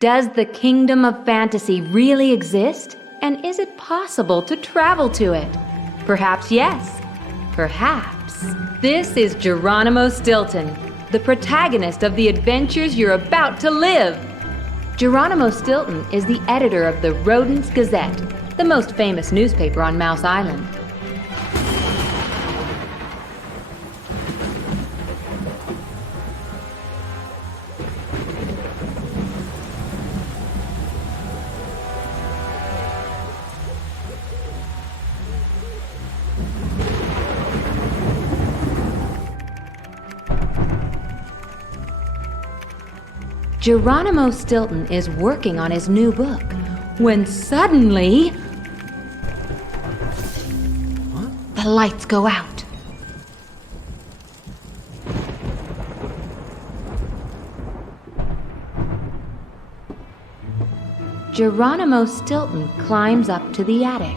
Does the kingdom of fantasy really exist? And is it possible to travel to it? Perhaps yes. Perhaps. This is Geronimo Stilton, the protagonist of the adventures you're about to live. Geronimo Stilton is the editor of the Rodents Gazette, the most famous newspaper on Mouse Island. Geronimo Stilton is working on his new book, when suddenly... the lights go out. Geronimo Stilton climbs up to the attic.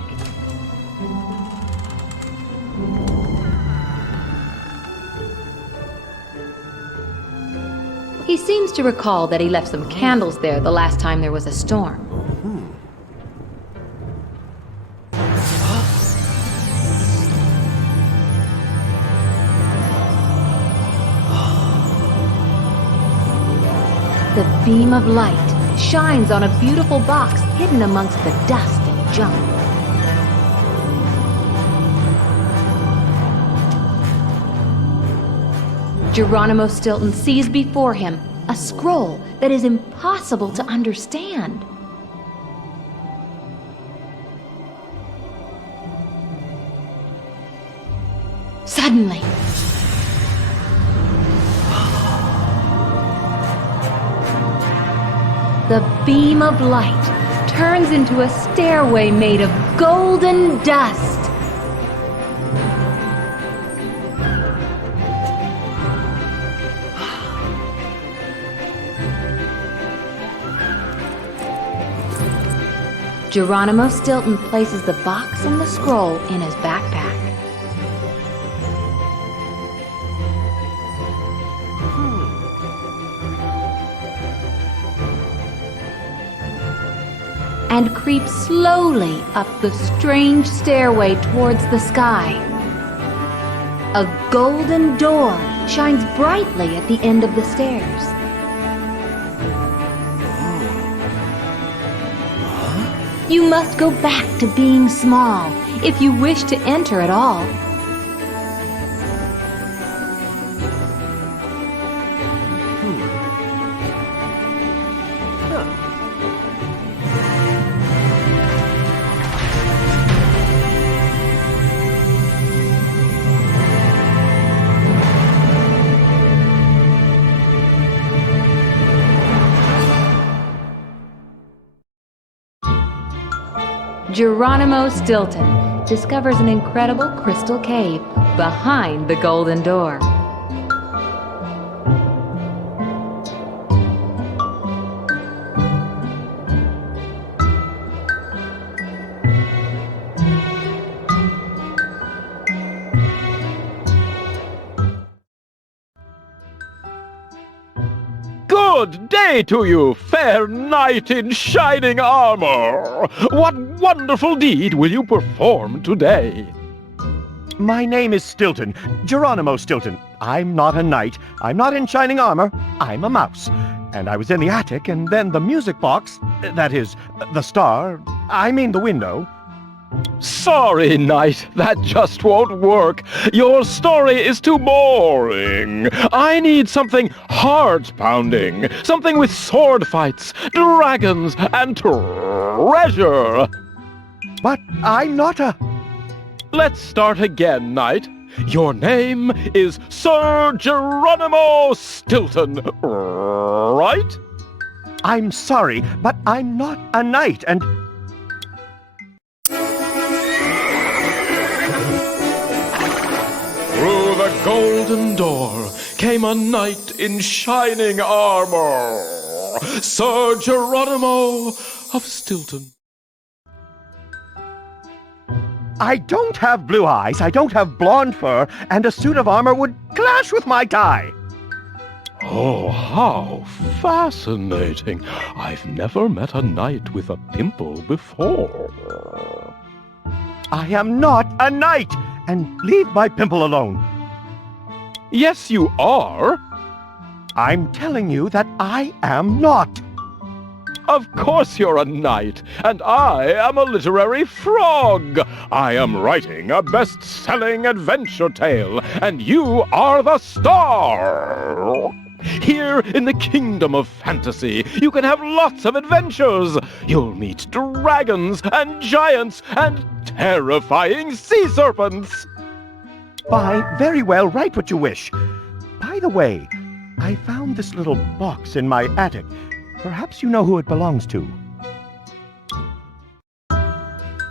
He seems to recall that he left some candles there the last time there was a storm. The beam of light shines on a beautiful box hidden amongst the dust and junk. Geronimo Stilton sees before him a scroll that is impossible to understand. Suddenly, the beam of light turns into a stairway made of golden dust. Geronimo Stilton places the box and the scroll in his backpack. And creeps slowly up the strange stairway towards the sky. A golden door shines brightly at the end of the stairs. You must go back to being small if you wish to enter at all. Geronimo Stilton discovers an incredible crystal cave behind the golden door. Good day to you, fair knight in shining armor! What wonderful deed will you perform today? My name is Stilton, Geronimo Stilton. I'm not a knight. I'm not in shining armor. I'm a mouse. And I was in the attic, and then the music box, that is, the window. Sorry, knight, that just won't work. Your story is too boring. I need something heart-pounding, something with sword fights, dragons, and treasure. But I'm not a... Let's start again, knight. Your name is Sir Geronimo Stilton, right? I'm sorry, but I'm not a knight, and... Through the golden door came a knight in shining armor, Sir Geronimo of Stilton. I don't have blue eyes, I don't have blonde fur, and a suit of armor would clash with my tie. Oh, how fascinating. I've never met a knight with a pimple before. I am not a knight, and leave my pimple alone. Yes, you are. I'm telling you that I am not. Of course you're a knight, and I am a literary frog. I am writing a best-selling adventure tale, and you are the star. Here in the Kingdom of Fantasy, you can have lots of adventures. You'll meet dragons and giants and terrifying sea serpents. Fine, very well, write what you wish. By the way, I found this little box in my attic. Perhaps you know who it belongs to.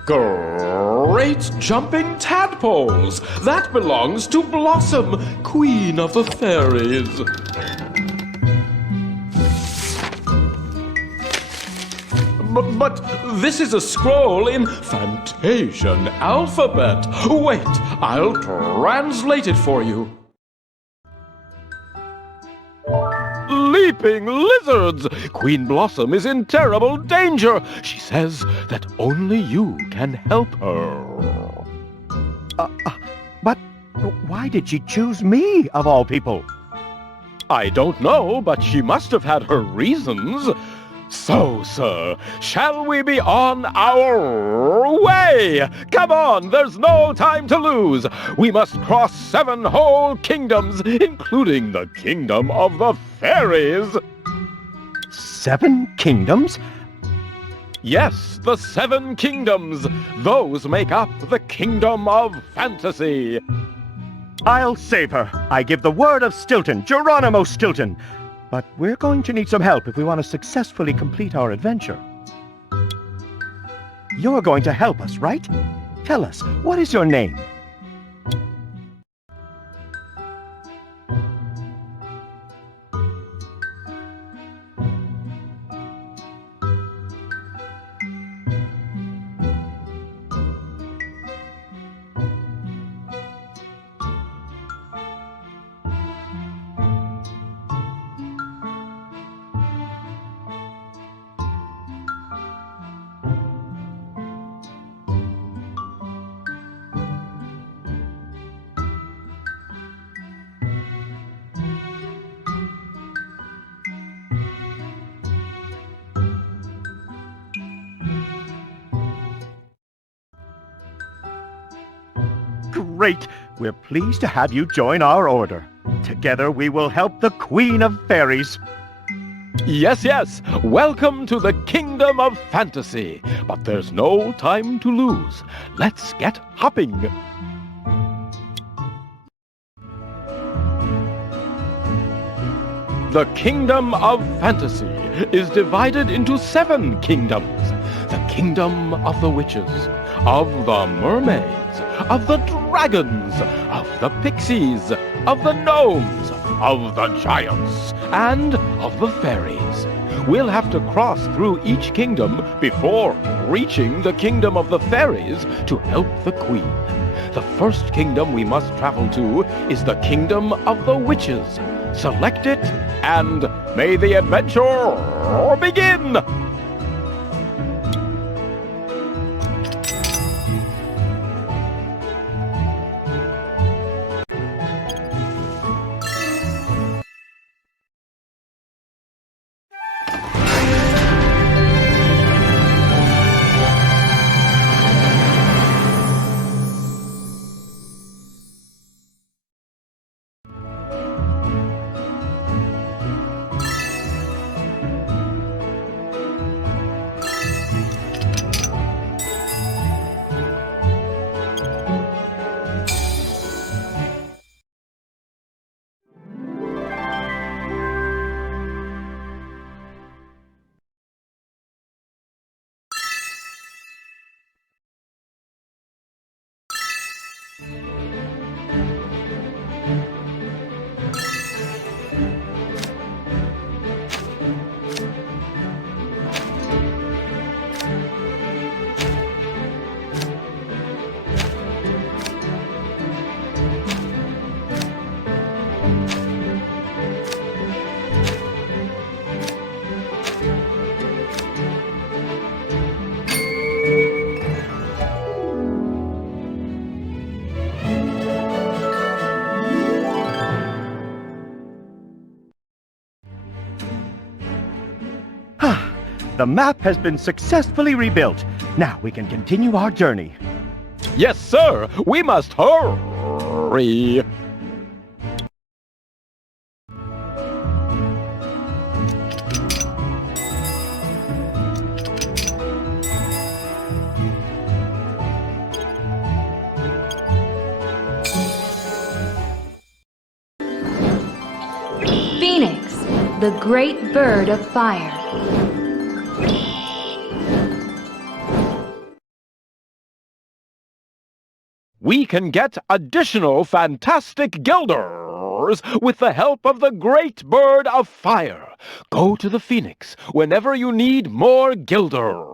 Great jumping tadpoles! That belongs to Blossom, Queen of the Fairies. But this is a scroll in Fantasian alphabet. Wait, I'll translate it for you. Leaping lizards! Queen Blossom is in terrible danger. She says that only you can help her. But why did she choose me, of all people? I don't know, but she must have had her reasons. So, sir, shall we be on our way? Come on, there's no time to lose. We must cross 7 whole kingdoms, including the Kingdom of the Fairies. 7 kingdoms? Yes, the 7 kingdoms. Those make up the Kingdom of Fantasy. I'll save her. I give the word of Stilton, Geronimo Stilton. But we're going to need some help if we want to successfully complete our adventure. You're going to help us, right? Tell us, what is your name? Great! We're pleased to have you join our order. Together we will help the Queen of Fairies. Yes, yes, welcome to the Kingdom of Fantasy. But there's no time to lose. Let's get hopping. The Kingdom of Fantasy is divided into 7 kingdoms. The Kingdom of the Witches, of the Mermaids, of the Dragons, of the Pixies, of the Gnomes, of the Giants, and of the Fairies. We'll have to cross through each kingdom before reaching the Kingdom of the Fairies to help the Queen. The first kingdom we must travel to is the Kingdom of the Witches. Select it, and may the adventure begin! The map has been successfully rebuilt. Now we can continue our journey. Yes, sir. We must hurry. Phoenix, the great bird of fire. We can get additional fantastic guilders with the help of the great bird of fire. Go to the Phoenix whenever you need more guilders.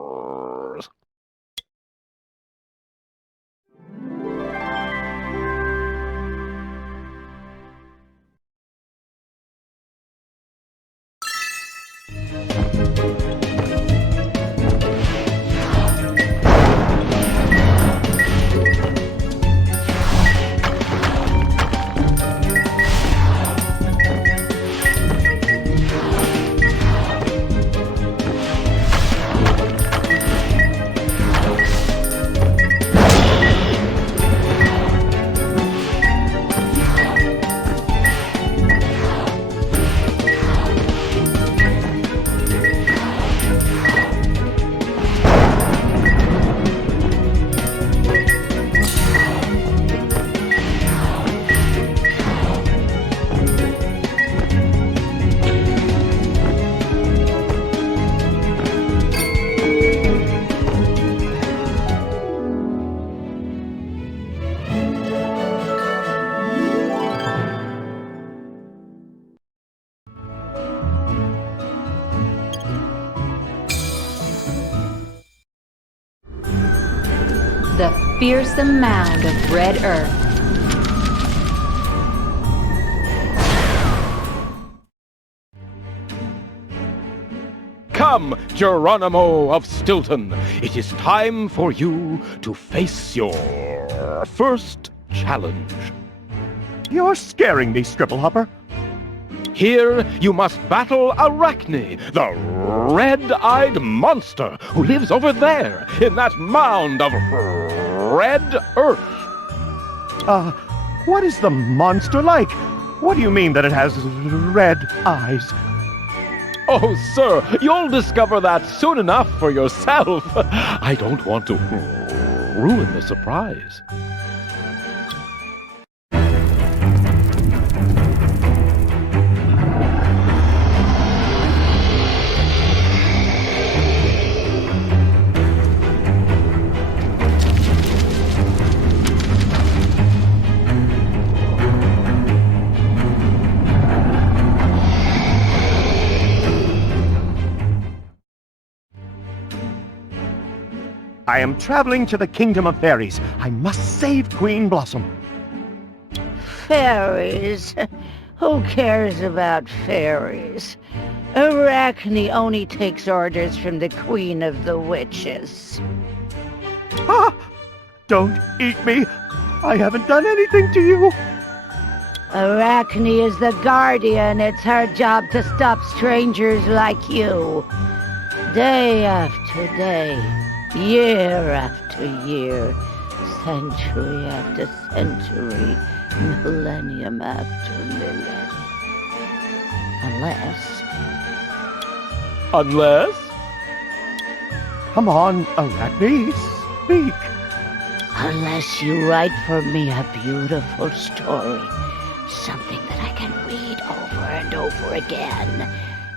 The fearsome mound of red earth. Come, Geronimo of Stilton. It is time for you to face your first challenge. You're scaring me, Scriblehooper. Here you must battle Arachne, the red-eyed monster who lives over there in that mound of red earth. What is the monster like? What do you mean that it has red eyes? Oh, sir, you'll discover that soon enough for yourself. I don't want to ruin the surprise. I am traveling to the Kingdom of Fairies. I must save Queen Blossom. Fairies? Who cares about fairies? Arachne only takes orders from the Queen of the Witches. Ah! Don't eat me! I haven't done anything to you! Arachne is the guardian. It's her job to stop strangers like you. Day after day, year after year, century after century, millennium after millennium. Unless? Come on, Arachne, speak. Unless you write for me a beautiful story, something that I can read over and over again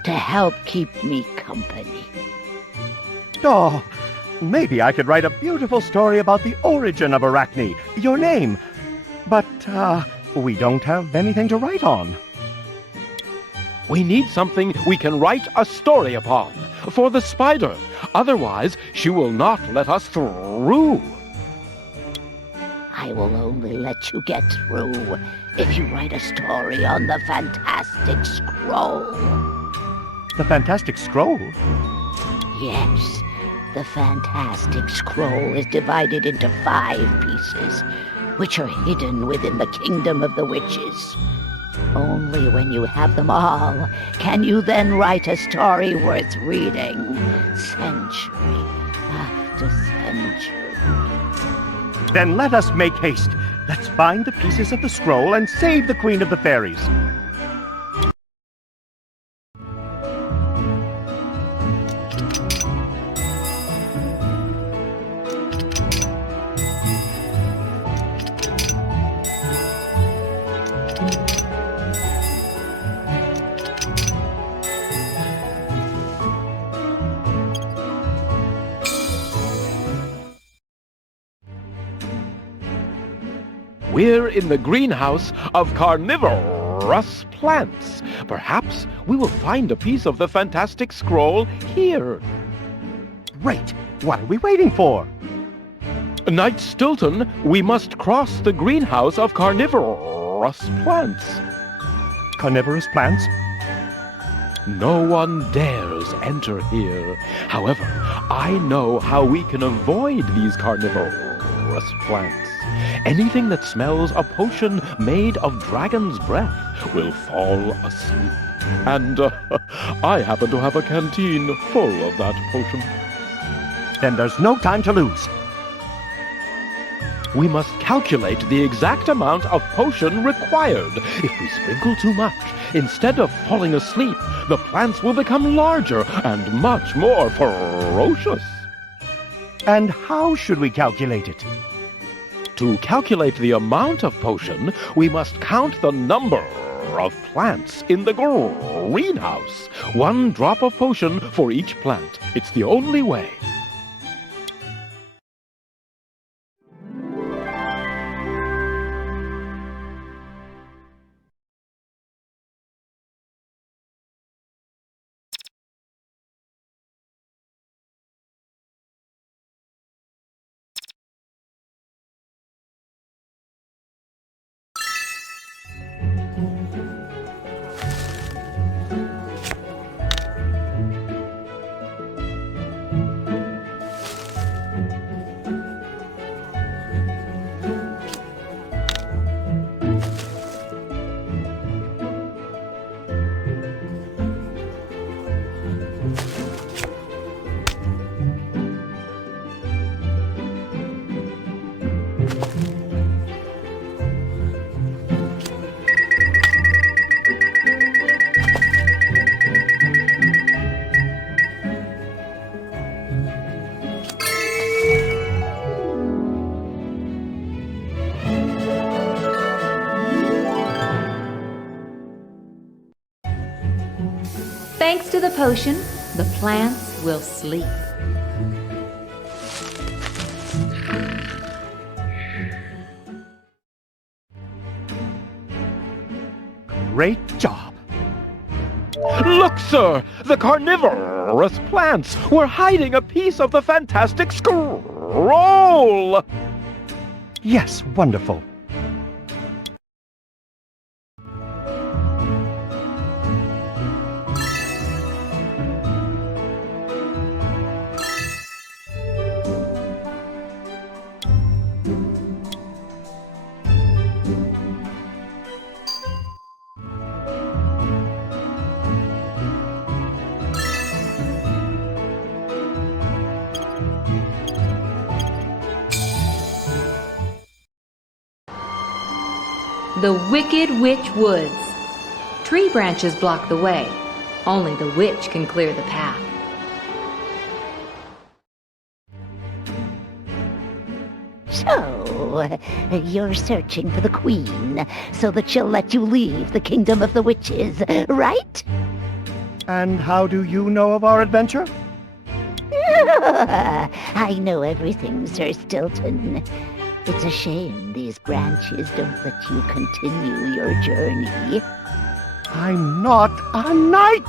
to help keep me company. Oh, maybe I could write a beautiful story about the origin of Arachne, your name. But, we don't have anything to write on. We need something we can write a story upon for the spider. Otherwise, she will not let us through. I will only let you get through if you write a story on the Fantastic Scroll. The Fantastic Scroll? Yes, the Fantastic Scroll is divided into 5 pieces, which are hidden within the Kingdom of the Witches. Only when you have them all can you then write a story worth reading. Century after century. Then let us make haste. Let's find the pieces of the scroll and save the Queen of the Fairies. We're in the greenhouse of carnivorous plants. Perhaps we will find a piece of the fantastic scroll here. Great! What are we waiting for? Knight Stilton, we must cross the greenhouse of carnivorous plants. Carnivorous plants? No one dares enter here. However, I know how we can avoid these carnivorous plants. Anything that smells a potion made of dragon's breath will fall asleep. And I happen to have a canteen full of that potion. Then there's no time to lose. We must calculate the exact amount of potion required. If we sprinkle too much, instead of falling asleep, the plants will become larger and much more ferocious. And how should we calculate it? To calculate the amount of potion, we must count the number of plants in the greenhouse. 1 drop of potion for each plant. It's the only way. Thanks to the potion, the plants will sleep. Great job. Look, sir! The carnivorous plants were hiding a piece of the fantastic scroll! Yes, wonderful. The Wicked Witch Woods. Tree branches block the way. Only the witch can clear the path. So, you're searching for the Queen so that she'll let you leave the Kingdom of the Witches, right? And how do you know of our adventure? I know everything, Sir Stilton. It's a shame these branches don't let you continue your journey. I'm not a knight!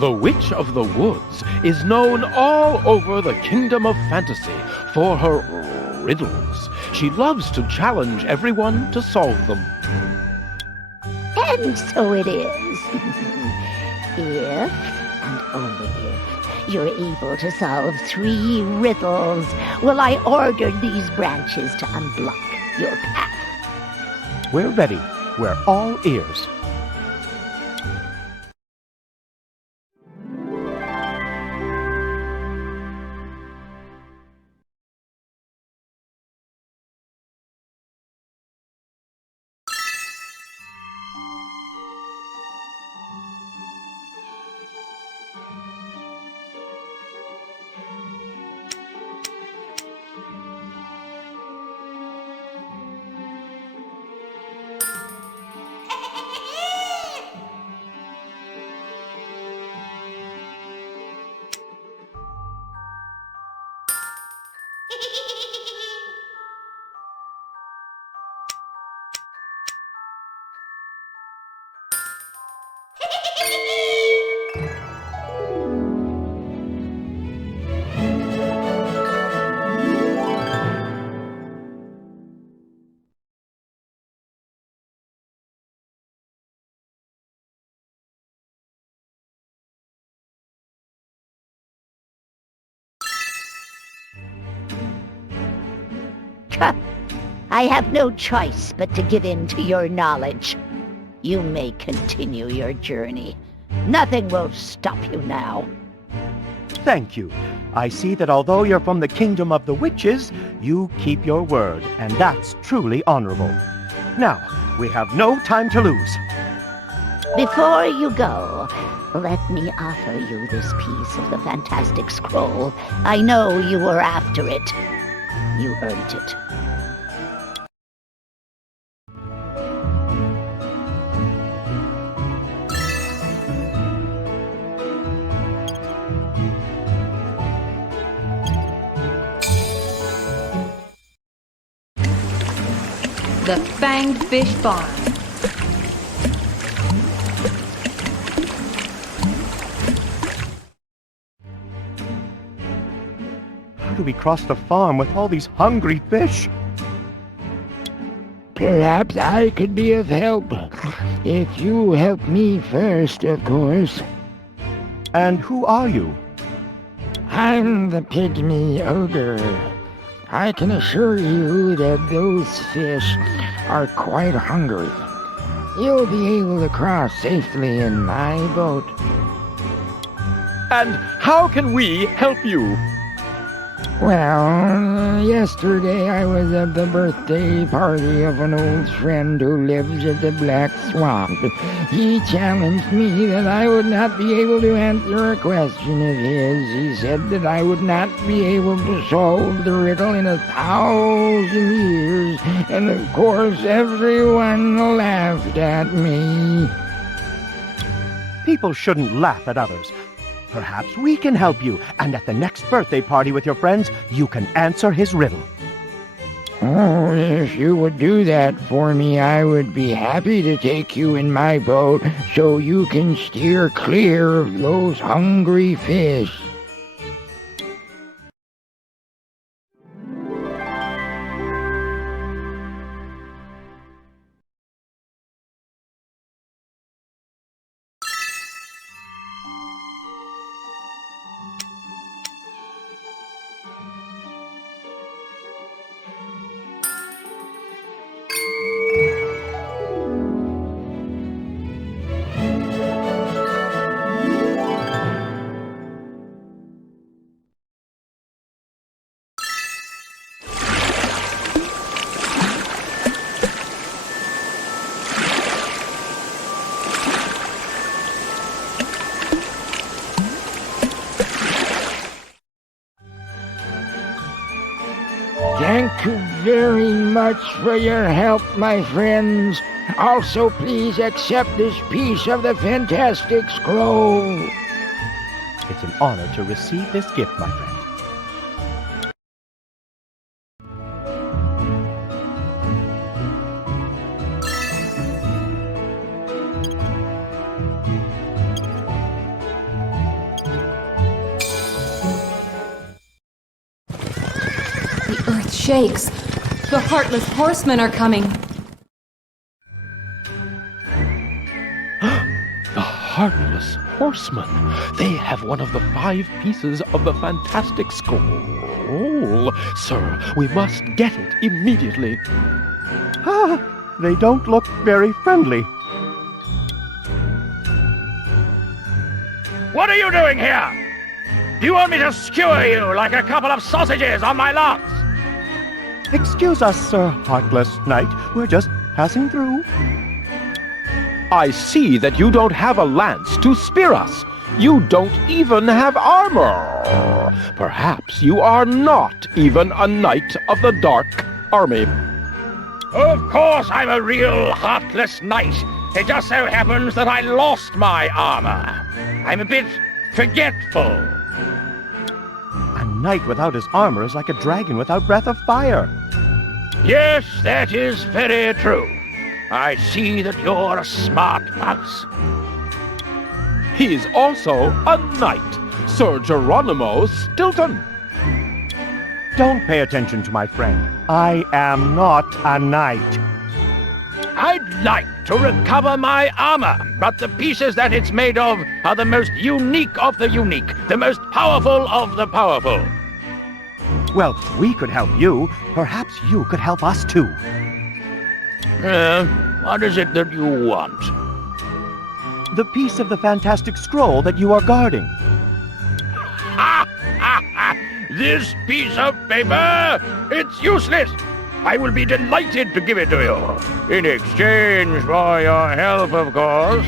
The Witch of the Woods is known all over the Kingdom of Fantasy for her riddles. She loves to challenge everyone to solve them. And so it is. If, and only if, you're able to solve 3 riddles, will I order these branches to unblock your path. We're ready. We're all ears. I have no choice but to give in to your knowledge. You may continue your journey. Nothing will stop you now. Thank you. I see that although you're from the Kingdom of the Witches, you keep your word, and that's truly honorable. Now, we have no time to lose. Before you go, let me offer you this piece of the fantastic scroll. I know you were after it. You earned it. The Fanged Fish Farm. How do we cross the farm with all these hungry fish? Perhaps I could be of help. If you help me first, of course. And who are you? I'm the pygmy ogre. I can assure you that those fish are quite hungry. You'll be able to cross safely in my boat. And how can we help you? Well, yesterday I was at the birthday party of an old friend who lives at the Black Swamp. He challenged me that I would not be able to answer a question of his. He said that I would not be able to solve the riddle in 1,000 years. And of course, everyone laughed at me. People shouldn't laugh at others. Perhaps we can help you, and at the next birthday party with your friends, you can answer his riddle. Oh, if you would do that for me, I would be happy to take you in my boat so you can steer clear of those hungry fish. Thank you very much for your help, my friends. Also, please accept this piece of the fantastic scroll. It's an honor to receive this gift, my friend. The earth shakes. The Heartless horsemen are coming. The Heartless horsemen. They have one of the 5 pieces of the fantastic scroll. Sir, we must get it immediately. Ah, They don't look very friendly. What are you doing here? Do you want me to skewer you like a couple of sausages on my logs? Excuse us, Sir Heartless Knight. We're just passing through. I see that you don't have a lance to spear us. You don't even have armor. Perhaps you are not even a knight of the Dark Army. Of course I'm a real heartless knight. It just so happens that I lost my armor. I'm a bit forgetful. A knight without his armor is like a dragon without breath of fire. Yes, that is very true. I see that you're a smart mouse. He's also a knight, Sir Geronimo Stilton. Don't pay attention to my friend. I am not a knight. I'd like to recover my armor, but the pieces that it's made of are the most unique of the unique, the most powerful of the powerful. Well, we could help you. Perhaps you could help us too. What is it that you want? The piece of the fantastic scroll that you are guarding. This piece of paper? It's useless. I will be delighted to give it to you. In exchange for your help, of course.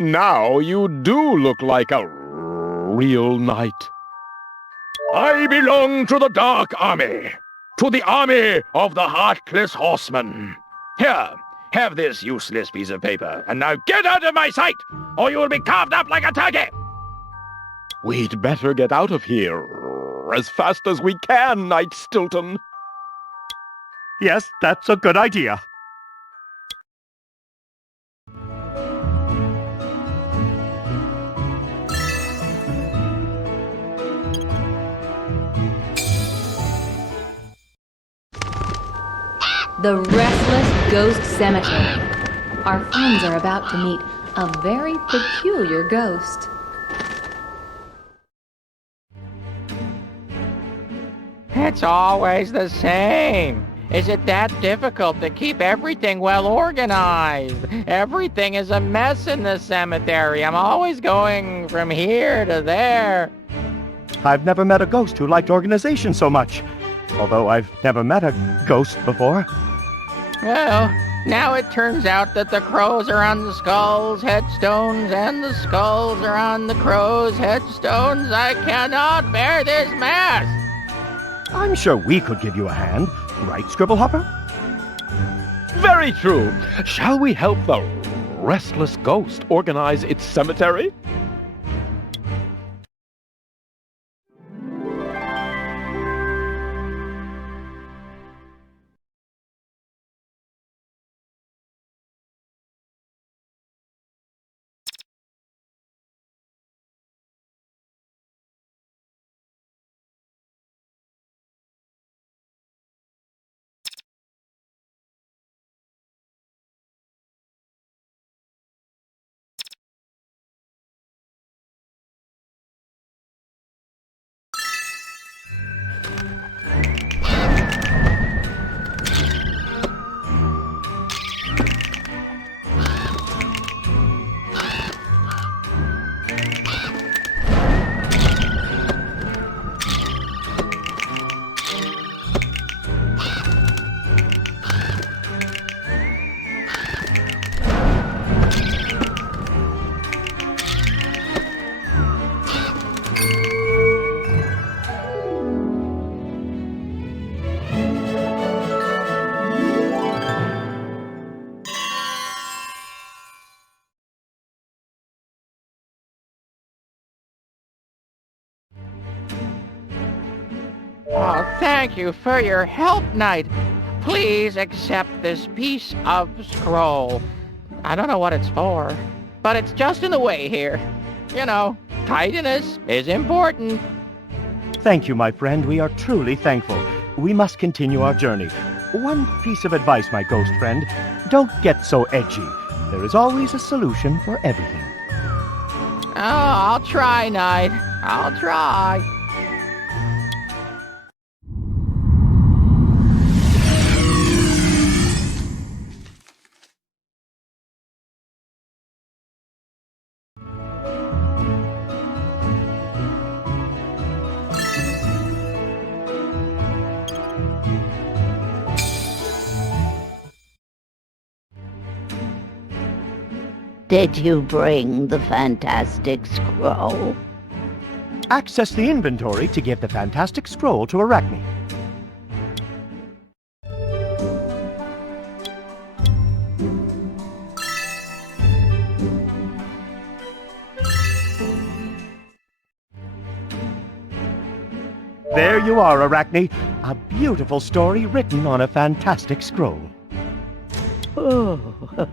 Now you do look like a real knight. I belong to the Dark Army, to the army of the Heartless Horsemen. Here, have this useless piece of paper, and now get out of my sight, or you will be carved up like a turkey! We'd better get out of here as fast as we can, Knight Stilton. Yes, that's a good idea. The Restless Ghost Cemetery. Our friends are about to meet a very peculiar ghost. It's always the same. Is it that difficult to keep everything well organized? Everything is a mess in the cemetery. I'm always going from here to there. I've never met a ghost who liked organization so much. Although I've never met a ghost before. Well, now it turns out that the crows are on the skulls' headstones, and the skulls are on the crows' headstones. I cannot bear this mess. I'm sure we could give you a hand, right, Scriblehooper? Very true. Shall we help the restless ghost organize its cemetery? thank you for your help, Knight. Please accept this piece of scroll. I don't know what it's for, but it's just in the way here. You know, tidiness is important. Thank you, my friend. We are truly thankful. We must continue our journey. One piece of advice, my ghost friend. Don't get so edgy. There is always a solution for everything. Oh, I'll try, Knight. I'll try. Did you bring the fantastic scroll? Access the inventory to give the fantastic scroll to Arachne. There you are, Arachne. A beautiful story written on a fantastic scroll. Oh,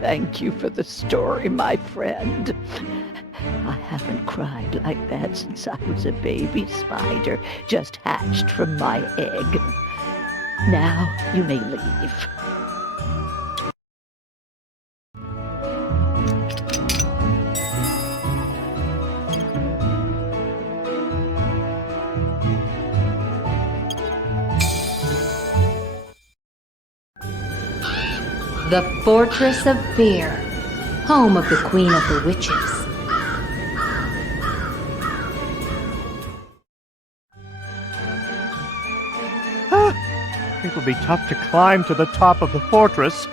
thank you for the story, my friend. I haven't cried like that since I was a baby spider just hatched from my egg. Now you may leave. The Fortress of Fear, home of the Queen of the Witches. It will be tough to climb to the top of the fortress.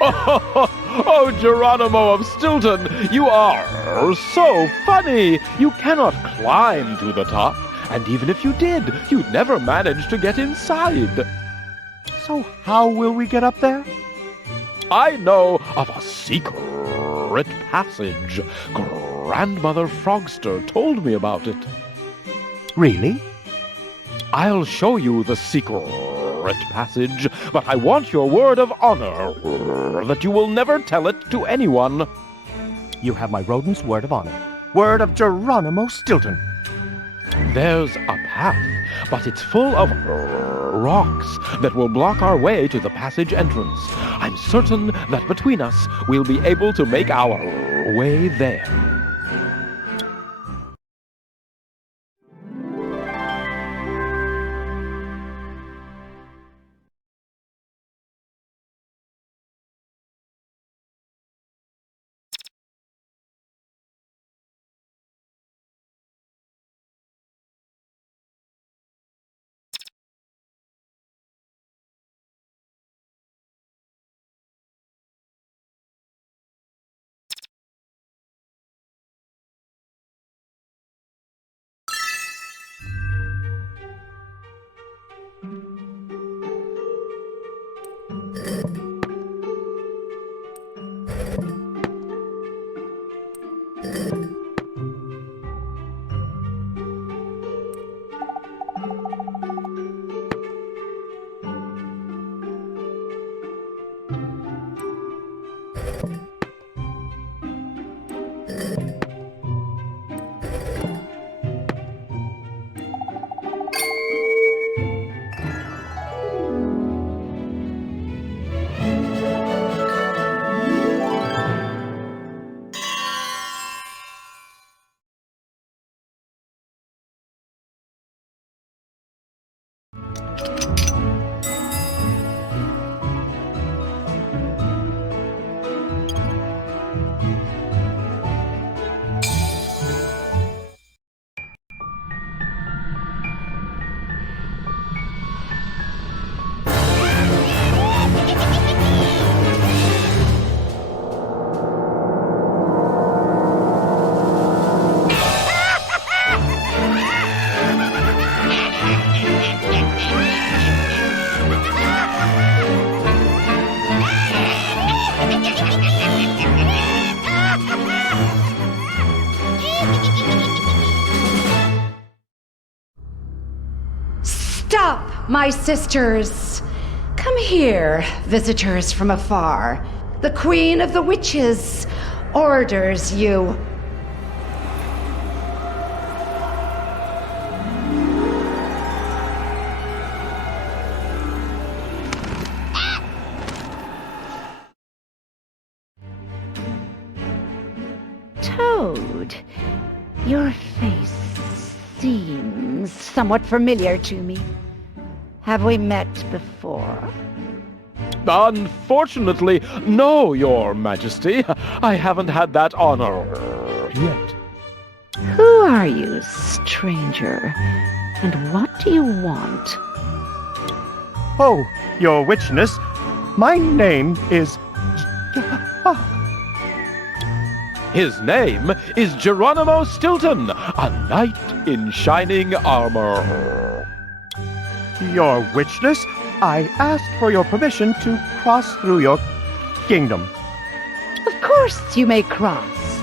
Oh, Geronimo of Stilton, you are so funny. You cannot climb to the top, and even if you did, you'd never manage to get inside. So how will we get up there? I know of a secret passage. Grandmother Frogster told me about it. Really? I'll show you the secret passage, but I want your word of honor that you will never tell it to anyone. You have my rodent's word of honor. Word of Geronimo Stilton. There's a path, but it's full of rocks that will block our way to the passage entrance. I'm certain that between us, we'll be able to make our way there. Stop, my sisters! Come here, visitors from afar. The Queen of the Witches orders you. Toad, your face seems somewhat familiar to me. Have we met before? Unfortunately, no, Your Majesty. I haven't had that honor yet. Who are you, stranger? And what do you want? Oh, your witchness, my name is... His name is Geronimo Stilton, a knight in shining armor. Your witchness, I asked for your permission to cross through your kingdom. Of course you may cross.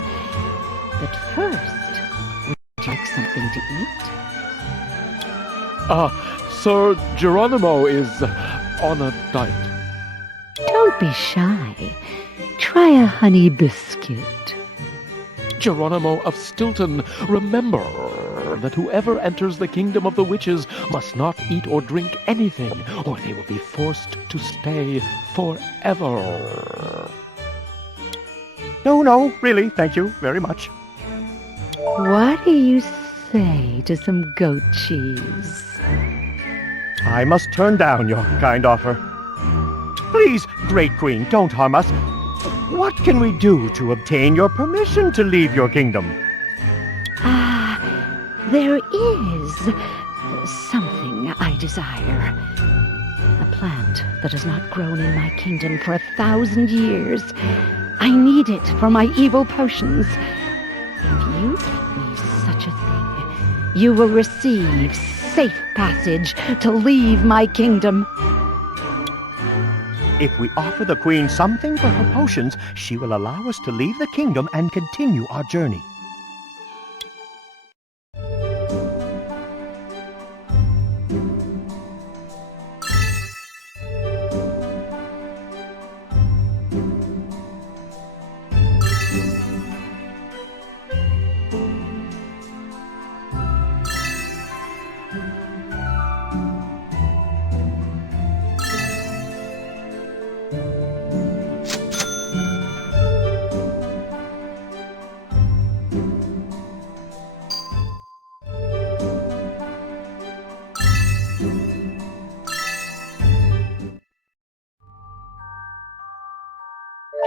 But first, would you like something to eat? Sir Geronimo is on a diet. Don't be shy. Try a honey biscuit. Geronimo of Stilton, remember that whoever enters the Kingdom of the Witches must not eat or drink anything, or they will be forced to stay forever. No, really, thank you very much. What do you say to some goat cheese? I must turn down your kind offer. Please, Great Queen, don't harm us. What can we do to obtain your permission to leave your kingdom? There is something I desire. A plant that has not grown in my kingdom for 1,000 years. I need it for my evil potions. If you give me such a thing, you will receive safe passage to leave my kingdom. If we offer the Queen something for her potions, she will allow us to leave the kingdom and continue our journey.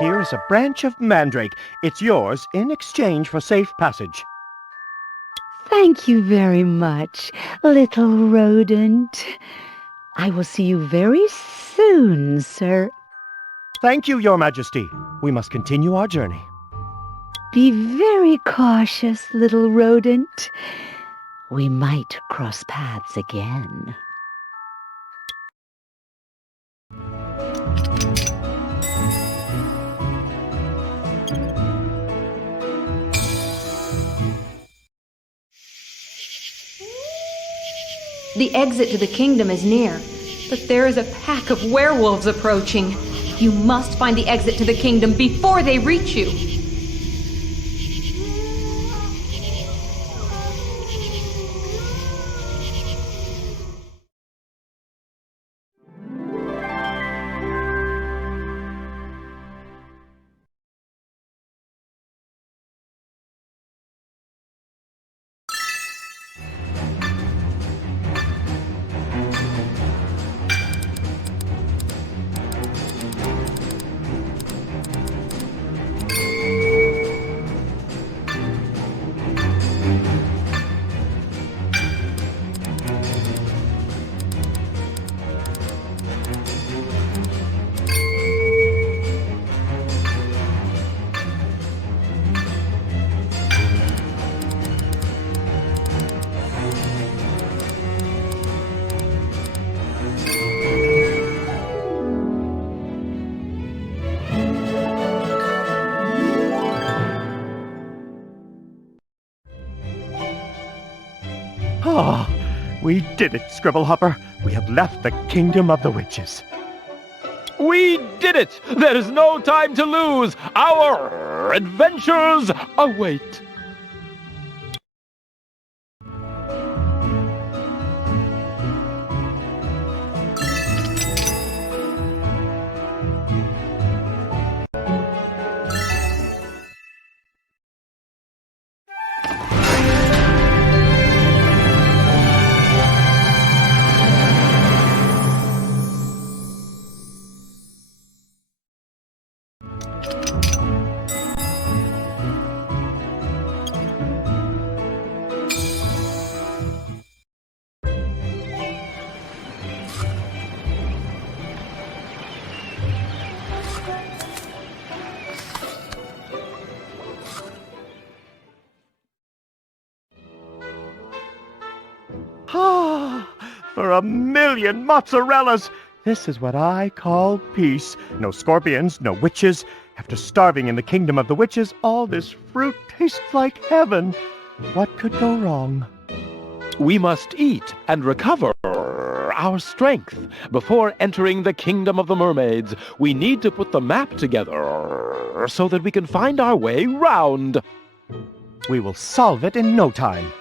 Here is a branch of mandrake. It's yours in exchange for safe passage. Thank you very much, little rodent. I will see you very soon, sir. Thank you, Your Majesty. We must continue our journey. Be very cautious, little rodent. We might cross paths again. The exit to the kingdom is near, but there is a pack of werewolves approaching. You must find the exit to the kingdom before they reach you. We did it, Scriblehooper. We have left the Kingdom of the Witches. We did it! There is no time to lose! Our adventures await! Ah, for a million mozzarellas! This is what I call peace. No scorpions, no witches. After starving in the Kingdom of the Witches, all this fruit tastes like heaven. What could go wrong? We must eat and recover our strength before entering the Kingdom of the Mermaids. We need to put the map together so that we can find our way round. We will solve it in no time.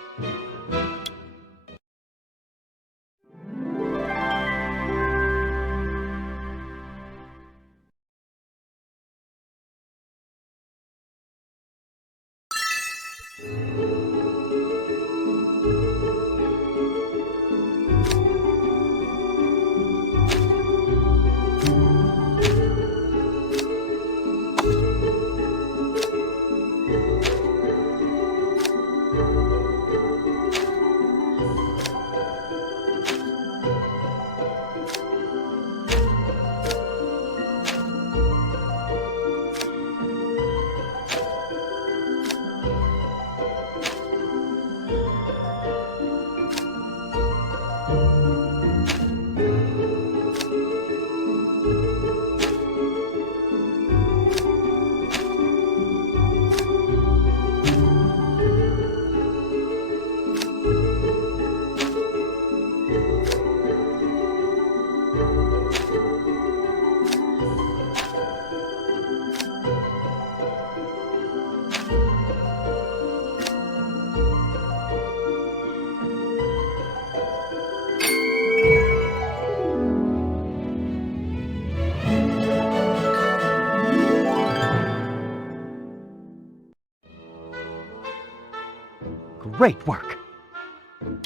Great work.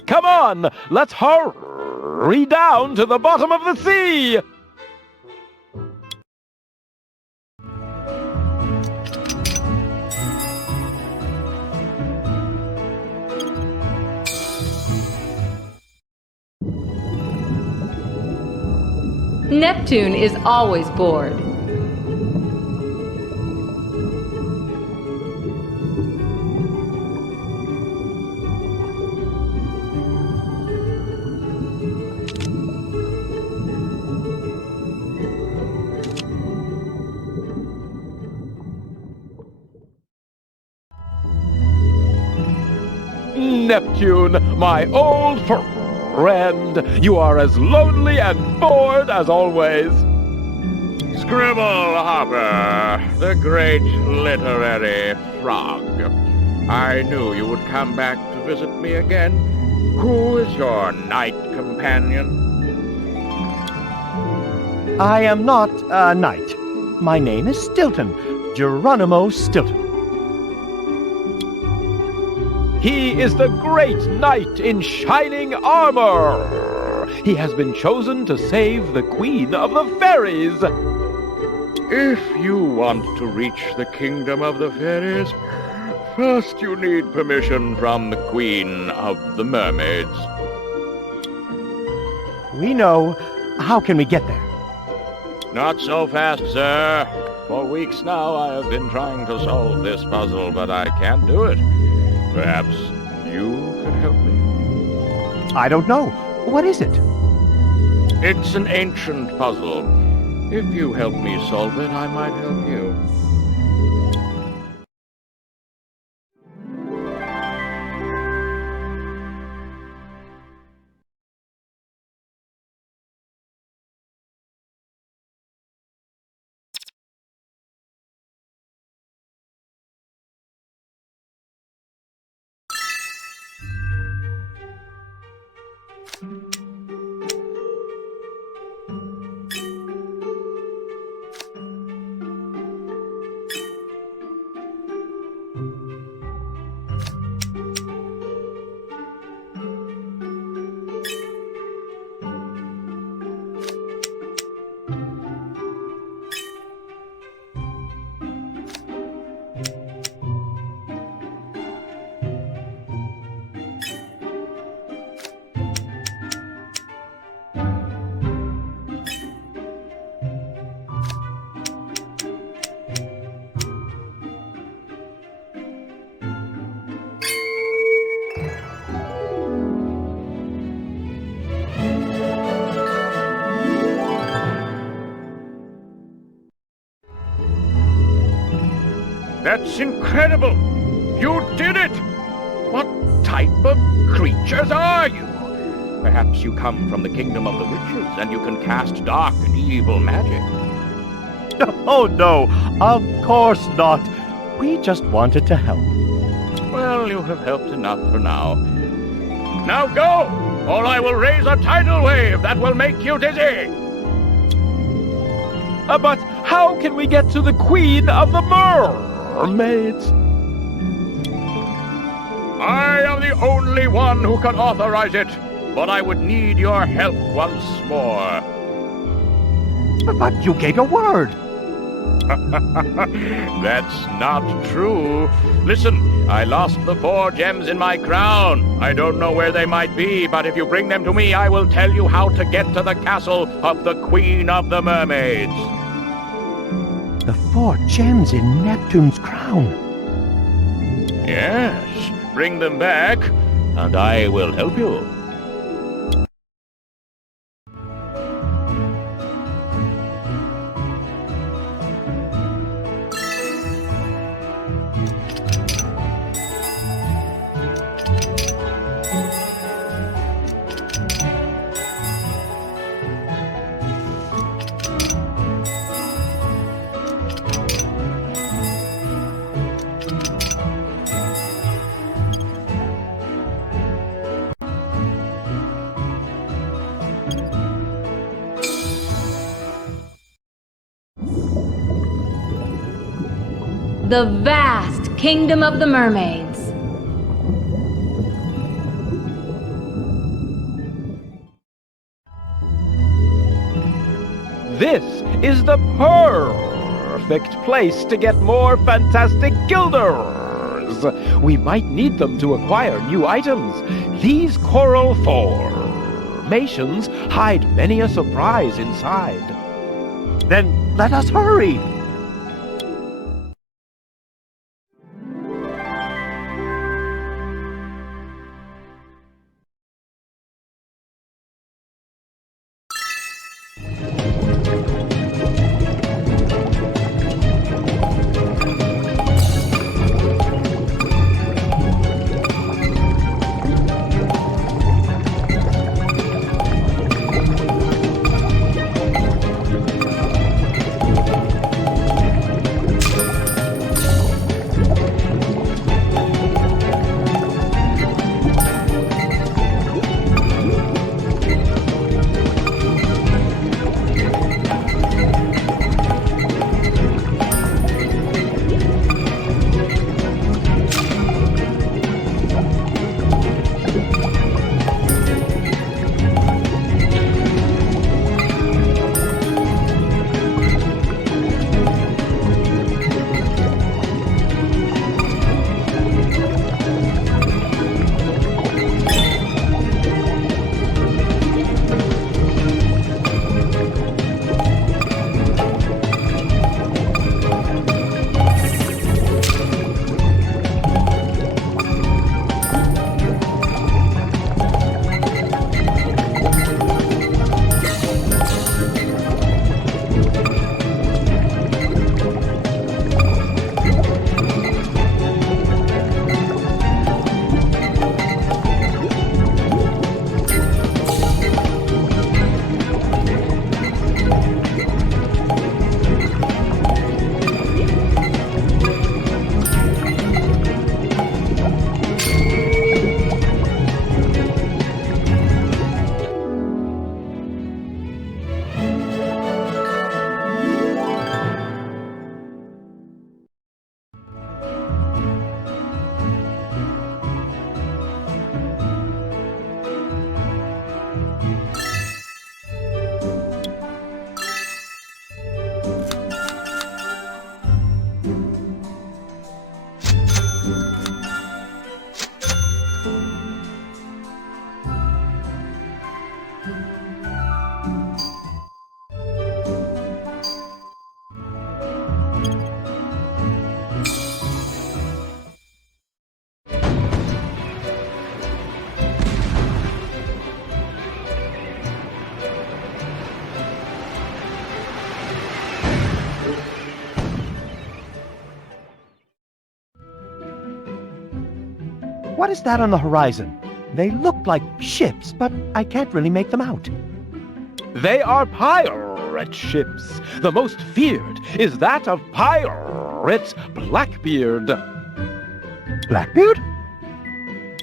Come on, let's hurry down to the bottom of the sea! Neptune is always bored. Neptune, my old friend, you are as lonely and bored as always. Scriblehooper, the great literary frog. I knew you would come back to visit me again. Who is your knight companion? I am not a knight. My name is Stilton, Geronimo Stilton. He is the great knight in shining armor. He has been chosen to save the Queen of the Fairies. If you want to reach the Kingdom of the Fairies, first you need permission from the Queen of the Mermaids. We know. How can we get there? Not so fast, sir. For weeks now I have been trying to solve this puzzle, but I can't do it. Perhaps you could help me? I don't know. What is it? It's an ancient puzzle. If you help me solve it, I might help you. That's incredible! You did it! What type of creatures are you? Perhaps you come from the Kingdom of the Witches, and you can cast dark and evil magic. Oh, no, of course not. We just wanted to help. Well, you have helped enough for now. Now go, or I will raise a tidal wave that will make you dizzy! But how can we get to the Queen of the Mermaids? I am the only one who can authorize it, but I would need your help once more. But you gave your word. That's not true. Listen, I lost the 4 gems in my crown. I don't know where they might be, but if you bring them to me, I will tell you how to get to the castle of the Queen of the Mermaids. The 4 gems in Neptune's crown. Yes, bring them back, and I will help you. The vast Kingdom of the Mermaids. This is the perfect place to get more fantastic guilders. We might need them to acquire new items. These coral formations hide many a surprise inside. Then let us hurry. What is that on the horizon? They look like ships, but I can't really make them out. They are pirate ships. The most feared is that of Pirate Blackbeard. Blackbeard?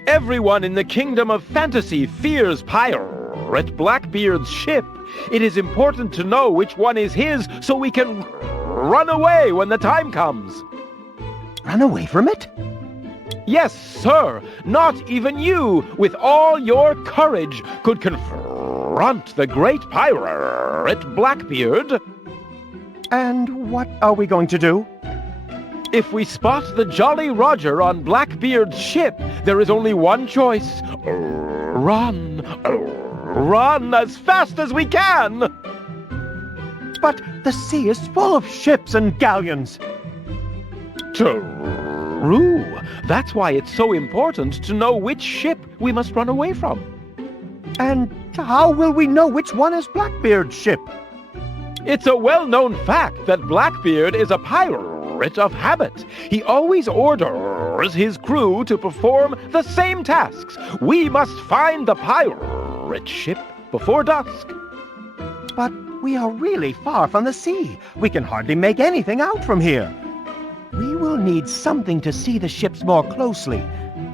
Everyone in the Kingdom of Fantasy fears Pirate Blackbeard's ship. It is important to know which one is his so we can run away when the time comes. Run away from it? Yes, sir. Not even you, with all your courage, could confront the great pirate Blackbeard. And what are we going to do? If we spot the Jolly Roger on Blackbeard's ship, there is only one choice. Run. Run as fast as we can. But the sea is full of ships and galleons. True. That's why it's so important to know which ship we must run away from. And how will we know which one is Blackbeard's ship? It's a well-known fact that Blackbeard is a pirate of habit. He always orders his crew to perform the same tasks. We must find the pirate ship before dusk. But we are really far from the sea. We can hardly make anything out from here. We will need something to see the ships more closely,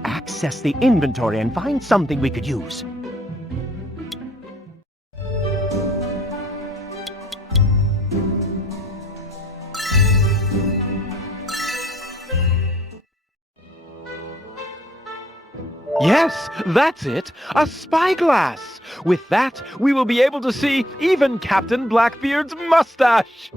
access the inventory, and find something we could use. Yes, that's it. A spyglass. With that, we will be able to see even Captain Blackbeard's mustache.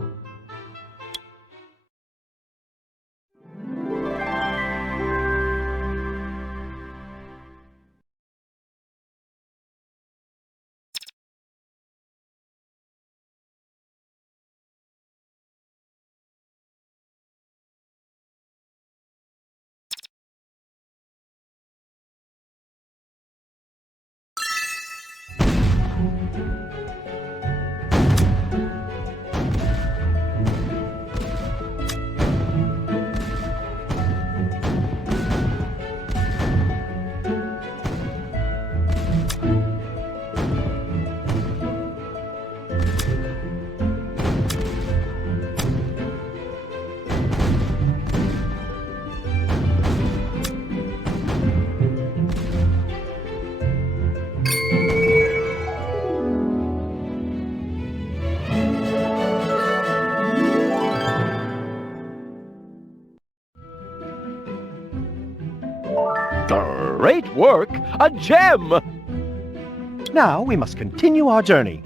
Great work! A gem! Now we must continue our journey.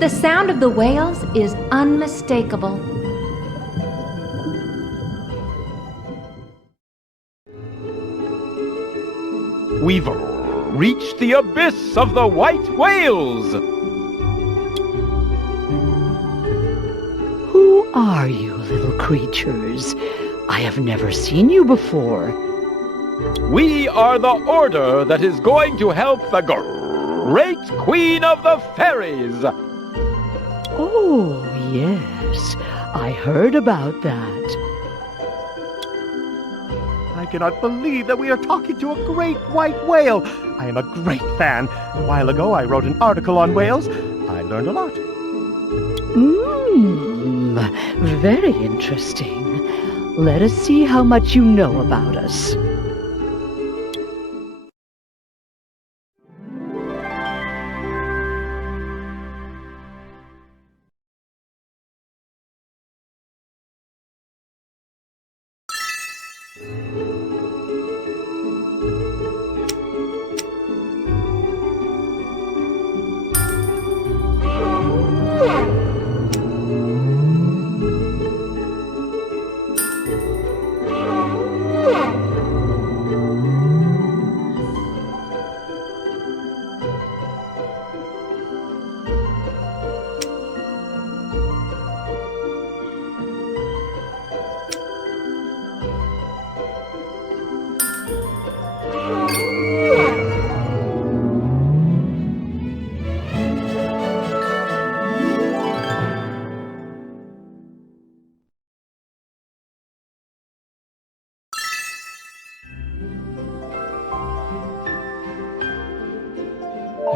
The sound of the whales is unmistakable. We've reached the abyss of the white whales! Who are you, little creatures? I have never seen you before. We are the order that is going to help the great Queen of the Fairies! Oh, yes. I heard about that. I cannot believe that we are talking to a great white whale. I am a great fan. A while ago, I wrote an article on whales. I learned a lot. Very interesting. Let us see how much you know about us.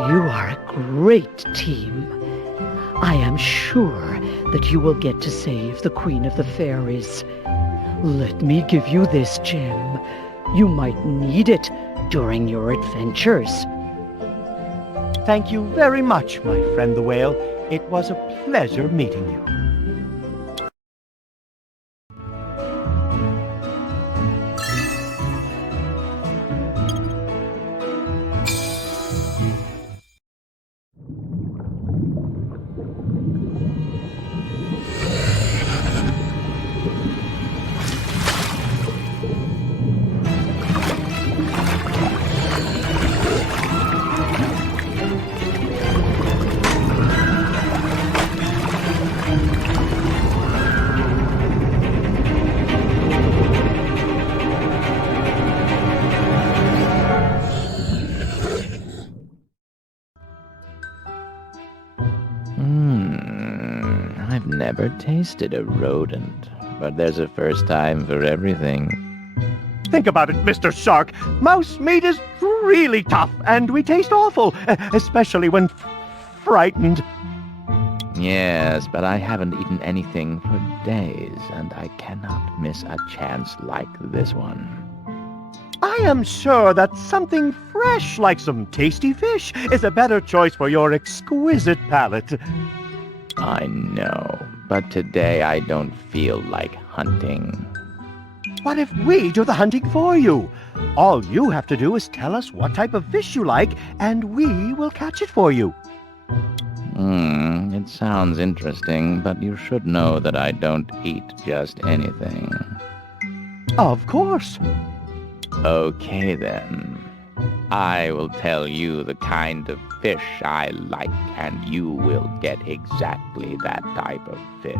You are a great team. I am sure that you will get to save the Queen of the Fairies. Let me give you this gem. You might need it during your adventures. Thank you very much, my friend the whale. It was a pleasure meeting you. I've never tasted a rodent, but there's a first time for everything. Think about it, Mr. Shark. Mouse meat is really tough, and we taste awful, especially when frightened. Yes, but I haven't eaten anything for days, and I cannot miss a chance like this one. I am sure that something fresh, like some tasty fish, is a better choice for your exquisite palate. I know, but today I don't feel like hunting. What if we do the hunting for you? All you have to do is tell us what type of fish you like, and we will catch it for you. It sounds interesting, but you should know that I don't eat just anything. Of course. Okay, then. I will tell you the kind of fish I like, and you will get exactly that type of fish.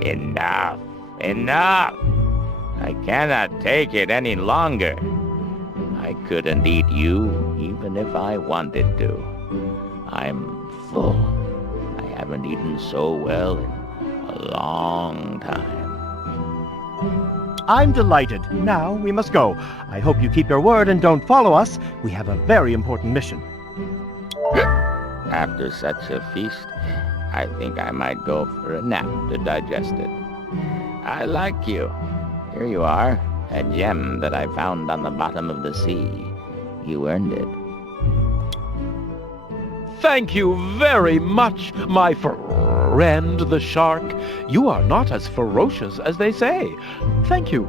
Enough! Enough! I cannot take it any longer. I couldn't eat you, even if I wanted to. I'm full. I haven't eaten so well in a long time. I'm delighted. Now we must go. I hope you keep your word and don't follow us. We have a very important mission. After such a feast, I think I might go for a nap to digest it. I like you. Here you are, a gem that I found on the bottom of the sea. You earned it. Thank you very much, my friend the shark. You are not as ferocious as they say. Thank you.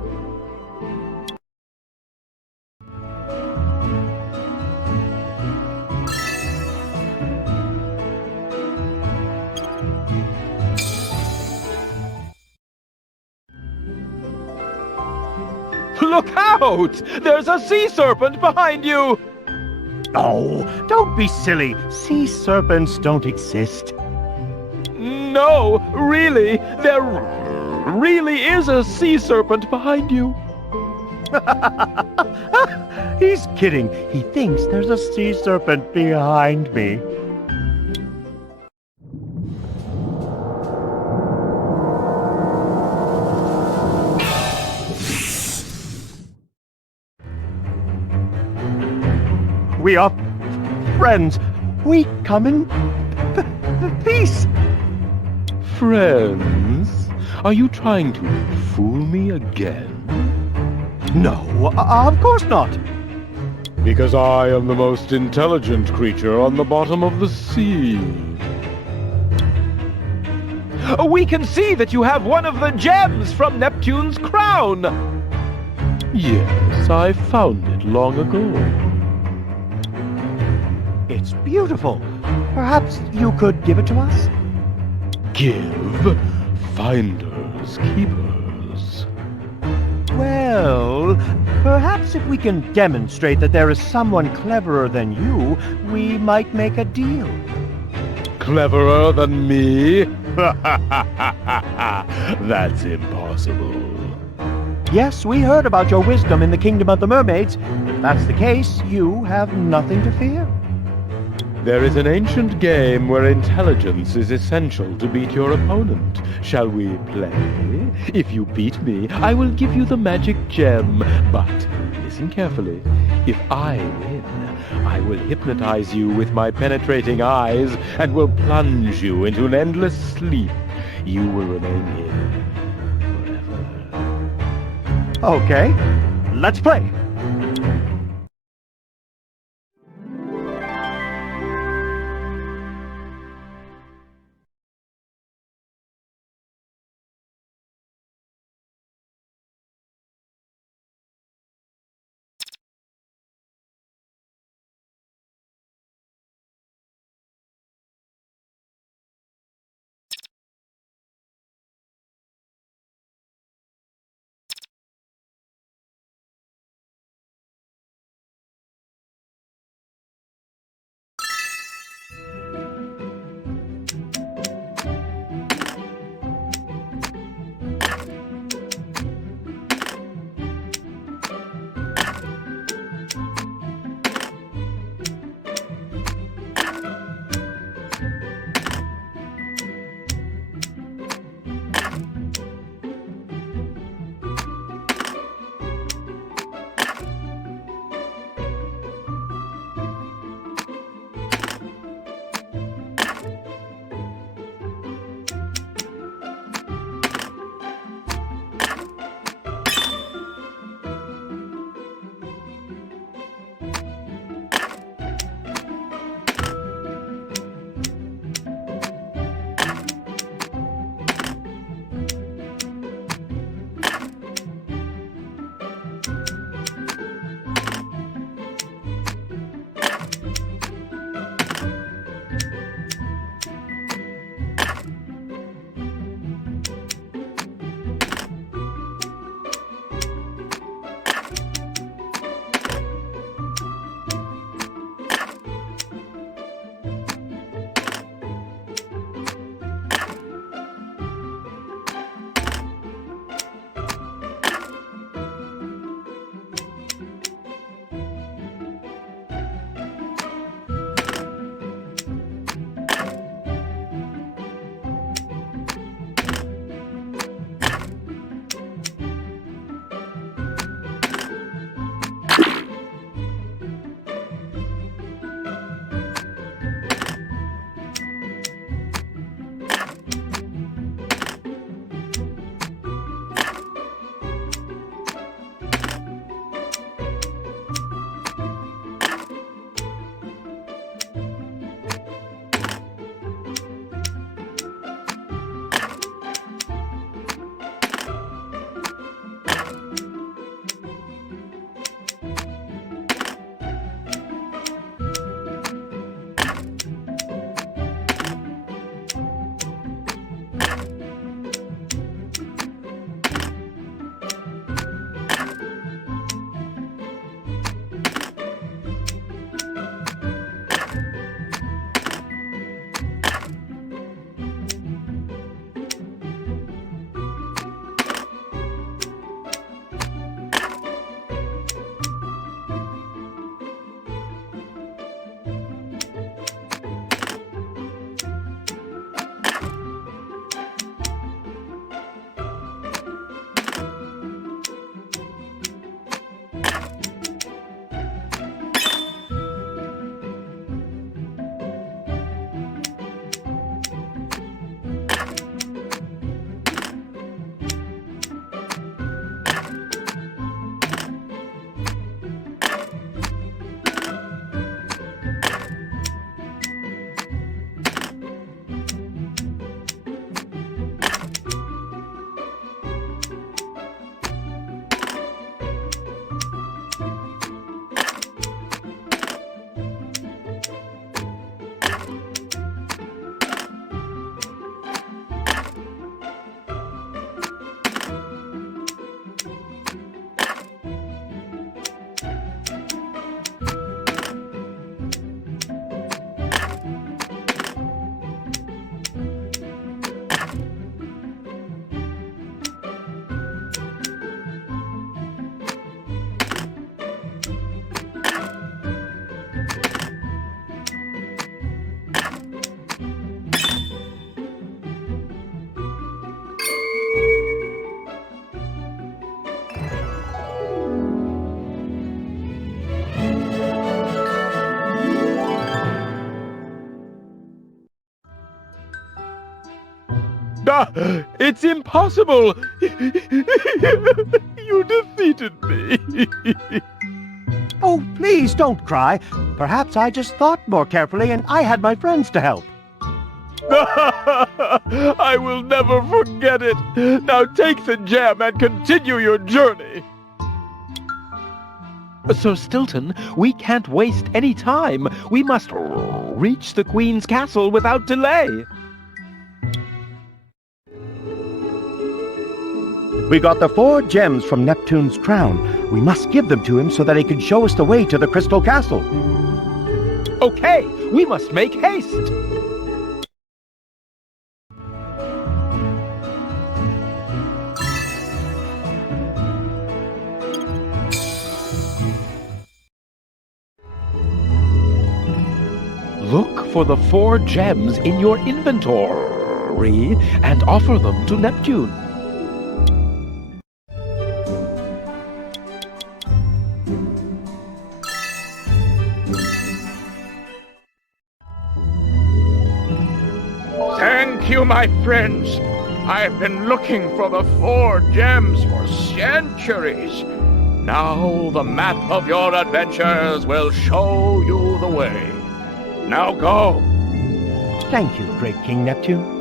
Look out! There's a sea serpent behind you! Oh, don't be silly. Sea serpents don't exist. No, really, there really is a sea serpent behind you. He's kidding. He thinks there's a sea serpent behind me. We are friends. We come in peace. Friends? Are you trying to fool me again? No, of course not. Because I am the most intelligent creature on the bottom of the sea. We can see that you have one of the gems from Neptune's crown. Yes, I found it long ago. It's beautiful. Perhaps you could give it to us? Give? Finders, keepers. Well, perhaps if we can demonstrate that there is someone cleverer than you, we might make a deal. Cleverer than me? That's impossible. Yes, we heard about your wisdom in the Kingdom of the Mermaids. If that's the case, you have nothing to fear. There is an ancient game where intelligence is essential to beat your opponent. Shall we play? If you beat me, I will give you the magic gem. But listen carefully. If I win, I will hypnotize you with my penetrating eyes and will plunge you into an endless sleep. You will remain here forever. Okay, let's play. Ah, it's impossible! You defeated me! Oh, please don't cry. Perhaps I just thought more carefully and I had my friends to help. I will never forget it! Now take the gem and continue your journey! Sir Stilton, we can't waste any time. We must reach the Queen's castle without delay. We got the 4 gems from Neptune's crown. We must give them to him so that he can show us the way to the Crystal Castle. Okay, we must make haste. Look for the 4 gems in your inventory and offer them to Neptune. Thank you, my friends. I've been looking for the 4 gems for centuries. Now the map of your adventures will show you the way. Now go. Thank you, great King Neptune.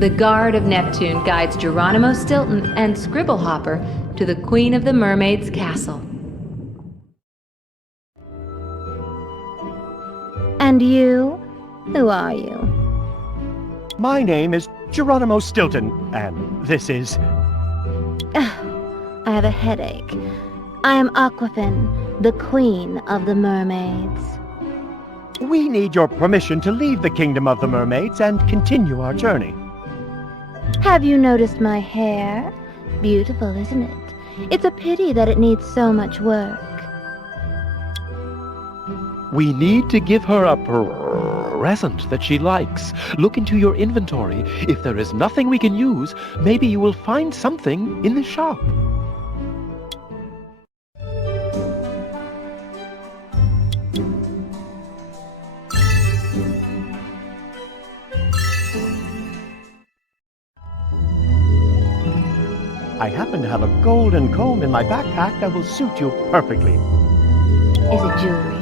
The Guard of Neptune guides Geronimo Stilton and Scriblehooper to the Queen of the Mermaids' castle. And you? Who are you? My name is Geronimo Stilton, and this is... I have a headache. I am Aquafin, the Queen of the Mermaids. We need your permission to leave the Kingdom of the Mermaids and continue our journey. Have you noticed my hair? Beautiful, isn't it? It's a pity that it needs so much work. We need to give her a present that she likes. Look into your inventory. If there is nothing we can use, maybe you will find something in the shop. I happen to have a golden comb in my backpack that will suit you perfectly. Is it jewelry?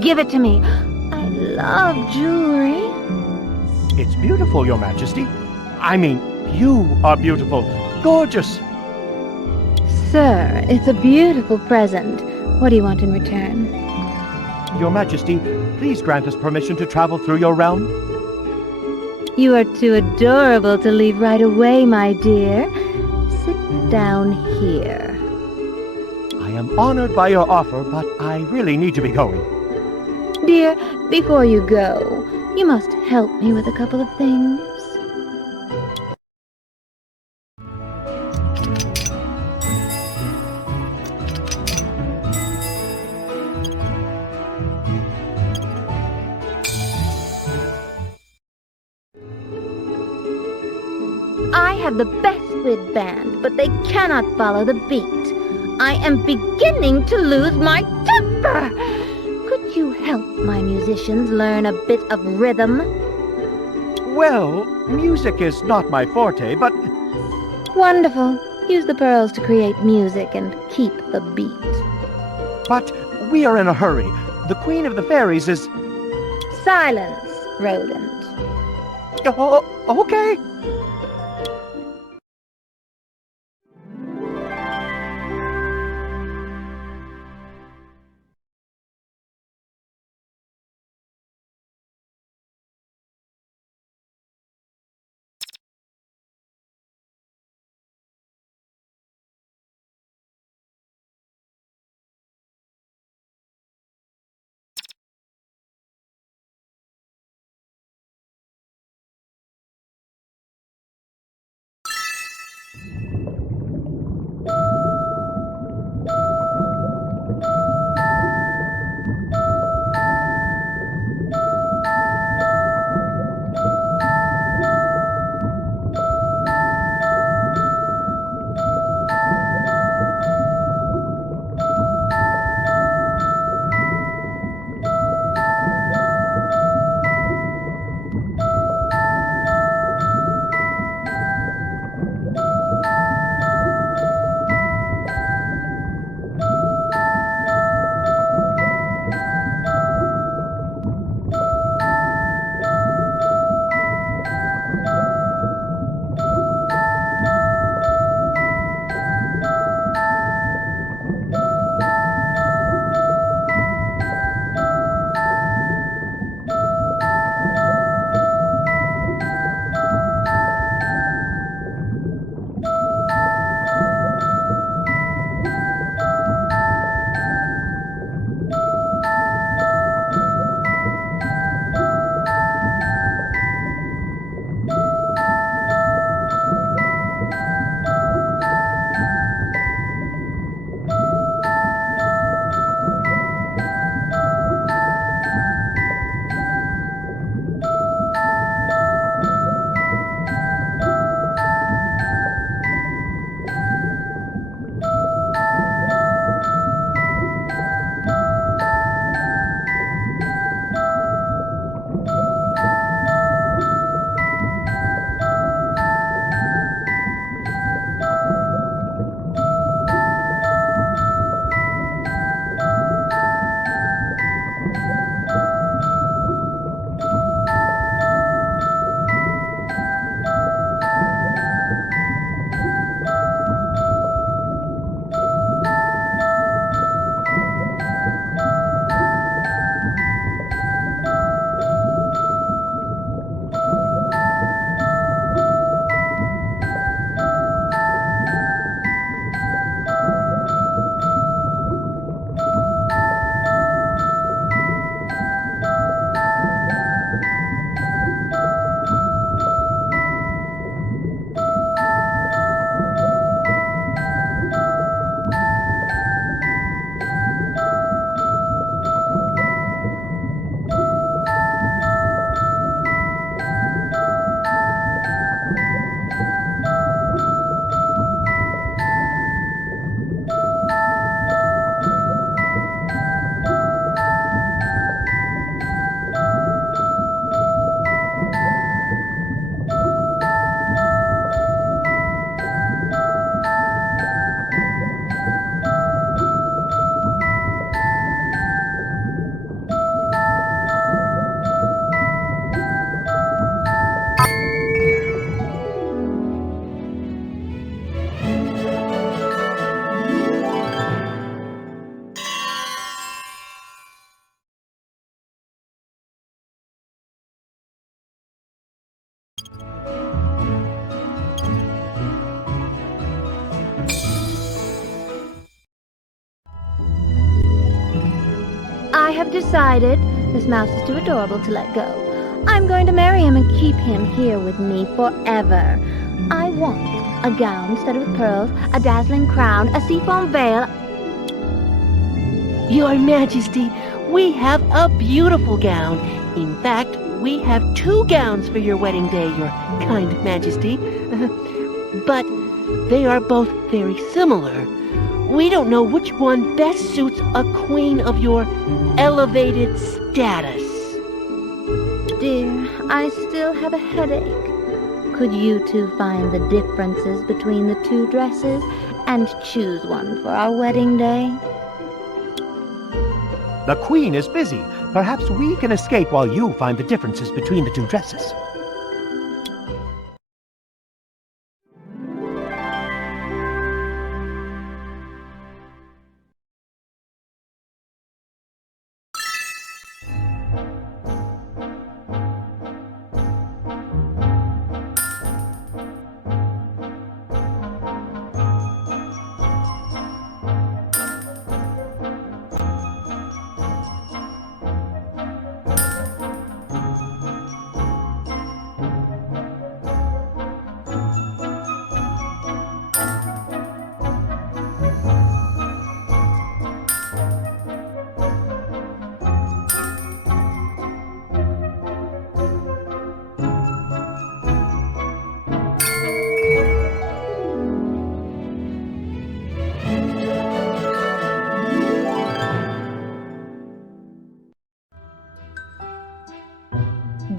Give it to me. I love jewelry. It's beautiful, Your Majesty. I mean, you are beautiful. Gorgeous. Sir, it's a beautiful present. What do you want in return? Your Majesty, please grant us permission to travel through your realm. You are too adorable to leave right away, my dear. Sit down here. I am honored by your offer, but I really need to be going. Dear, before you go, you must help me with a couple of things. I have the best squid band, but they cannot follow the beat. I am beginning to lose my temper. Could you help my musicians learn a bit of rhythm? Well, music is not my forte, but... Wonderful. Use the pearls to create music and keep the beat. But we are in a hurry. The Queen of the Fairies is... Silence, rodent. Okay. I have decided this mouse is too adorable to let go. I'm going to marry him and keep him here with me forever. I want a gown studded with pearls, a dazzling crown, a seafoam veil. Your Majesty, we have a beautiful gown. In fact, we have 2 gowns for your wedding day, Your kind Majesty. But they are both very similar. We don't know which one best suits a queen of your elevated status. Dear, I still have a headache. Could you two find the differences between the 2 dresses and choose one for our wedding day? The queen is busy. Perhaps we can escape while you find the differences between the 2 dresses.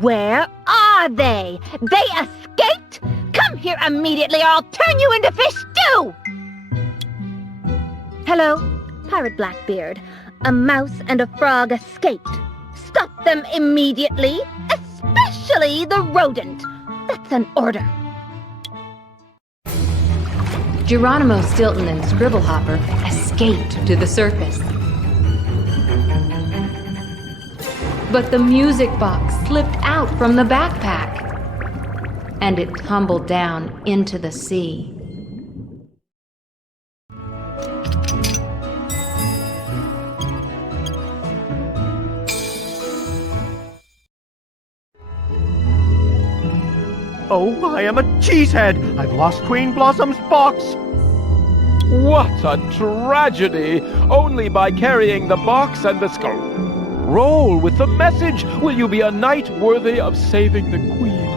Where are they? They escaped? Come here immediately or I'll turn you into fish stew! Hello, Pirate Blackbeard. A mouse and a frog escaped. Stop them immediately, especially the rodent. That's an order. Geronimo Stilton and Scriblehooper escaped to the surface. But the music box slipped out from the backpack, and it tumbled down into the sea. Oh, I am a cheesehead! I've lost Queen Blossom's box! What a tragedy! Only by carrying the box and the scroll with the message will you be a knight worthy of saving the queen.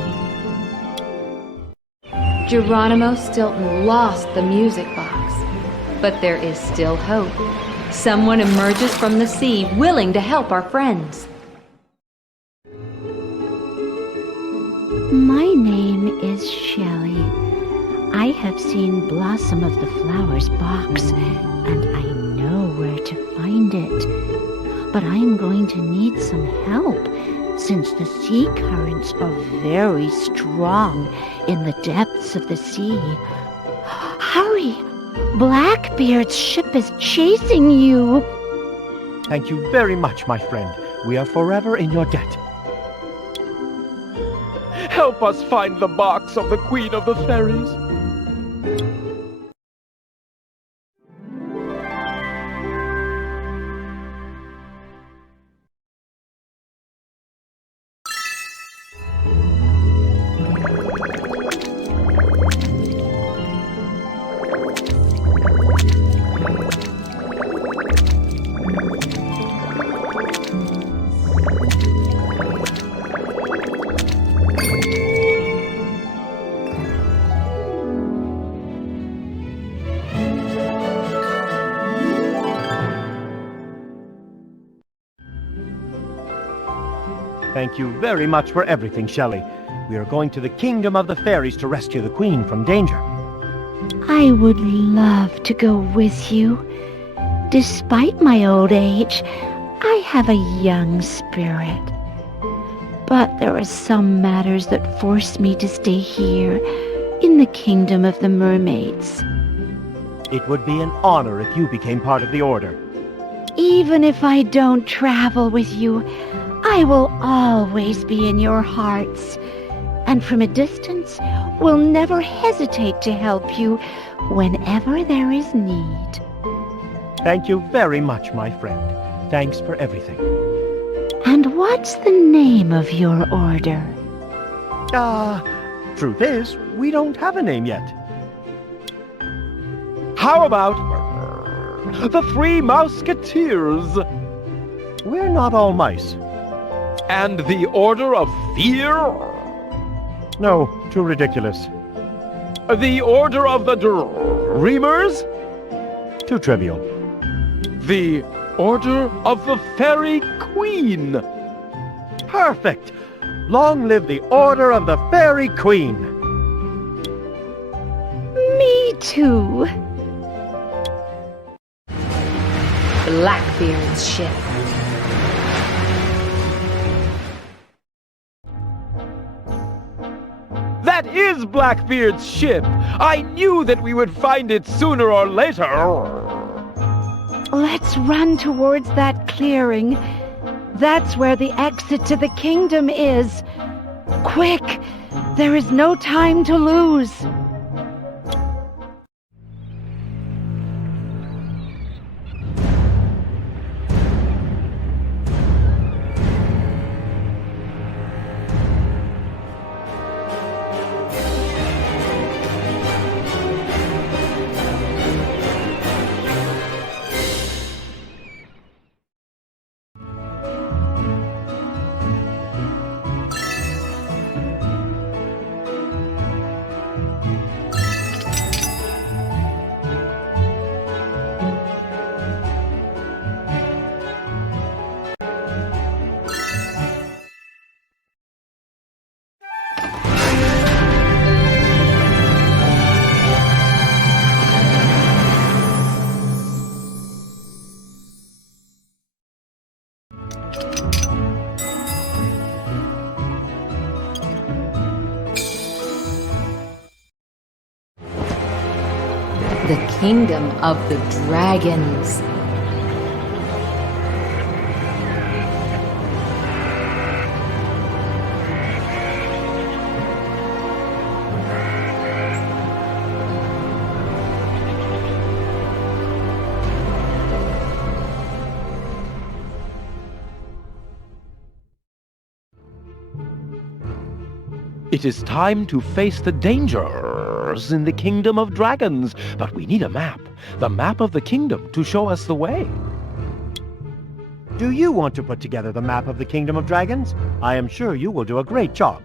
Geronimo Stilton lost the music box, but there is still hope. Someone emerges from the sea willing to help our friends. My name is Shelley. I have seen Blossom of the Flowers box, and I know where to find it. But I'm going to need some help, since the sea currents are very strong in the depths of the sea. Hurry! Blackbeard's ship is chasing you! Thank you very much, my friend. We are forever in your debt. Help us find the box of the Queen of the Fairies. Thank you very much for everything, Shelley. We are going to the Kingdom of the Fairies to rescue the Queen from danger. I would love to go with you. Despite my old age, I have a young spirit. But there are some matters that force me to stay here, in the Kingdom of the Mermaids. It would be an honor if you became part of the Order. Even if I don't travel with you, I will always be in your hearts, and from a distance will never hesitate to help you whenever there is need. Thank you very much, my friend. Thanks for everything. And what's the name of your order? Truth is, we don't have a name yet. How about the Three Musketeers? We're not all mice. And the Order of Fear? No, too ridiculous. The Order of the Dreamers? Too trivial. The Order of the Fairy Queen? Perfect! Long live the Order of the Fairy Queen! Me too. Blackbeard's ship. That is Blackbeard's ship! I knew that we would find it sooner or later! Let's run towards that clearing. That's where the exit to the kingdom is. Quick! There is no time to lose. The Kingdom of the Dragons. It is time to face the dangers in the Kingdom of Dragons, but we need a map. The map of the kingdom to show us the way. Do you want to put together the map of the Kingdom of Dragons? I am sure you will do a great job.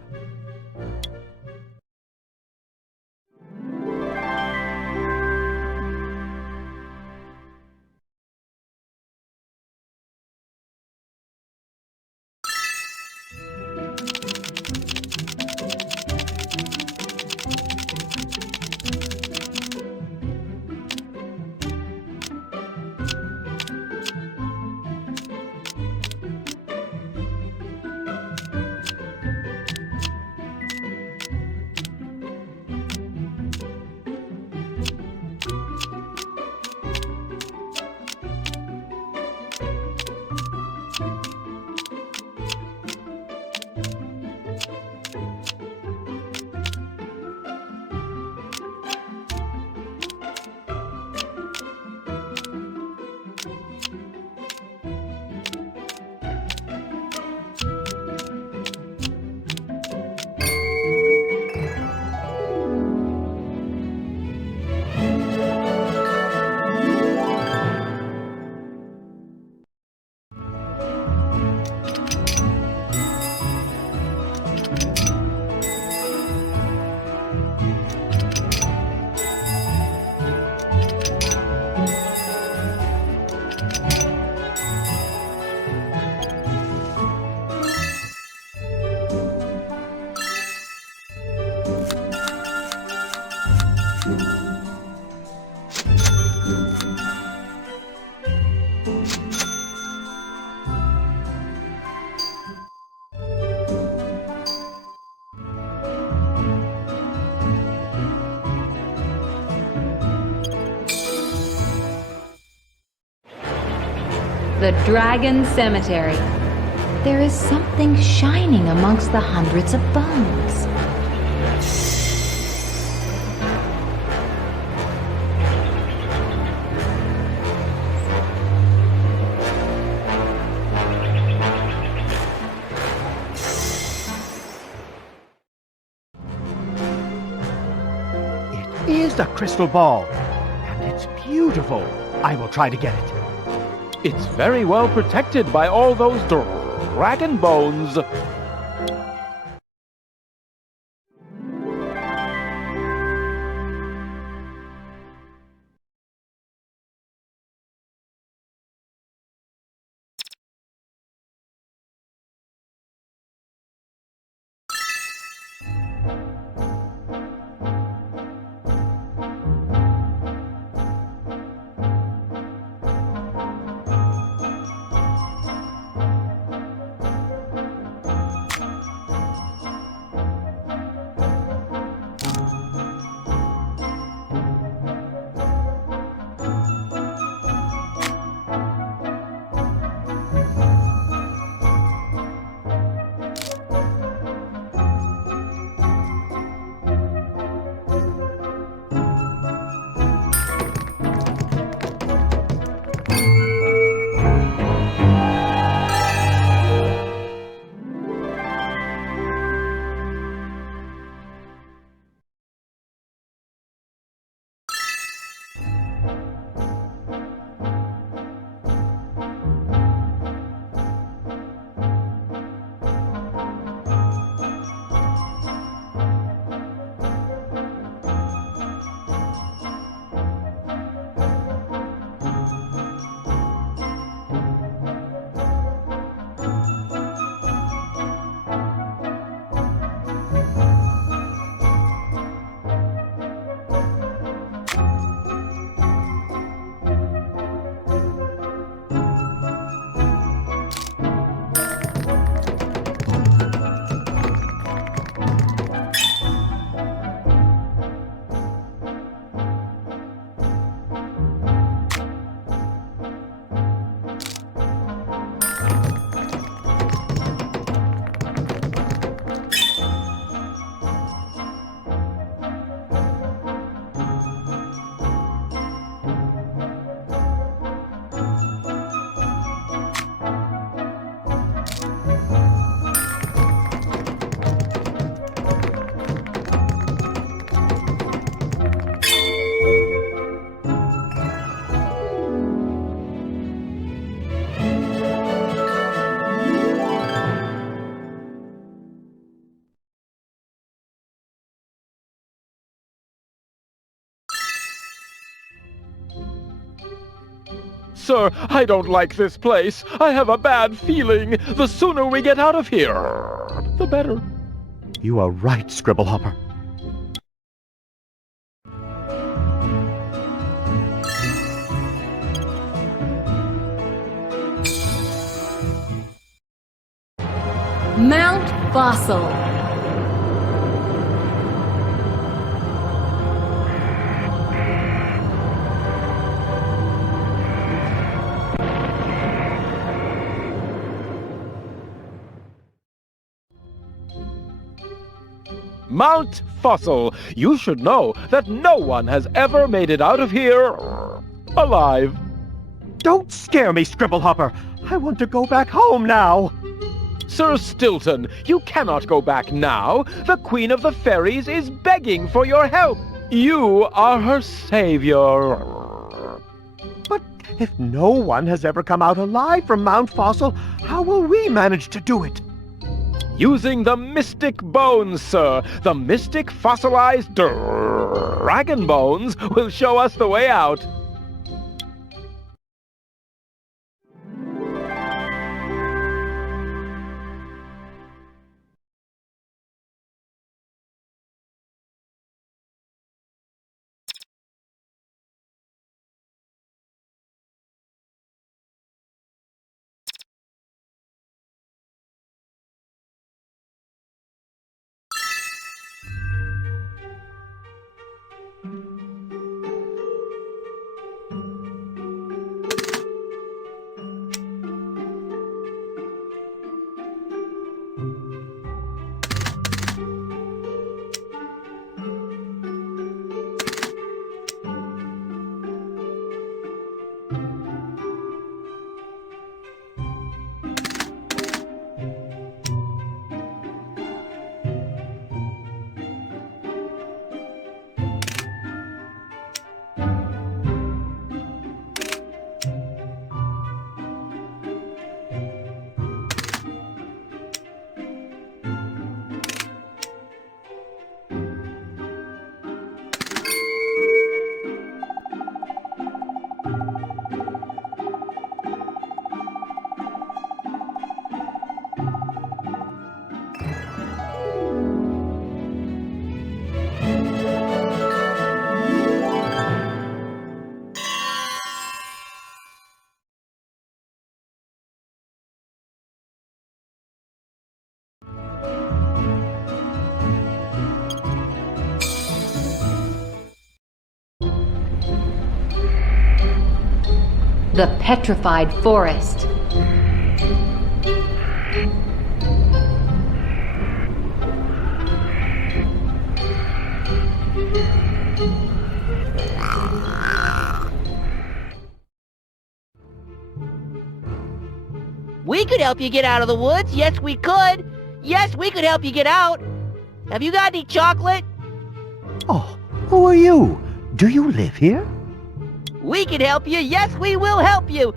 The Dragon Cemetery. There is something shining amongst the hundreds of bones. is a crystal ball. And it's beautiful. I will try to get it. It's very well protected by all those dragon bones. Sir, I don't like this place. I have a bad feeling. The sooner we get out of here, the better. You are right, Scriblehooper. Mount Fossil. Mount Fossil, you should know that no one has ever made it out of here alive. Don't scare me, Scriblehooper. I want to go back home now. Sir Stilton, you cannot go back now. The Queen of the Fairies is begging for your help. You are her savior. But if no one has ever come out alive from Mount Fossil, how will we manage to do it? Using the mystic bones, sir. The mystic fossilized dragon bones will show us the way out. The petrified forest. We could help you get out of the woods. Yes, we could. Yes, we could help you get out. Have you got any chocolate? Oh, who are you? Do you live here? We can help you. Yes, we will help you.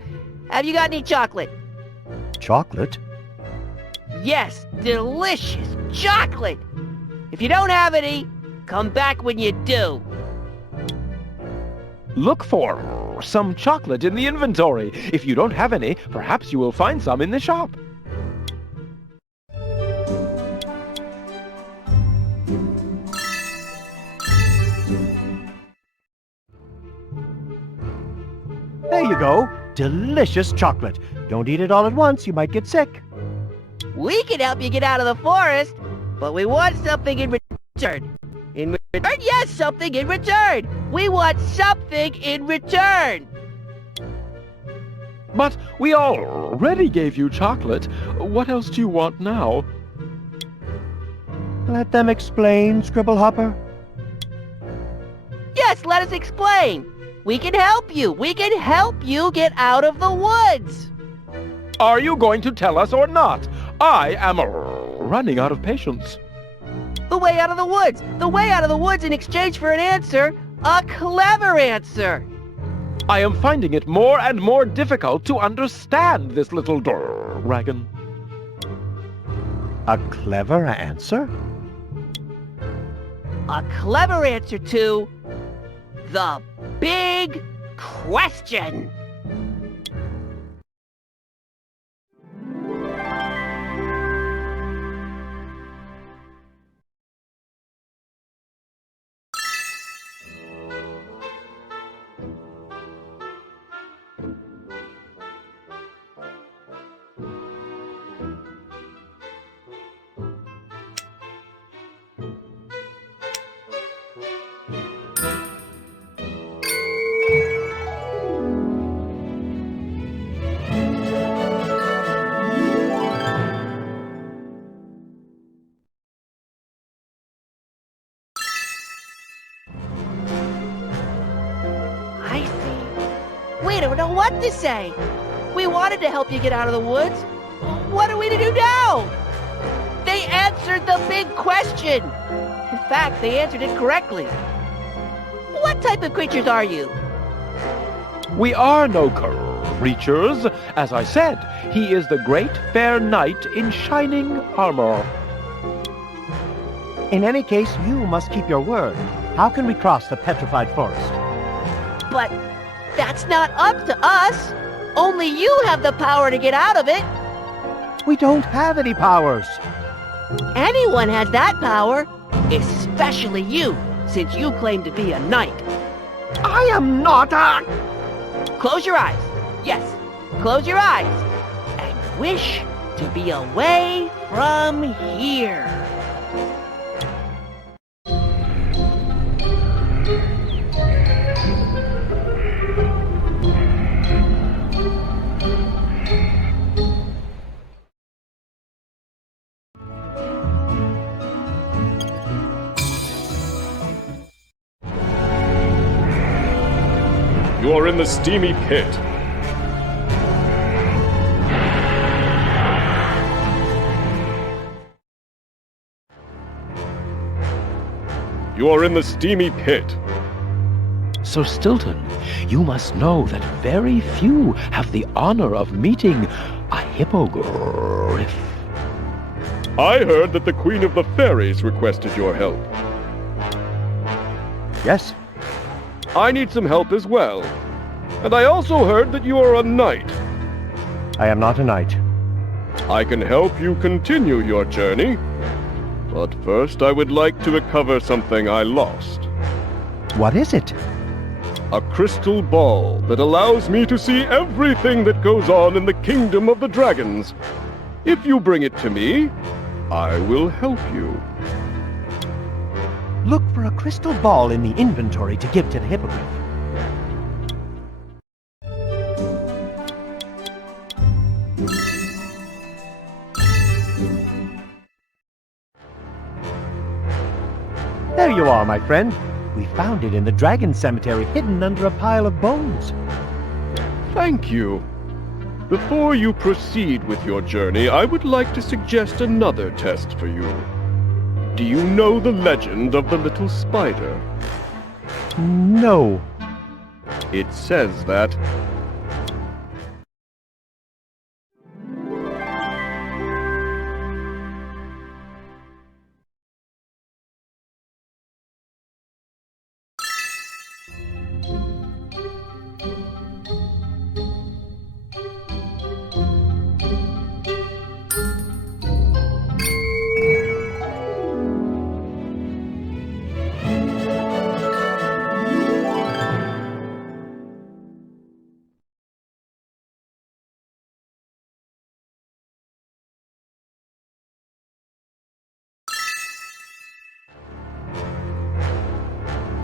Have you got any chocolate? Chocolate? Yes, delicious chocolate. If you don't have any, come back when you do. Look for some chocolate in the inventory. If you don't have any, perhaps you will find some in the shop. There you go. Delicious chocolate. Don't eat it all at once. You might get sick. We can help you get out of the forest, but we want something in return. In return? Yes, something in return. We want something in return. But we already gave you chocolate. What else do you want now? Let them explain, Scriblehooper. Yes, let us explain. We can help you. We can help you get out of the woods. Are you going to tell us or not? I am running out of patience. The way out of the woods. The way out of the woods in exchange for an answer. A clever answer. I am finding it more and more difficult to understand this little dragon. A clever answer? A clever answer to the big question. We don't know what to say. We wanted to help you get out of the woods. What are we to do now? They answered the big question. In fact, they answered it correctly. What type of creatures are you? We are no creatures. As I said, he is the great fair knight in shining armor. In any case, you must keep your word. How can we cross the petrified forest? But that's not up to us. Only you have the power to get out of it. We don't have any powers. Anyone has that power, especially you, since you claim to be a knight. I am not a... Close your eyes. Yes, close your eyes. And wish to be away from here. You are in the steamy pit. You are in the steamy pit. Sir Stilton, you must know that very few have the honor of meeting a hippogriff. I heard that the Queen of the Fairies requested your help. Yes. I need some help as well. And I also heard that you are a knight. I am not a knight. I can help you continue your journey. But first I would like to recover something I lost. What is it? A crystal ball that allows me to see everything that goes on in the Kingdom of the Dragons. If you bring it to me, I will help you. Look for a crystal ball in the inventory to give to the hippogriff. you are, my friend. We found it in the dragon cemetery, hidden under a pile of bones. Thank you. Before you proceed with your journey, I would like to suggest another test for you. Do you know the legend of the little spider? No. It says that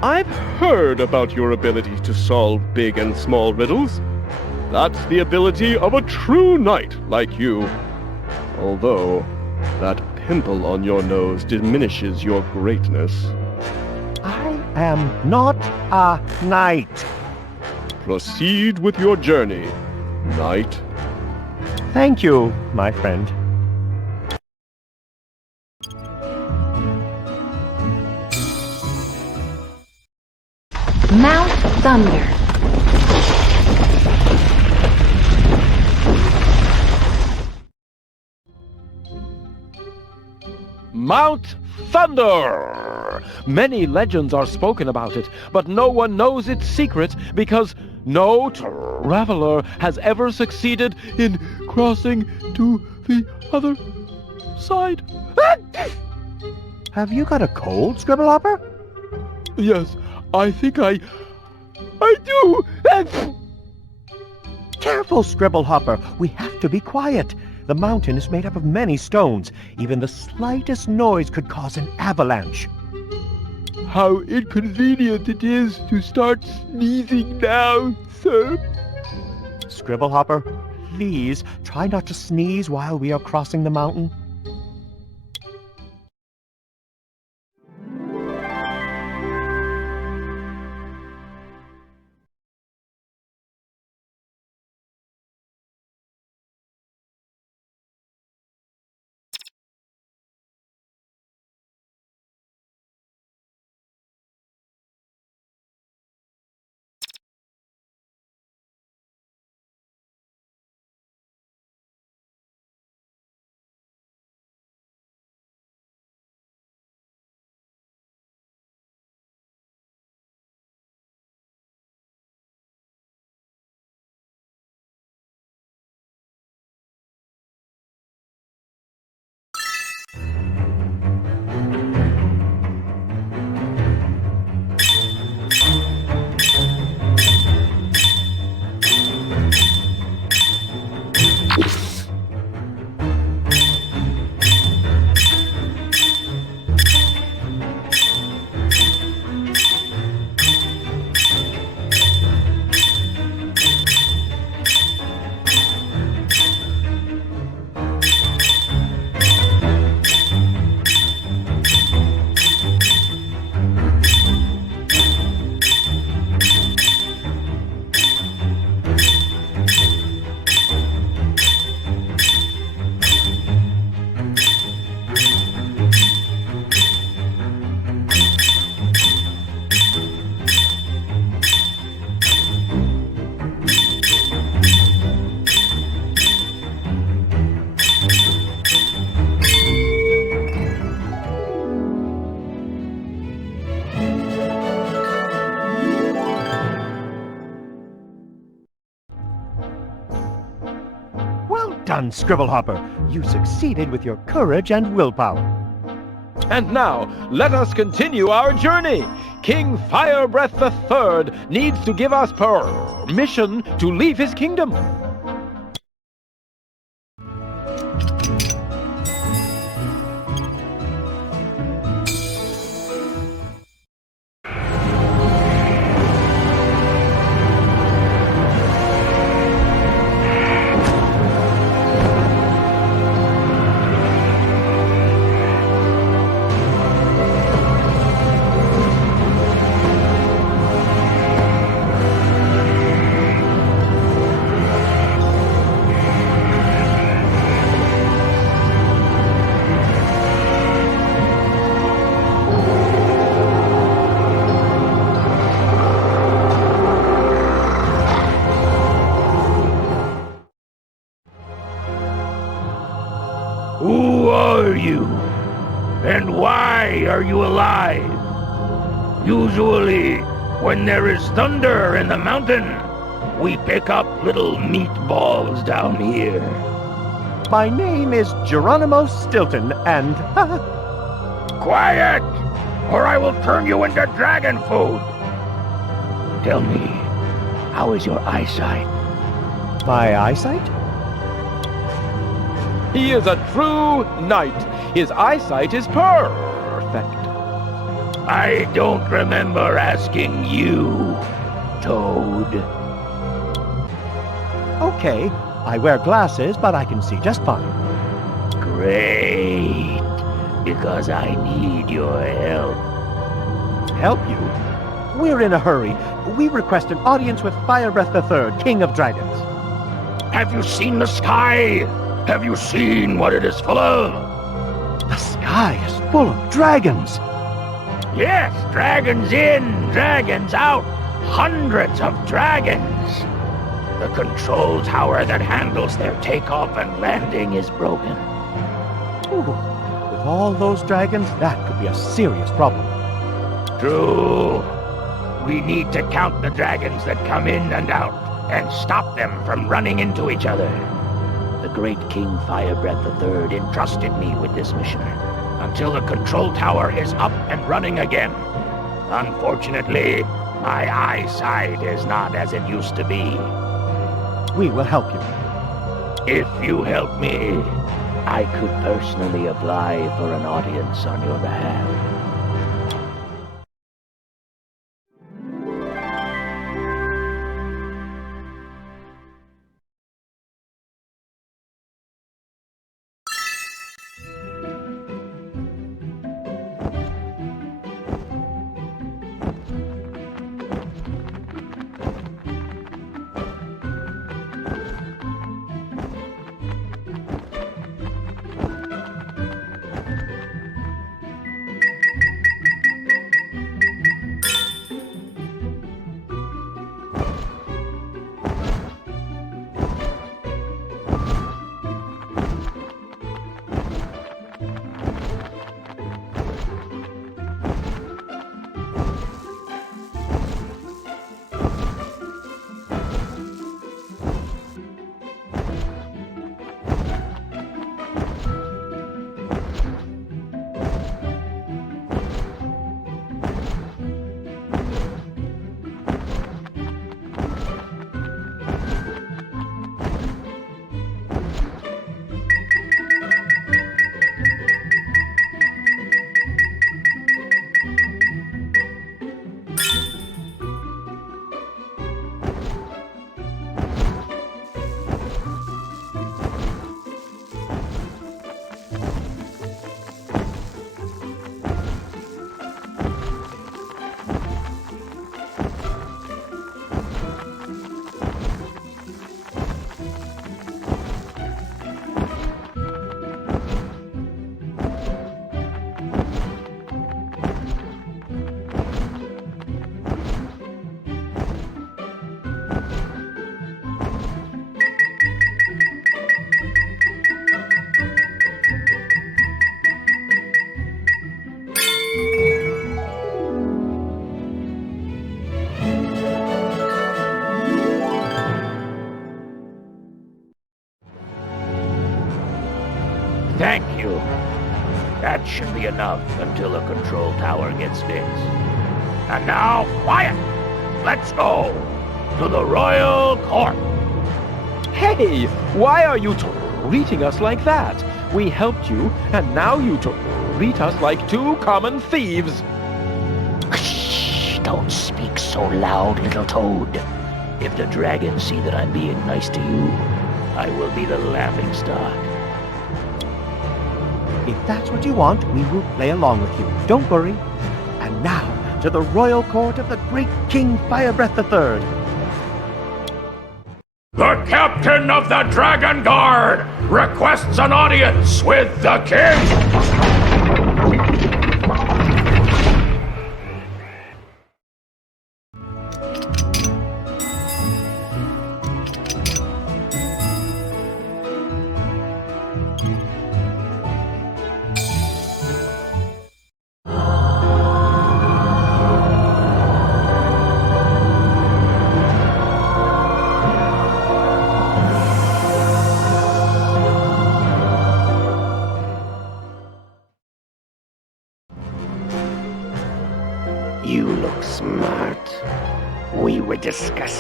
I've heard about your ability to solve big and small riddles. That's the ability of a true knight like you. Although, that pimple on your nose diminishes your greatness. I am not a knight. Proceed with your journey, knight. Thank you, my friend. Mount Thunder. Mount Thunder! Many legends are spoken about it, but no one knows its secret because no traveler has ever succeeded in crossing to the other side. Have you got a cold, Scriblehooper? Yes, I think I do. Careful, Scriblehooper. We have to be quiet. The mountain is made up of many stones. Even the slightest noise could cause an avalanche. How inconvenient it is to start sneezing now, sir. Scriblehooper, please try not to sneeze while we are crossing the mountain. Done, Scriblehooper. You succeeded with your courage and willpower. And now, let us continue our journey. King Firebreath III needs to give us permission to leave his kingdom. are you alive? Usually, when there is thunder in the mountain, we pick up little meatballs down here. My name is Geronimo Stilton, and... Quiet! Or I will turn you into dragon food! Tell me, how is your eyesight? My eyesight? He is a true knight. His eyesight is perfect. I don't remember asking you, Toad. Okay, I wear glasses, but I can see just fine. Great, because I need your help. Help you? We're in a hurry. We request an audience with Firebreath III, King of Dragons. Have you seen the sky? Have you seen what it is full of? The sky is full of dragons. Yes, dragons in, dragons out. Hundreds of dragons. The control tower that handles their takeoff and landing is broken. Ooh, with all those dragons, that could be a serious problem. True. We need to count the dragons that come in and out, and stop them from running into each other. The great King Firebreath III entrusted me with this mission, until the control tower is up and running again. Unfortunately, my eyesight is not as it used to be. We will help you. If you help me, I could personally apply for an audience on your behalf. Thank you. That should be enough until the control tower gets fixed. And now, quiet! Let's go to the royal court. Hey, why are you treating us like that? We helped you, and now you treat us like two common thieves. Shh! Don't speak so loud, little toad. If the dragons see that I'm being nice to you, I will be the laughingstock. If that's what you want, we will play along with you. Don't worry. And now, to the royal court of the great King Firebreath III. The captain of the Dragon Guard requests an audience with the king!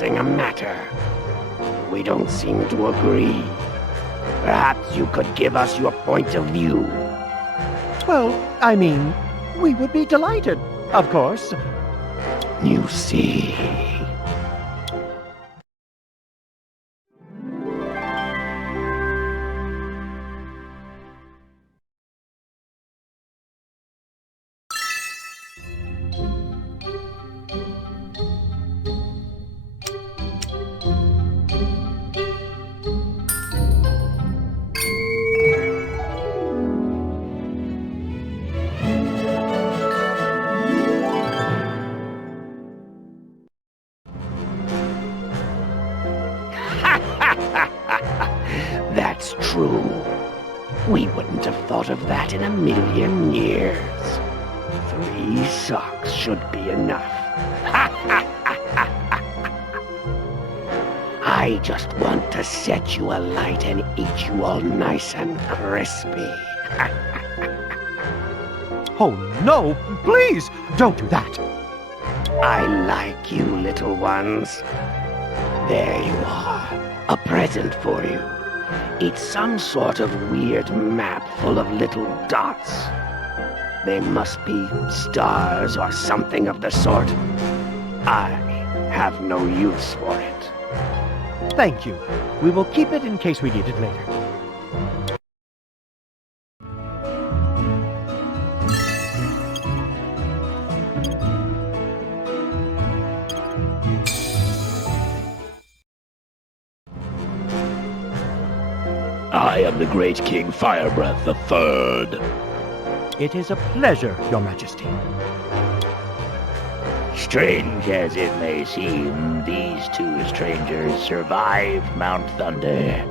pressing a matter. We don't seem to agree. Perhaps you could give us your point of view. Well, I mean, we would be delighted, of course. You see... That's true. We wouldn't have thought of that in a million years. 3 socks should be enough. I just want to set you alight and eat you all nice and crispy. Oh, no! Please! Don't do that! I like you, little ones. There you are. A present for you. It's some sort of weird map full of little dots. They must be stars or something of the sort. I have no use for it. Thank you. We will keep it in case we need it later. I am the great King Firebreath III. It is a pleasure, Your Majesty. Strange as it may seem, these 2 strangers survived Mount Thunder.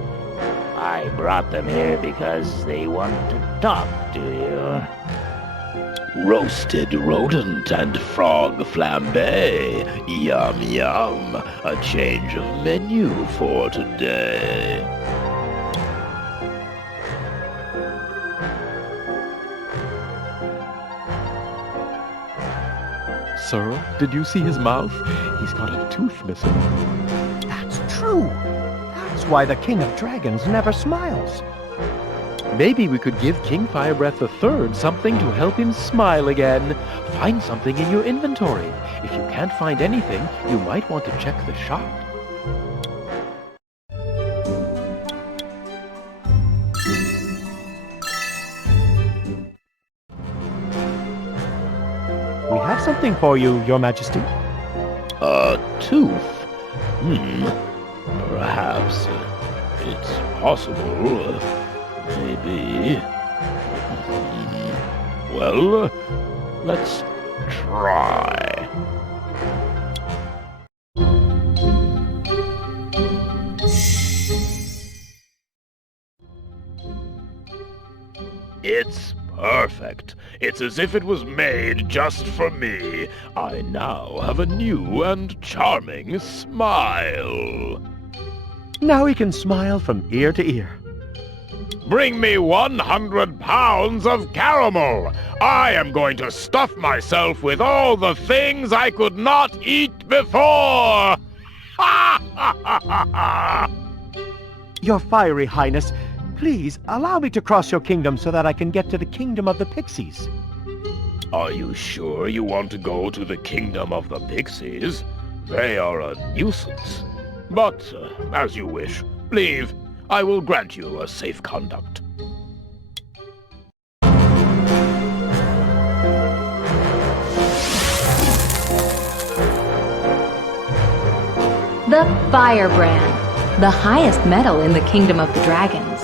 I brought them here because they want to talk to you. Roasted rodent and frog flambe. Yum yum. A change of menu for today. Sir, did you see his mouth? He's got a tooth missing. That's true. That's why the King of Dragons never smiles. Maybe we could give King Firebreath III something to help him smile again. Find something in your inventory. If you can't find anything, you might want to check the shop. We have something for you, Your Majesty. A tooth? Perhaps it's possible. Maybe. Well, let's try. It's perfect. It's as if it was made just for me. I now have a new and charming smile. Now he can smile from ear to ear. Bring me 100 pounds of caramel. I am going to stuff myself with all the things I could not eat before. Your Fiery Highness, please allow me to cross your kingdom so that I can get to the Kingdom of the Pixies. Are you sure you want to go to the Kingdom of the Pixies? They are a nuisance. But, as you wish. Leave. I will grant you a safe conduct. The Firebrand, the highest medal in the Kingdom of the Dragons.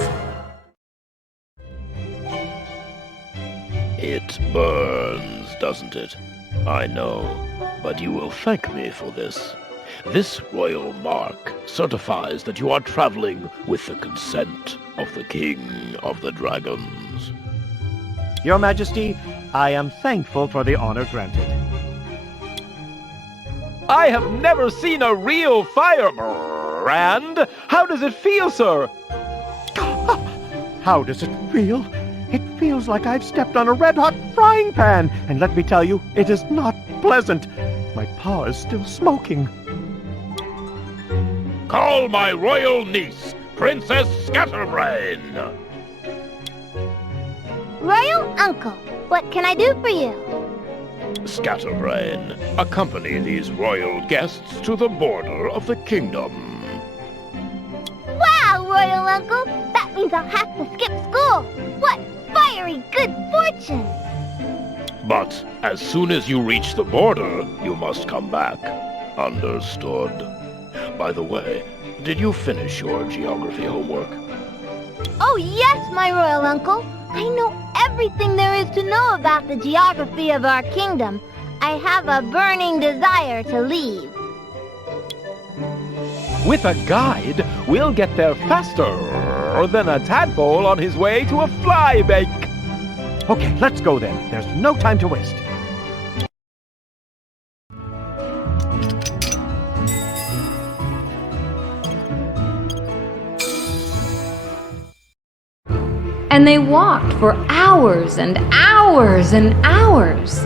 It burns, doesn't it? I know, but you will thank me for this. This royal mark certifies that you are traveling with the consent of the King of the Dragons. Your Majesty, I am thankful for the honor granted. I have never seen a real firebrand. How does it feel, sir? How does it feel? It feels like I've stepped on a red-hot frying pan, and let me tell you, it is not pleasant. My paw is still smoking. Call my royal niece, Princess Scatterbrain. Royal Uncle, what can I do for you? Scatterbrain, accompany these royal guests to the border of the kingdom. Wow, Royal Uncle! That means I'll have to skip school! What fiery good fortune! But as soon as you reach the border, you must come back. Understood? By the way, did you finish your geography homework? Oh yes, my Royal Uncle! I know everything there is to know about the geography of our kingdom. I have a burning desire to leave. With a guide, we'll get there faster than a tadpole on his way to a fly bake. Okay, let's go then. There's no time to waste. And they walked for hours and hours and hours.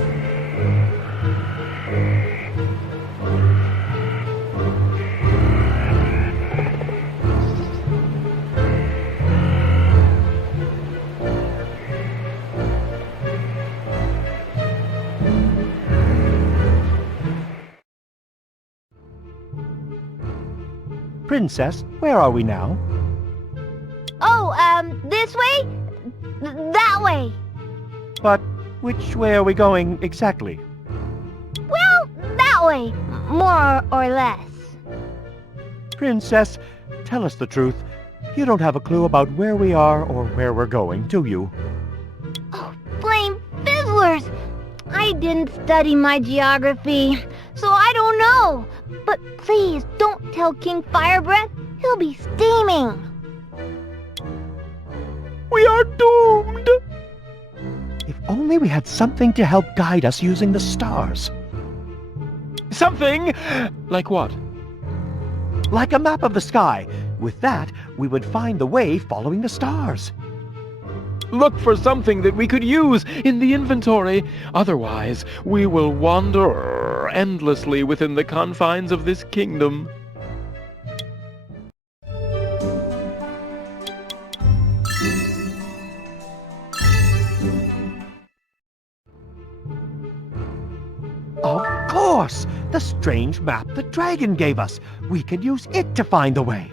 Princess, where are we now? Oh, this way? That way. But which way are we going exactly? Well, that way. More or less. Princess, tell us the truth. You don't have a clue about where we are or where we're going, do you? Oh, blame fizzlers! I didn't study my geography, so I don't know. But please, don't tell King Firebreath. He'll be steaming. We are doomed! If only we had something to help guide us using the stars. Something? Like what? Like a map of the sky. With that, we would find the way following the stars. Look for something that we could use in the inventory. Otherwise, we will wander endlessly within the confines of this kingdom. Of course! The strange map the dragon gave us. We can use it to find the way.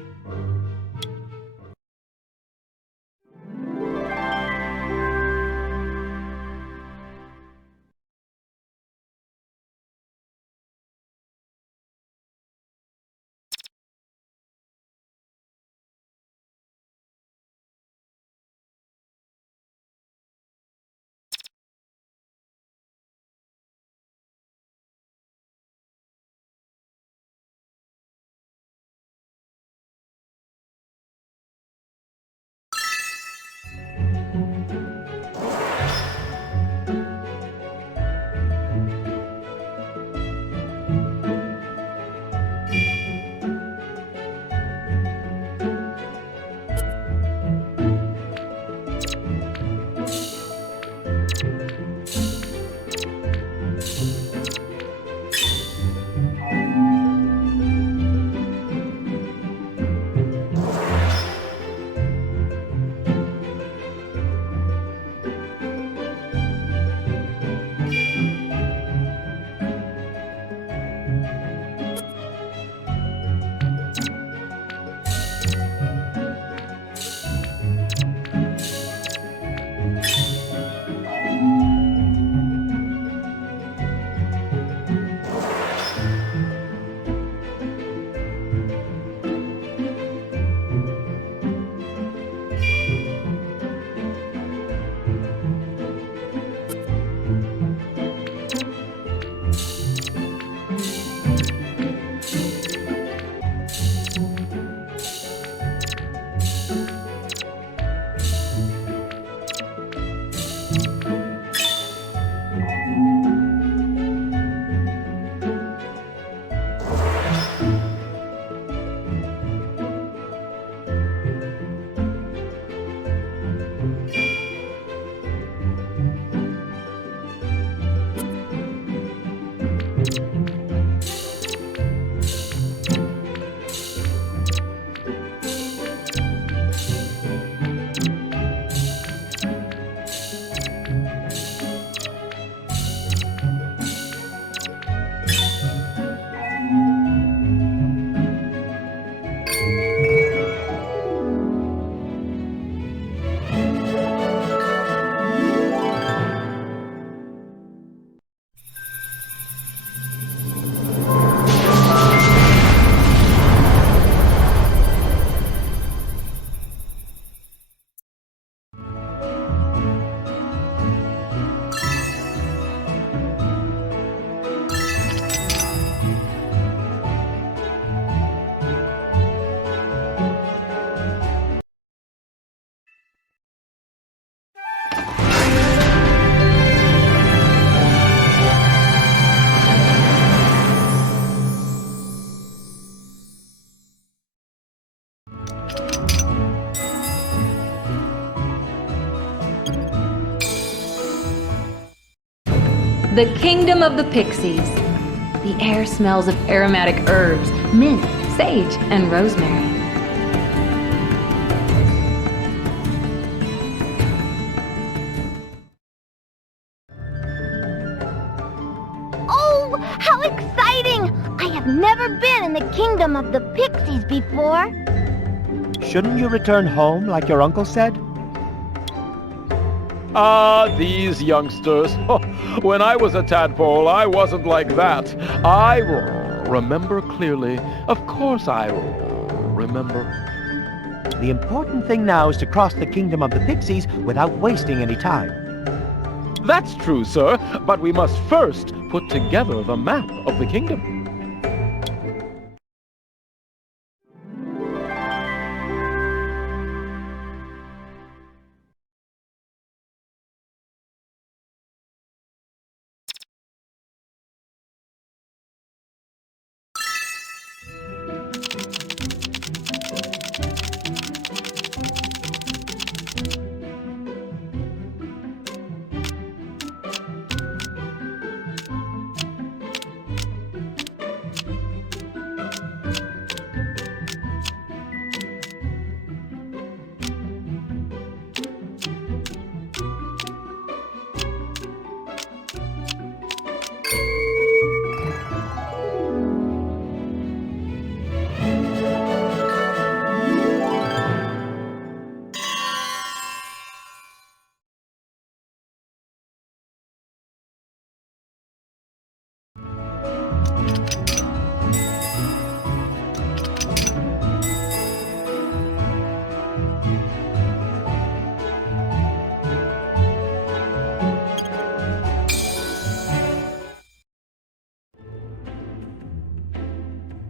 the Kingdom of the Pixies. The air smells of aromatic herbs, mint, sage, and rosemary. Oh, how exciting! I have never been in the Kingdom of the Pixies before. Shouldn't you return home like your uncle said? Ah, these youngsters. When I was a tadpole, I wasn't like that. I remember clearly. Of course I remember. The important thing now is to cross the Kingdom of the Pixies without wasting any time. That's true, sir, but we must first put together the map of the kingdom.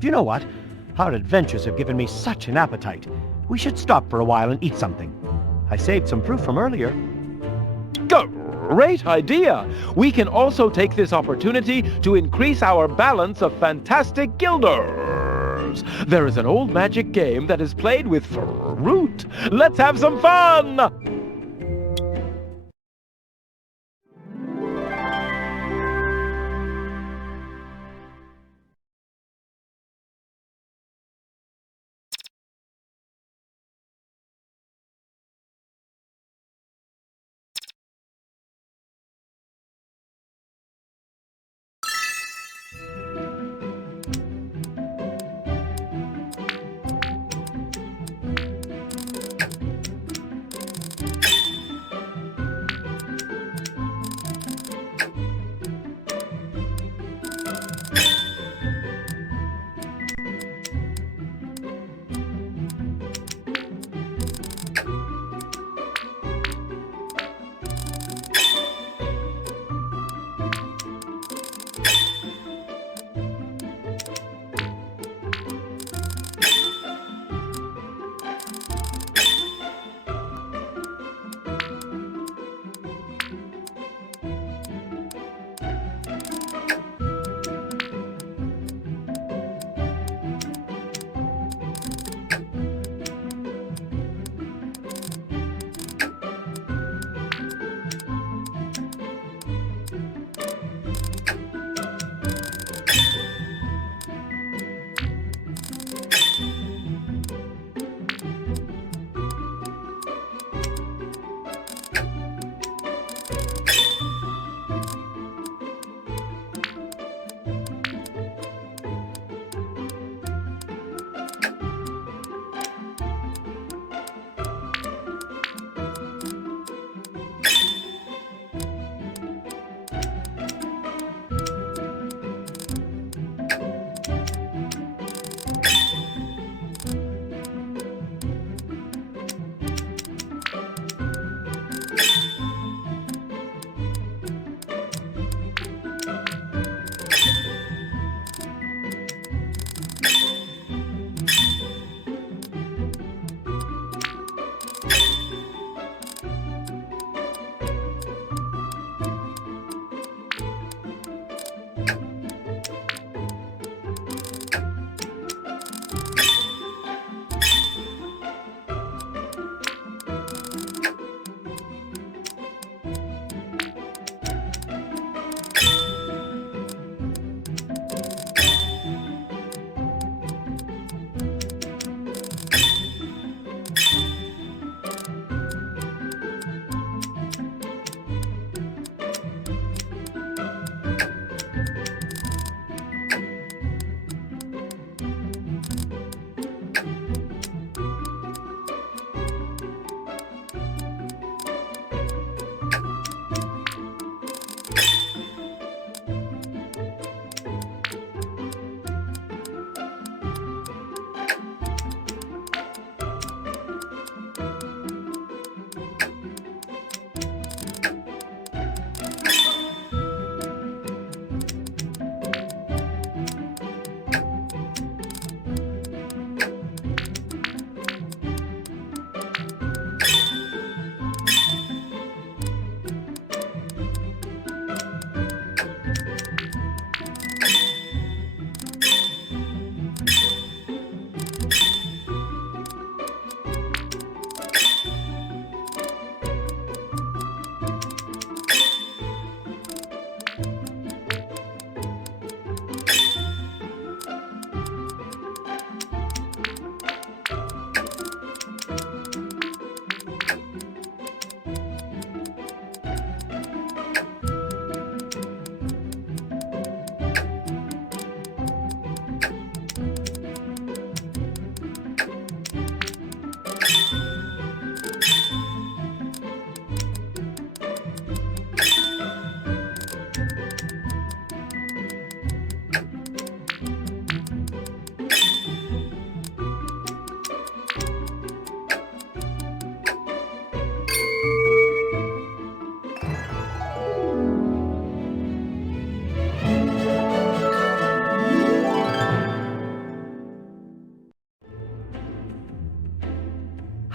Do you know what? Our adventures have given me such an appetite. We should stop for a while and eat something. I saved some fruit from earlier. Great idea! We can also take this opportunity to increase our balance of fantastic guilders. There is an old magic game that is played with fruit. Let's have some fun!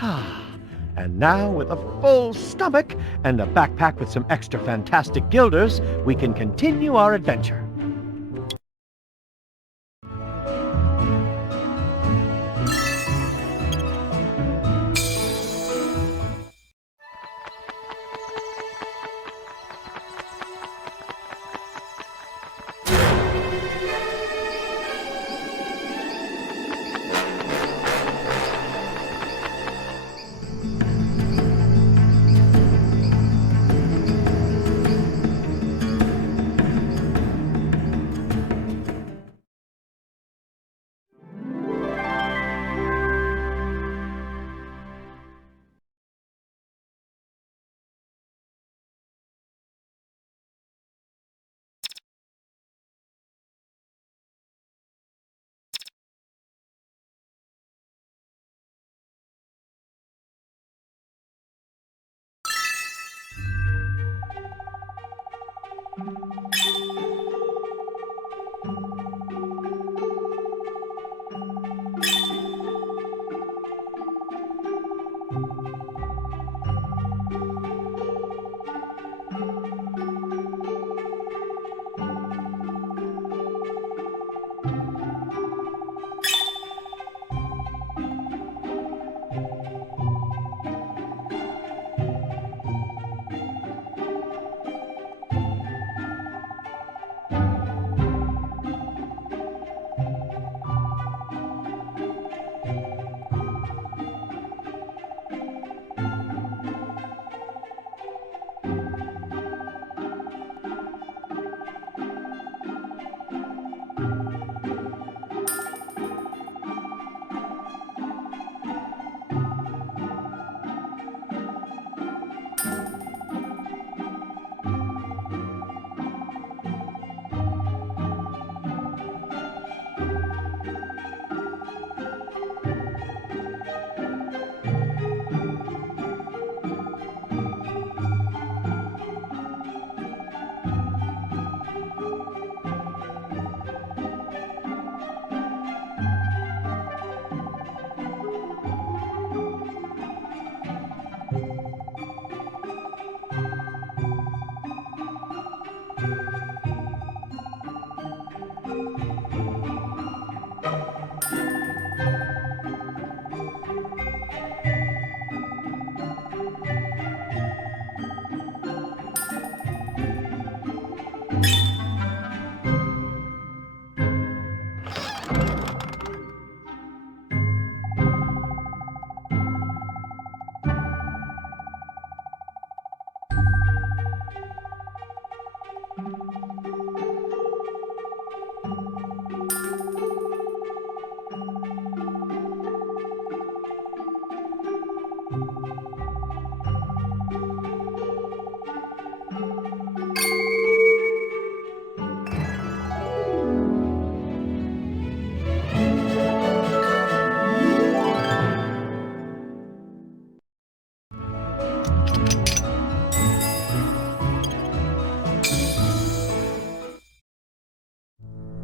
And now, with a full stomach and a backpack with some extra fantastic guilders, we can continue our adventure.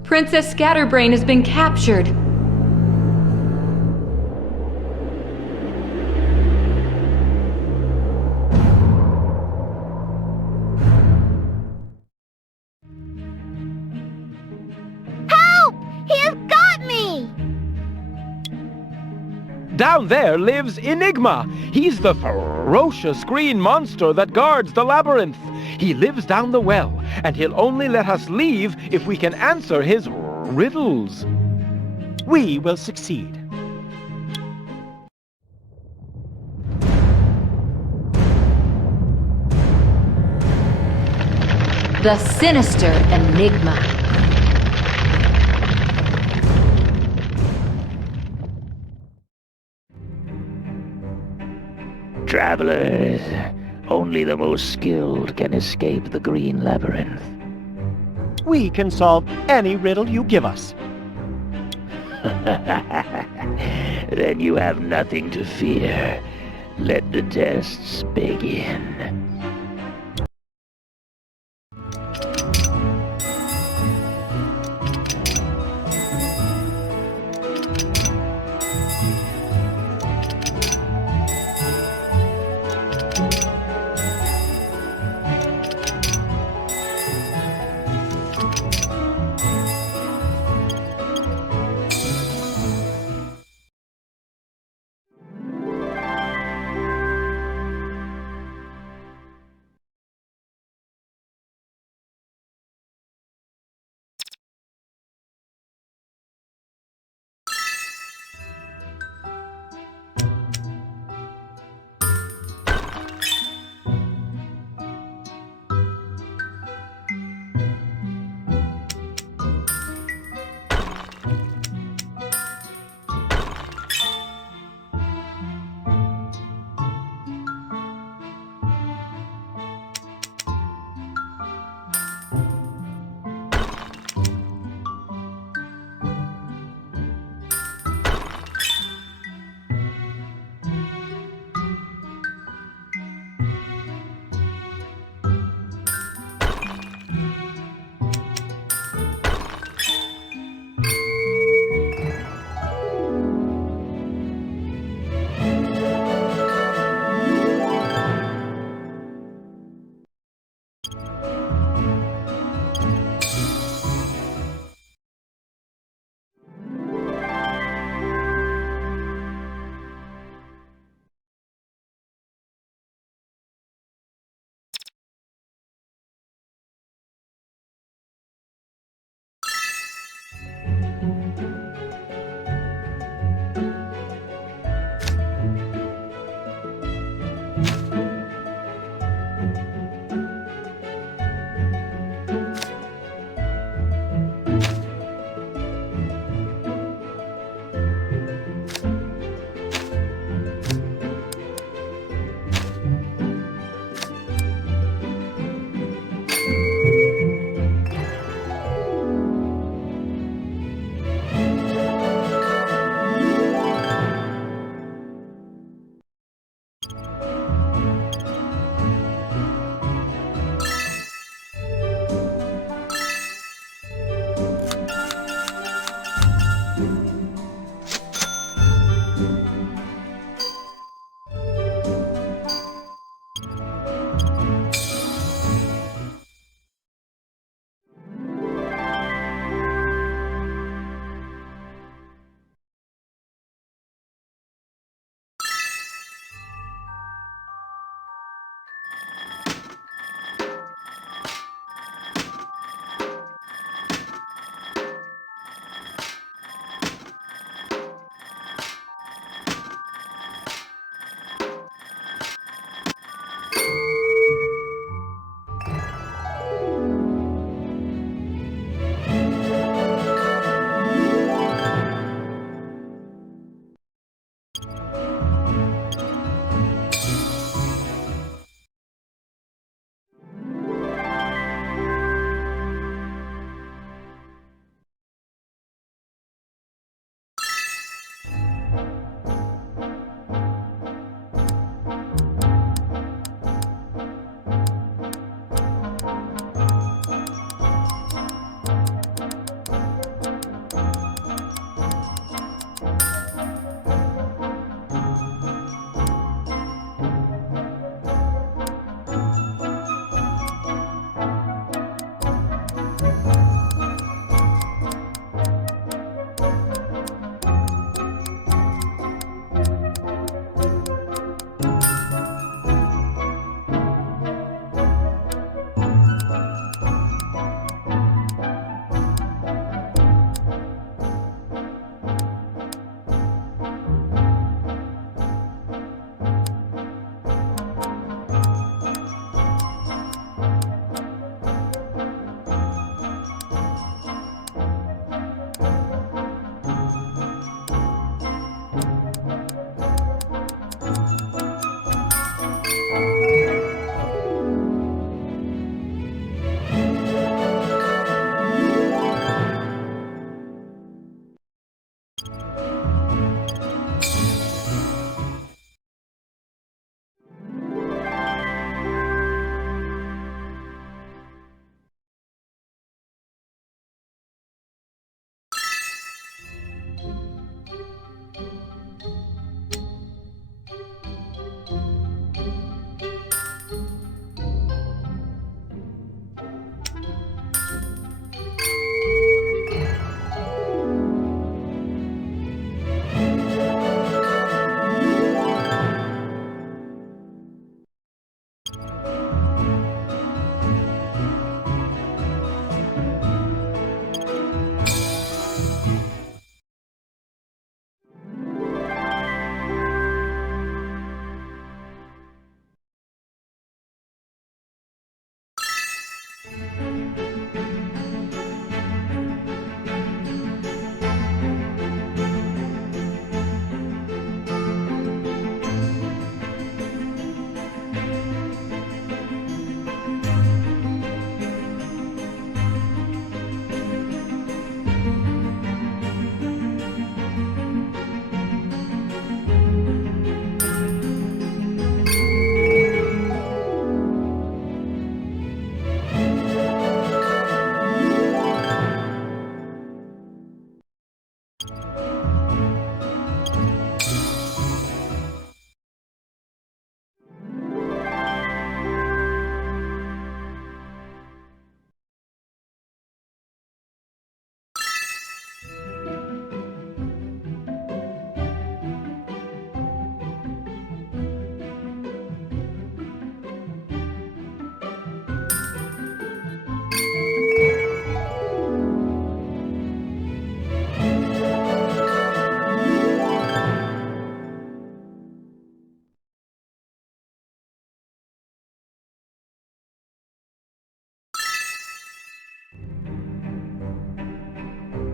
Princess Scatterbrain has been captured. Help! He has got me! Down there lives Enigma. He's the ferocious green monster that guards the labyrinth. He lives down the well, and he'll only let us leave if we can answer his riddles. We will succeed. The sinister Enigma. Travelers, only the most skilled can escape the green labyrinth. We can solve any riddle you give us. Then you have nothing to fear. Let the tests begin.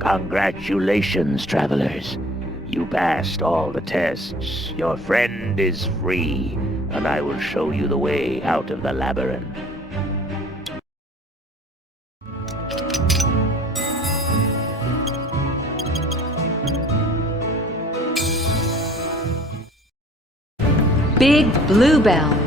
Congratulations, travelers. You passed all the tests. Your friend is free, and I will show you the way out of the labyrinth. Big Bluebell.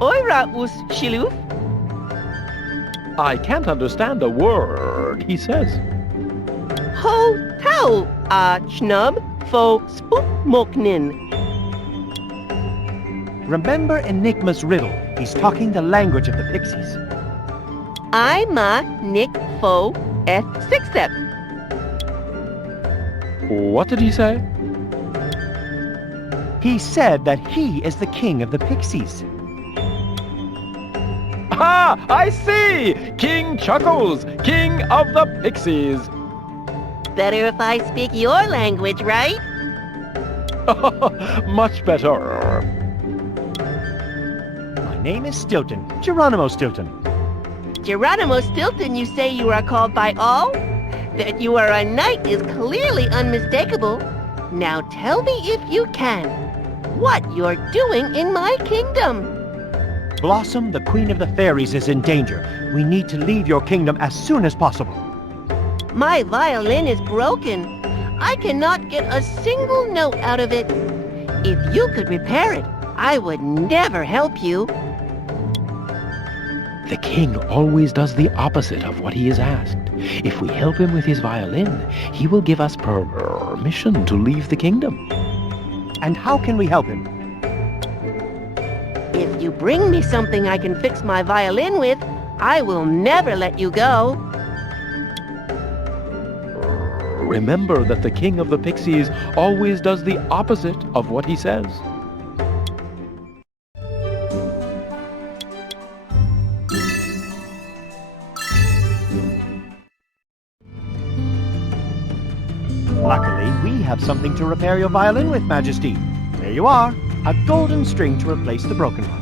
Oira us shiluf. I can't understand a word he says. Ho tau schnub fo spook moknin. Remember Enigma's riddle. He's talking the language of the Pixies. I ma nick fo eth six step. What did he say? He said that he is the king of the Pixies. Ah, I see! King Chuckles, king of the Pixies. Better if I speak your language, right? Much better. My name is Stilton, Geronimo Stilton. Geronimo Stilton, you say you are called by all? That you are a knight is clearly unmistakable. Now tell me if you can, what you're doing in my kingdom. Blossom, the queen of the fairies, is in danger. We need to leave your kingdom as soon as possible. My violin is broken. I cannot get a single note out of it. If you could repair it, I would never help you. The king always does the opposite of what he is asked. If we help him with his violin, he will give us permission to leave the kingdom. And how can we help him? If you bring me something I can fix my violin with, I will never let you go. Remember that the king of the Pixies always does the opposite of what he says. Luckily, we have something to repair your violin with, Majesty. There you are, a golden string to replace the broken one.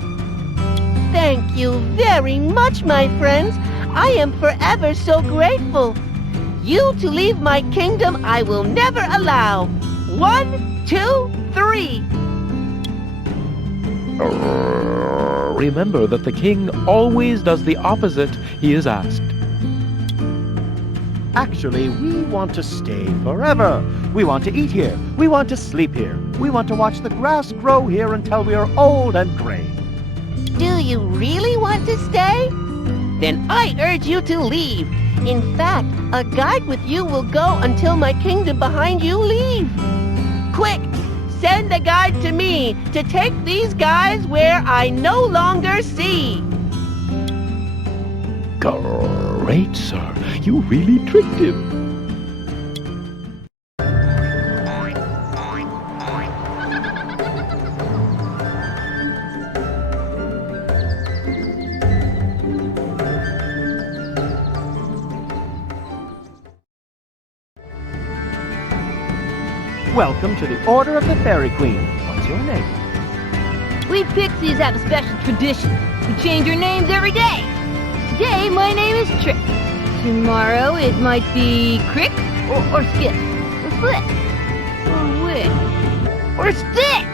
Thank you very much, my friends. I am forever so grateful. You to leave my kingdom I will never allow. 1, 2, 3. Remember that the king always does the opposite he is asked. Actually, we want to stay forever. We want to eat here. We want to sleep here. We want to watch the grass grow here until we are old and gray. Do you really want to stay? Then I urge you to leave. In fact, a guide with you will go until my kingdom behind you leave. Quick, send a guide to me to take these guys where I no longer see. Great, sir. You really tricked him. Welcome to the Order of the Fairy Queen. What's your name? We Pixies have a special tradition. We change our names every day. Today, my name is Trick. Tomorrow, it might be Crick, or Skip, or Flip, or Wick, or Stick.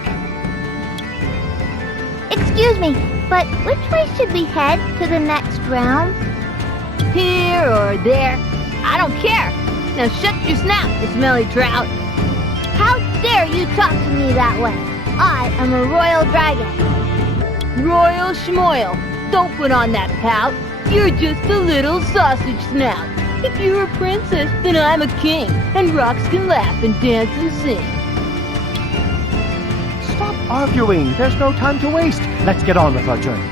Excuse me, but which way should we head to the next round? Here or there. I don't care. Now shut your snout, you smelly trout. How dare you talk to me that way? I am a royal dragon. Royal schmoil. Don't put on that pout. You're just a little sausage snout. If you're a princess, then I'm a king, and rocks can laugh and dance and sing. Stop arguing. There's no time to waste. Let's get on with our journey.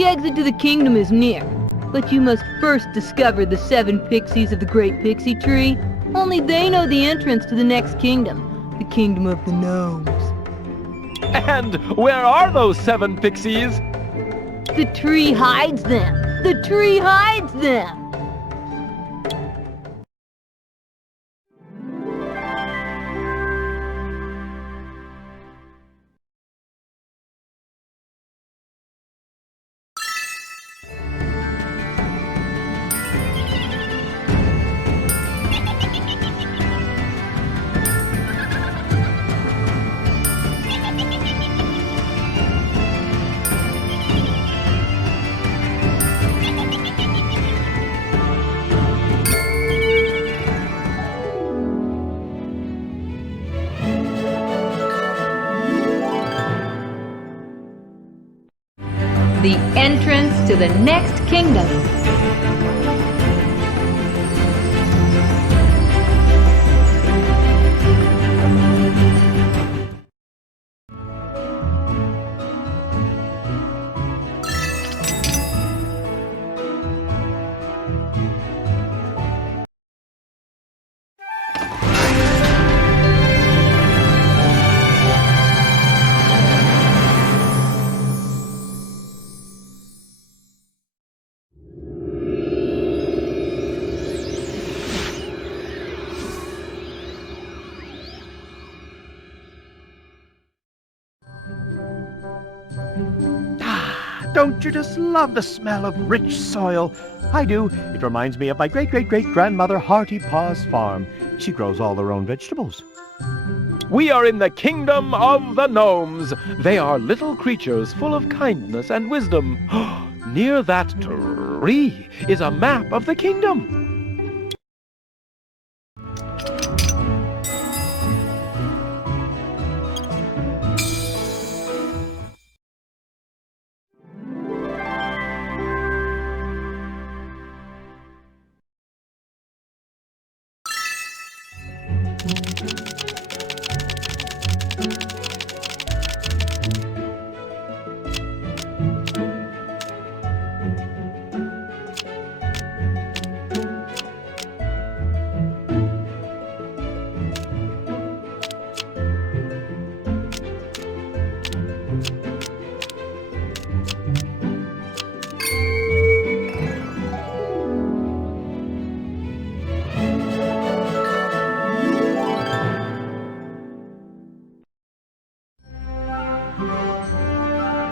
The exit to the kingdom is near, but you must first discover the 7 pixies of the Great Pixie Tree. Only they know the entrance to the next kingdom, the Kingdom of the Gnomes. And where are those 7 pixies? The tree hides them! The tree hides them! The entrance to the next kingdom. Don't you just love the smell of rich soil? I do. It reminds me of my great-great-great-grandmother Hearty Paw's farm. She grows all her own vegetables. We are in the Kingdom of the Gnomes. They are little creatures full of kindness and wisdom. Near that tree is a map of the kingdom.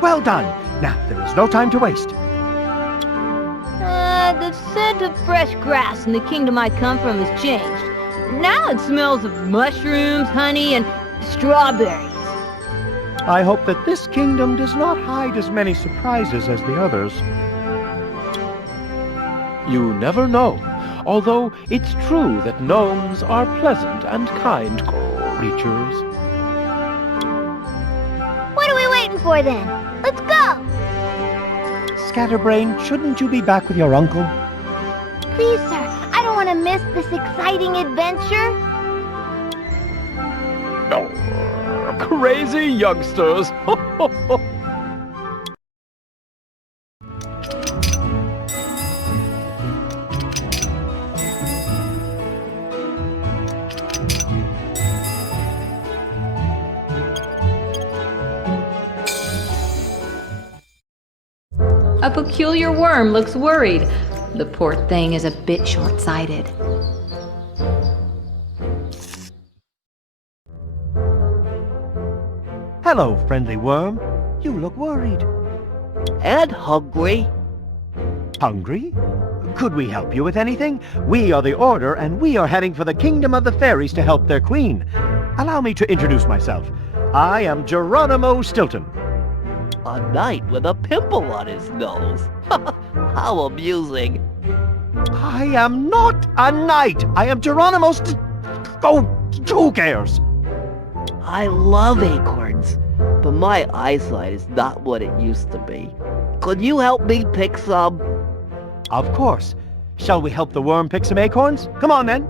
Well done. Now, there is no time to waste. The scent of fresh grass in the kingdom I come from has changed. Now it smells of mushrooms, honey, and strawberries. I hope that this kingdom does not hide as many surprises as the others. You never know, although it's true that gnomes are pleasant and kind creatures. What are we waiting for then? Let's go! Scatterbrain, shouldn't you be back with your uncle? Please, sir, I don't want to miss this exciting adventure. Oh, crazy youngsters! A peculiar worm looks worried. The poor thing is a bit short-sighted. Hello, friendly worm. You look worried. And hungry. Hungry? Could we help you with anything? We are the Order, and we are heading for the Kingdom of the Fairies to help their queen. Allow me to introduce myself. I am Geronimo Stilton. A knight with a pimple on his nose. How amusing. I am not a knight. I am Geronimo Oh, who cares? I love acorns, but my eyesight is not what it used to be. Could you help me pick some? Of course. Shall we help the worm pick some acorns? Come on, then.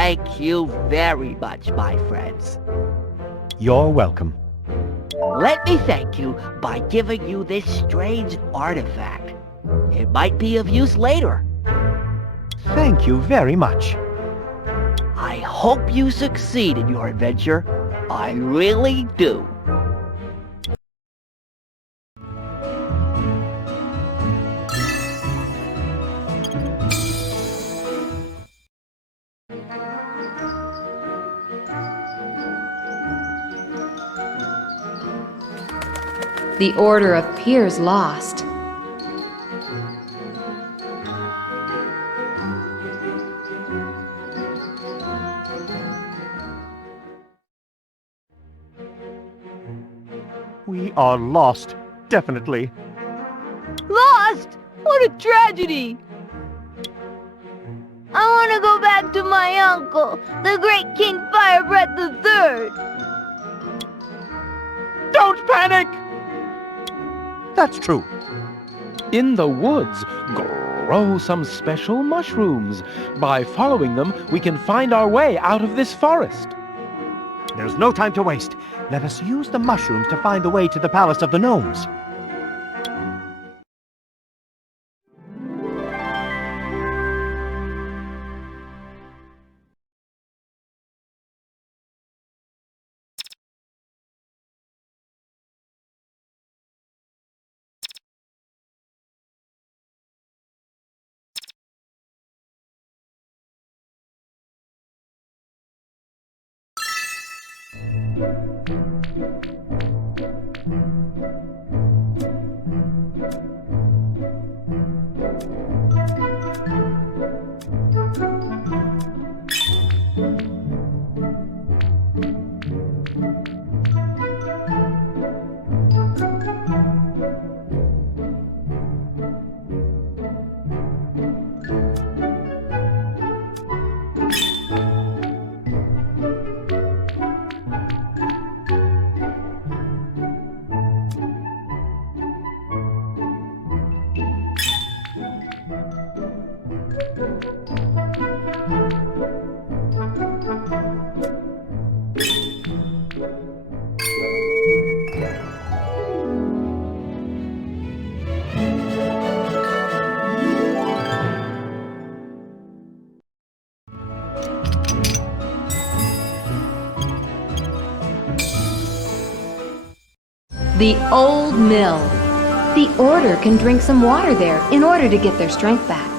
Thank you very much, my friends. You're welcome. Let me thank you by giving you this strange artifact. It might be of use later. Thank you very much. I hope you succeed in your adventure. I really do. The order appears lost. We are lost, definitely. Lost! What a tragedy! I want to go back to my uncle, the great King Firebreath III. Don't panic! That's true. In the woods, grow some special mushrooms. By following them, we can find our way out of this forest. There's no time to waste. Let us use the mushrooms to find the way to the Palace of the Gnomes. The old mill. The Order can drink some water there in order to get their strength back.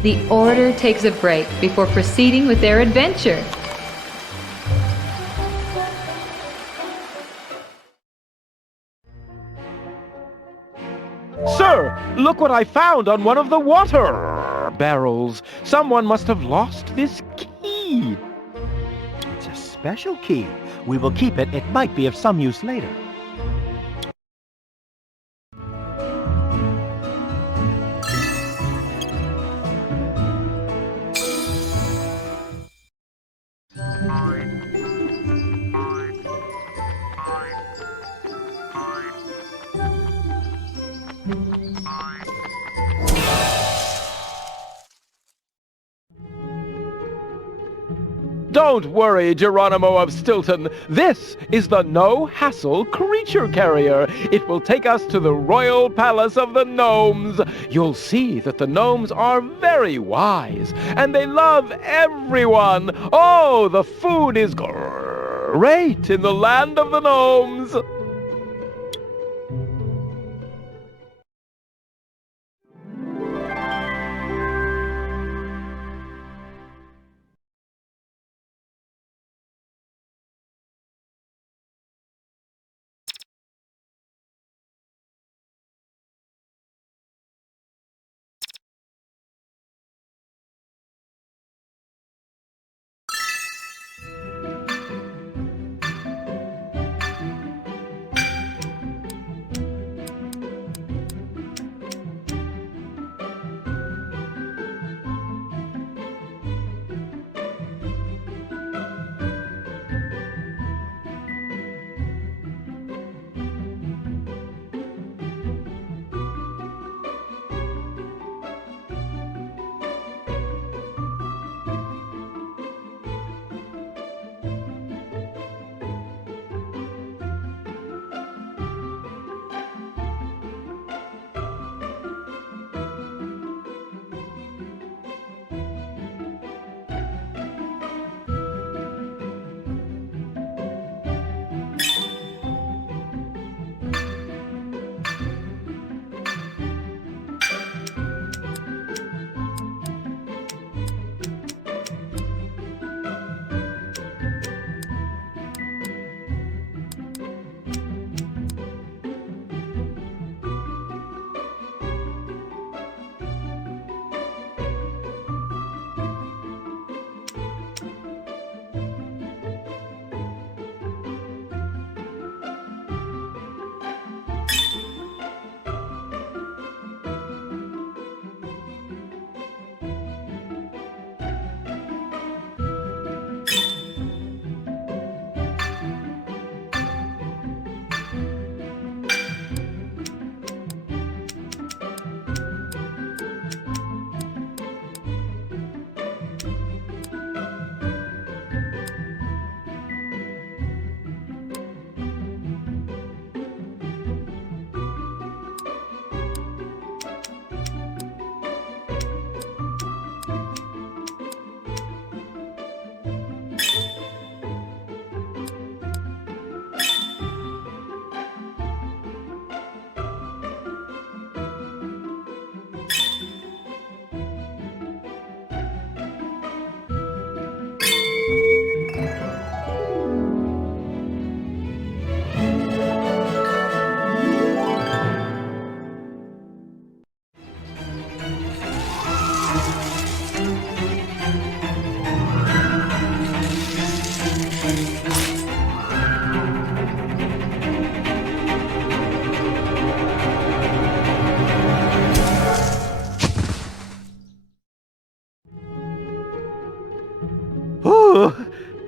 The Order takes a break before proceeding with their adventure. Sir, look what I found on one of the water barrels. Someone must have lost this key. It's a special key. We will keep it. It might be of some use later. Don't worry, Geronimo of Stilton. This is the no-hassle creature carrier. It will take us to the royal palace of the gnomes. You'll see that the gnomes are very wise, and they love everyone. Oh, the food is great in the land of the gnomes.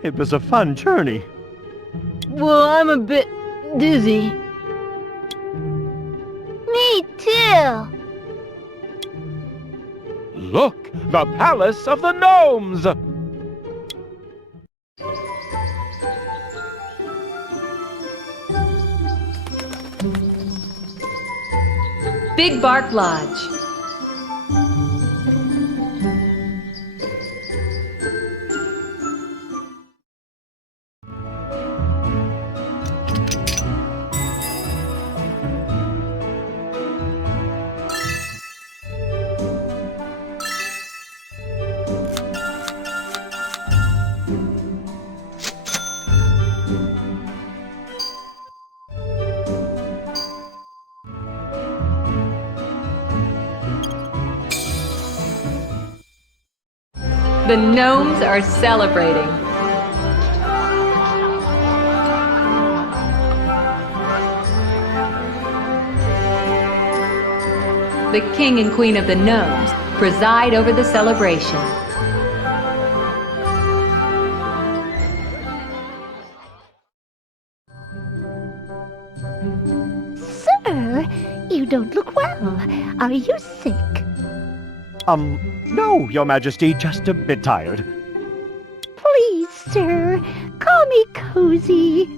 It was a fun journey. Well, I'm a bit dizzy. Me too. Look, the palace of the gnomes! Big Bark Lodge. The gnomes are celebrating. The King and Queen of the Gnomes preside over the celebration. Sir, you don't look well. Are you sick? No, Your Majesty, just a bit tired. Please, sir, call me Cozy.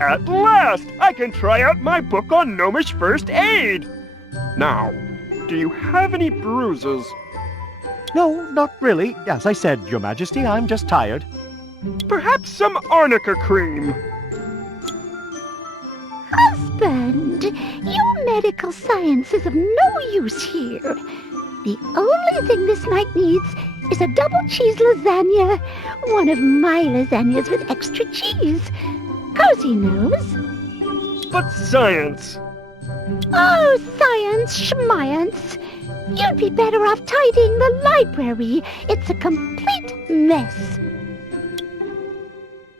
At last, I can try out my book on gnomish first aid. Now, do you have any bruises? No, not really. As I said, Your Majesty, I'm just tired. Perhaps some arnica cream. Husband, your medical science is of no use here. The only thing this knight needs is a double cheese lasagna. One of my lasagnas with extra cheese. Cozy knows. But science. Oh, science, schmiance. You'd be better off tidying the library. It's a complete mess.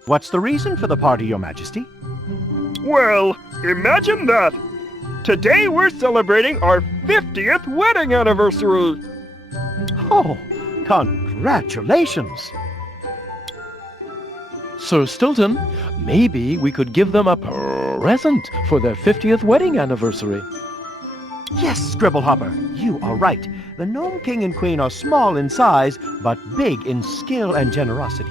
What's the reason for the party, Your Majesty? Well, imagine that. Today we're celebrating our 50th wedding anniversary. Oh, congratulations. Sir Stilton, maybe we could give them a present for their 50th wedding anniversary. Yes, Scriblehooper, you are right. The Gnome King and Queen are small in size, but big in skill and generosity.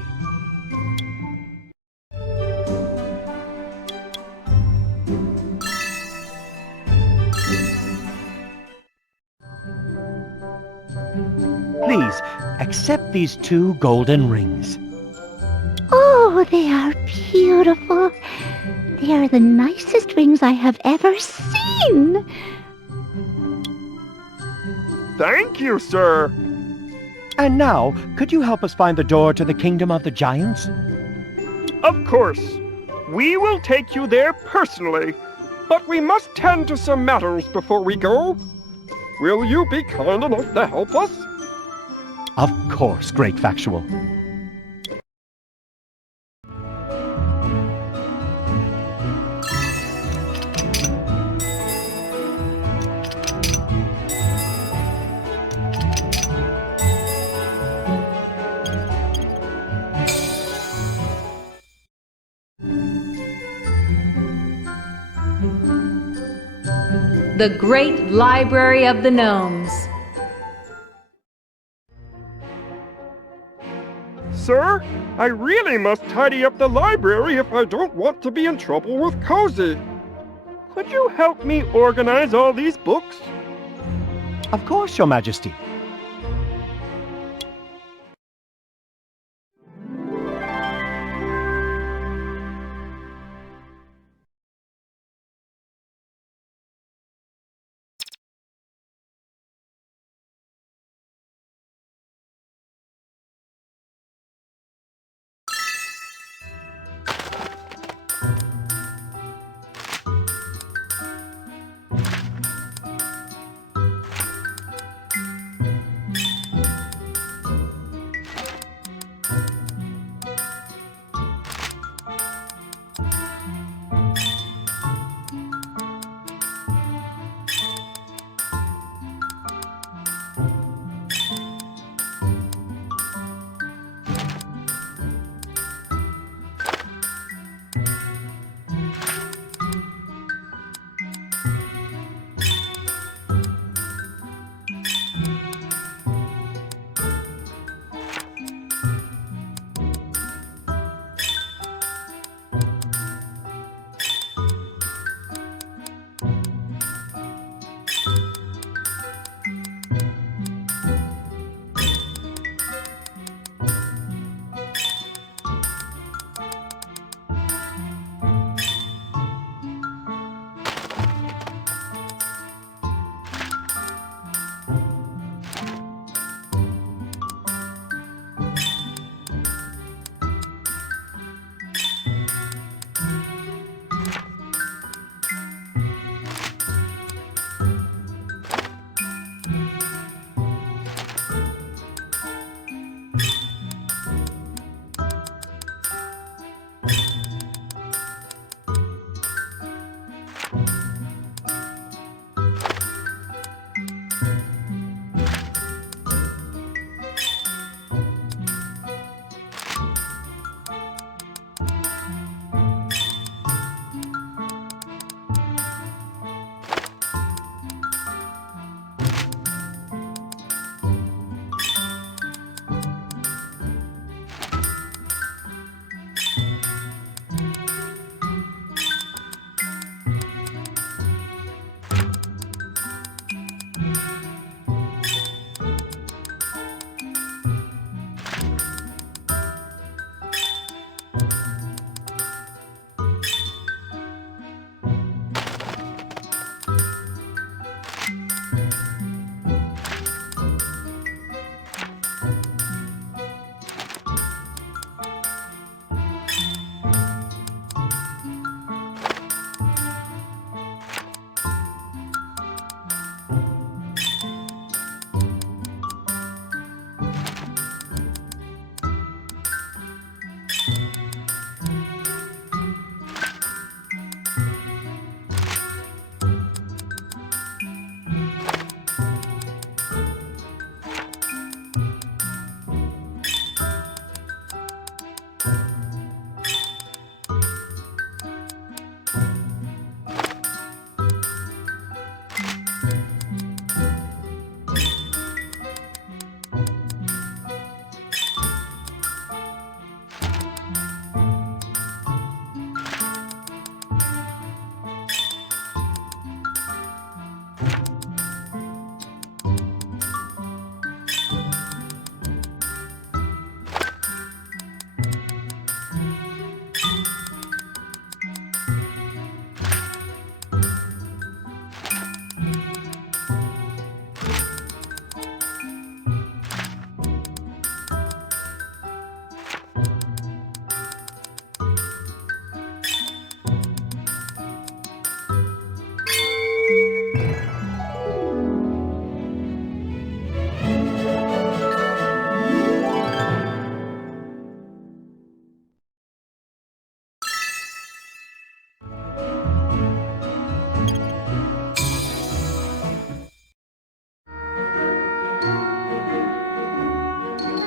Please, accept these 2 golden rings. Oh, they are beautiful. They are the nicest rings I have ever seen. Thank you, sir. And now, could you help us find the door to the Kingdom of the Giants? Of course. We will take you there personally, but we must tend to some matters before we go. Will you be kind enough to help us? Of course, Great Factual. The Great Library of the Gnomes. Sir, I really must tidy up the library if I don't want to be in trouble with Cozy. Could you help me organize all these books? Of course, Your Majesty.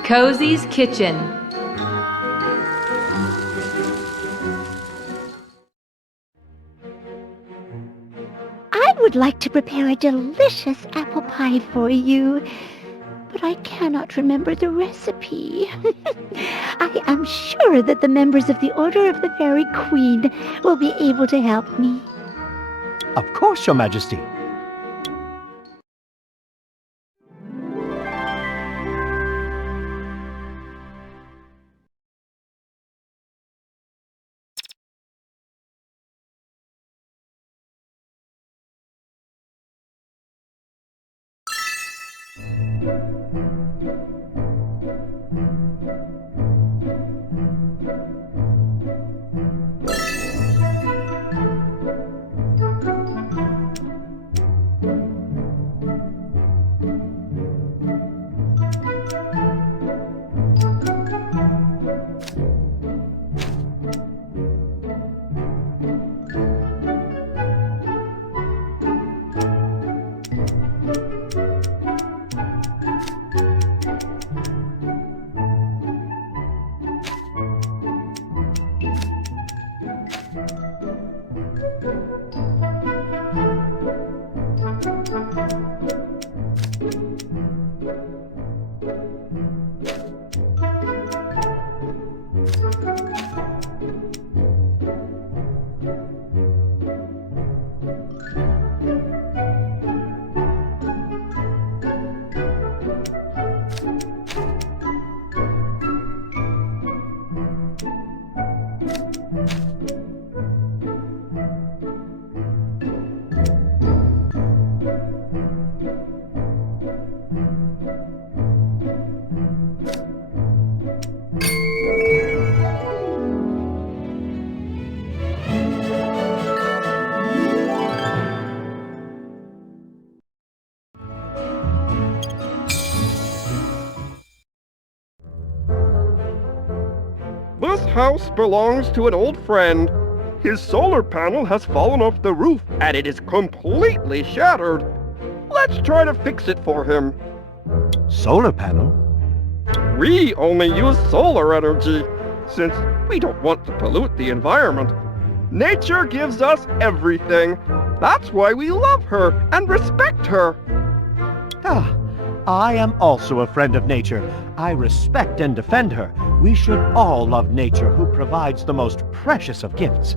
Cozy's Kitchen. I would like to prepare a delicious apple pie for you, but I cannot remember the recipe. I am sure that the members of the Order of the Fairy Queen will be able to help me. Of course, Your Majesty. This house belongs to an old friend. His solar panel has fallen off the roof and it is completely shattered. Let's try to fix it for him. Solar panel? We only use solar energy, since we don't want to pollute the environment. Nature gives us everything. That's why we love her and respect her. Ah, I am also a friend of nature. I respect and defend her. We should all love nature, who provides the most precious of gifts.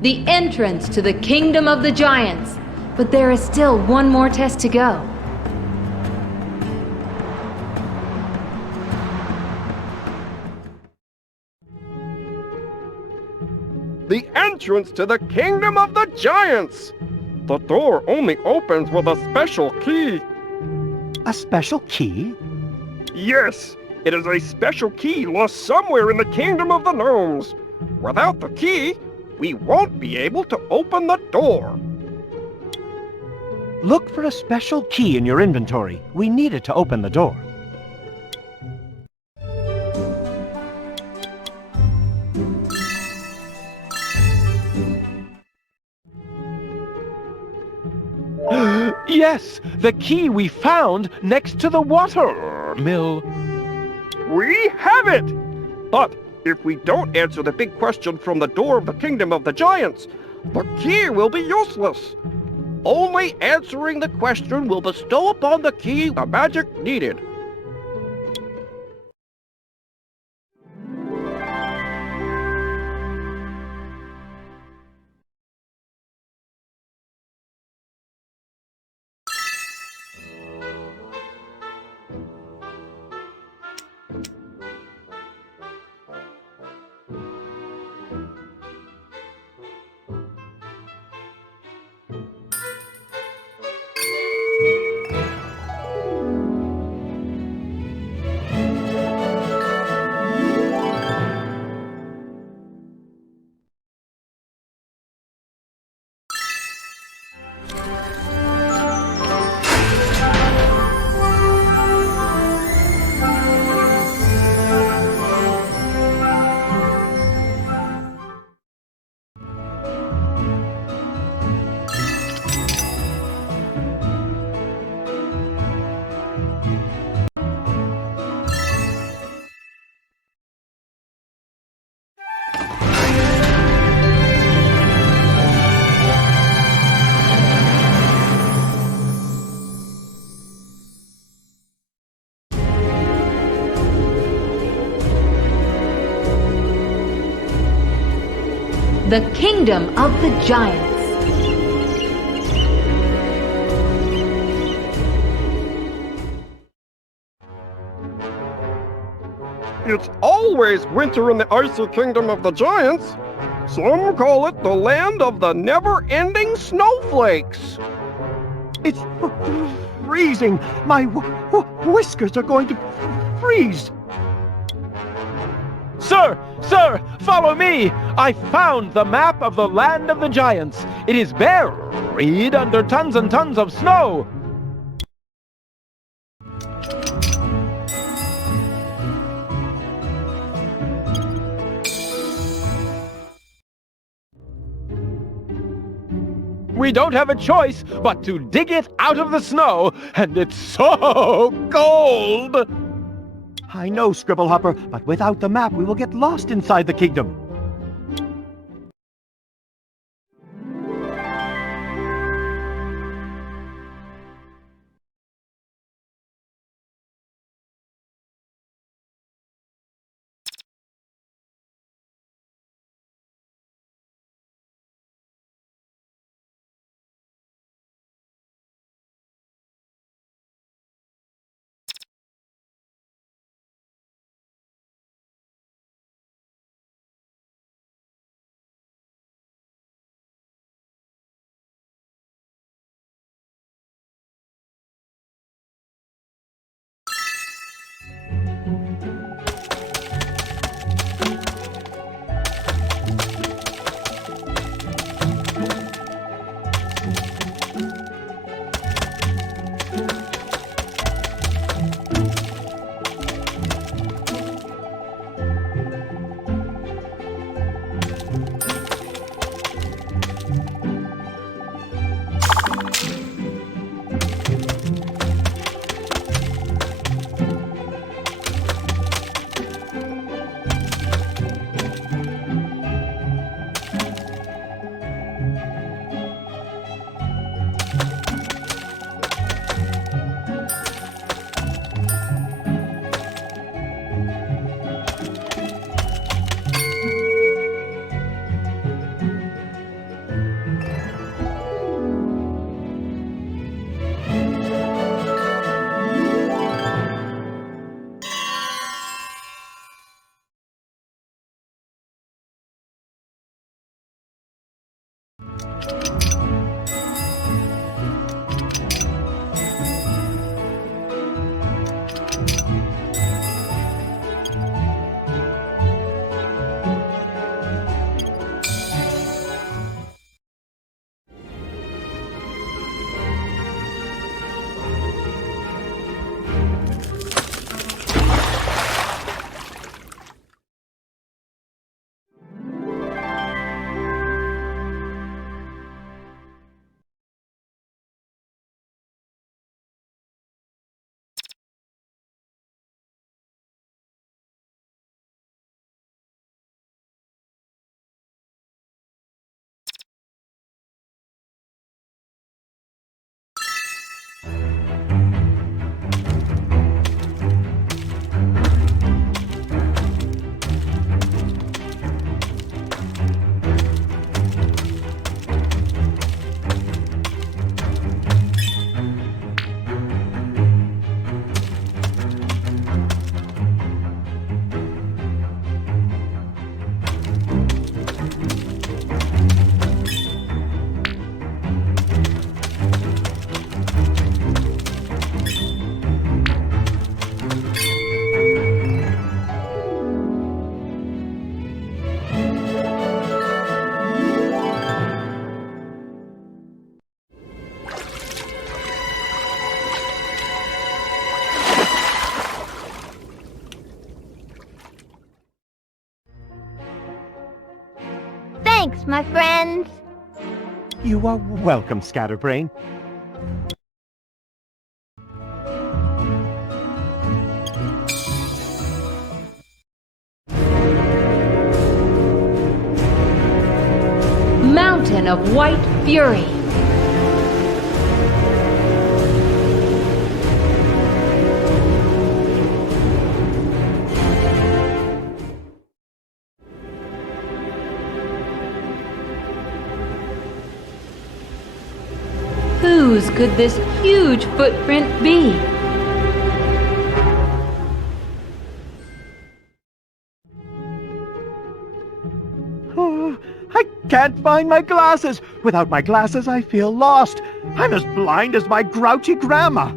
The entrance to the Kingdom of the Giants. But there is still one more test to go. The entrance to the Kingdom of the Giants! The door only opens with a special key. A special key? Yes, it is a special key lost somewhere in the Kingdom of the Gnomes. Without the key, we won't be able to open the door. Look for a special key in your inventory. We need it to open the door. Yes, the key we found next to the water mill. We have it! But if we don't answer the big question from the door of the Kingdom of the Giants, the key will be useless. Only answering the question will bestow upon the key the magic needed. The Kingdom of the Giants. It's always winter in the icy Kingdom of the Giants. Some call it the land of the never-ending snowflakes. It's freezing. My whiskers are going to freeze. Sir! Sir! Follow me! I found the map of the land of the giants. It is buried under tons and tons of snow. We don't have a choice but to dig it out of the snow, and it's so cold! I know, Scriblehooper, but without the map we will get lost inside the kingdom. Thanks, my friends. You are welcome, Scatterbrain. Mountain of White Fury. could this huge footprint be? I can't find my glasses. Without my glasses, I feel lost. I'm as blind as my grouchy grandma.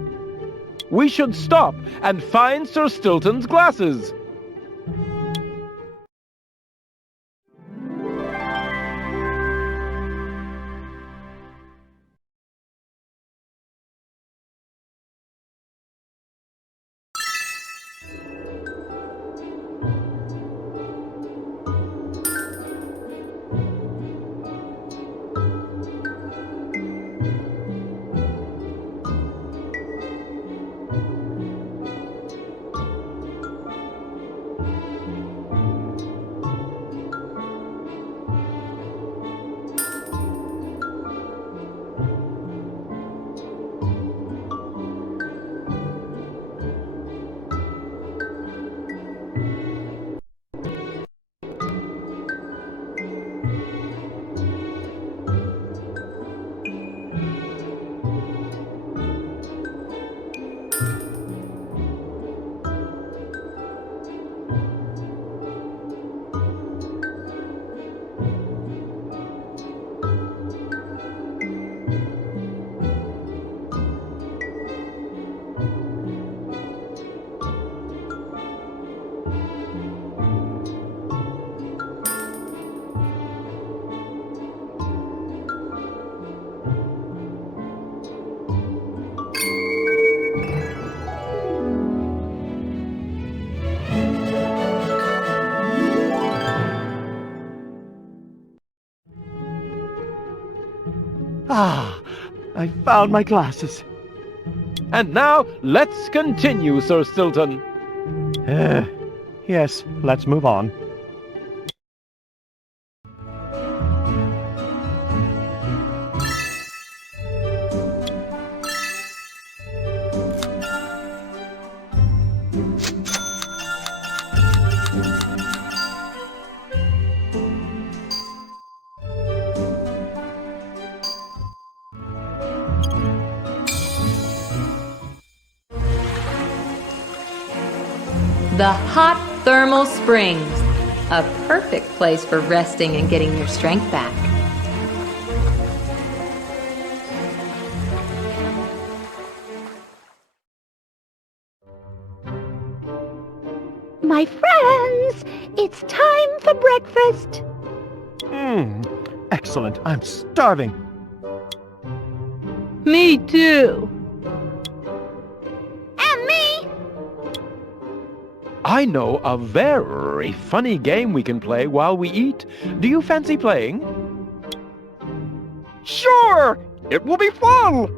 We should stop and find Sir Stilton's glasses. Ah, I found my glasses. And now, let's continue, Sir Stilton. Yes, let's move on. The hot thermal springs. A perfect place for resting and getting your strength back. My friends, it's time for breakfast. Excellent. I'm starving. Me too. And me! I know a very funny game we can play while we eat. Do you fancy playing? Sure! It will be fun!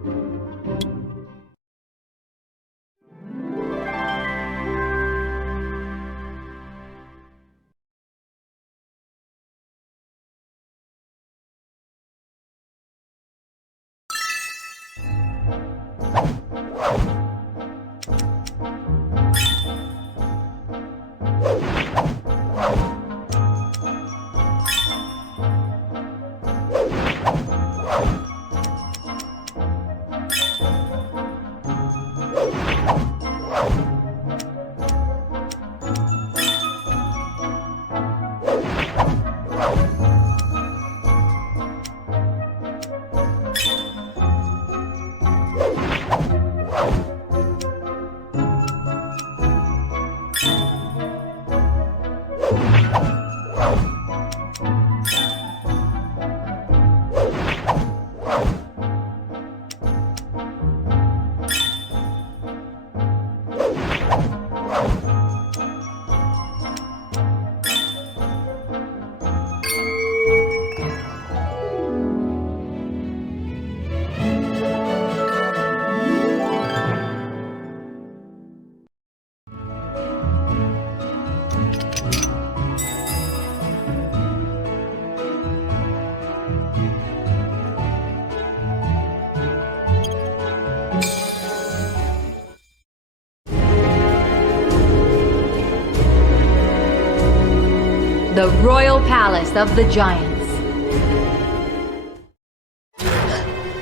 The Royal Palace of the Giants.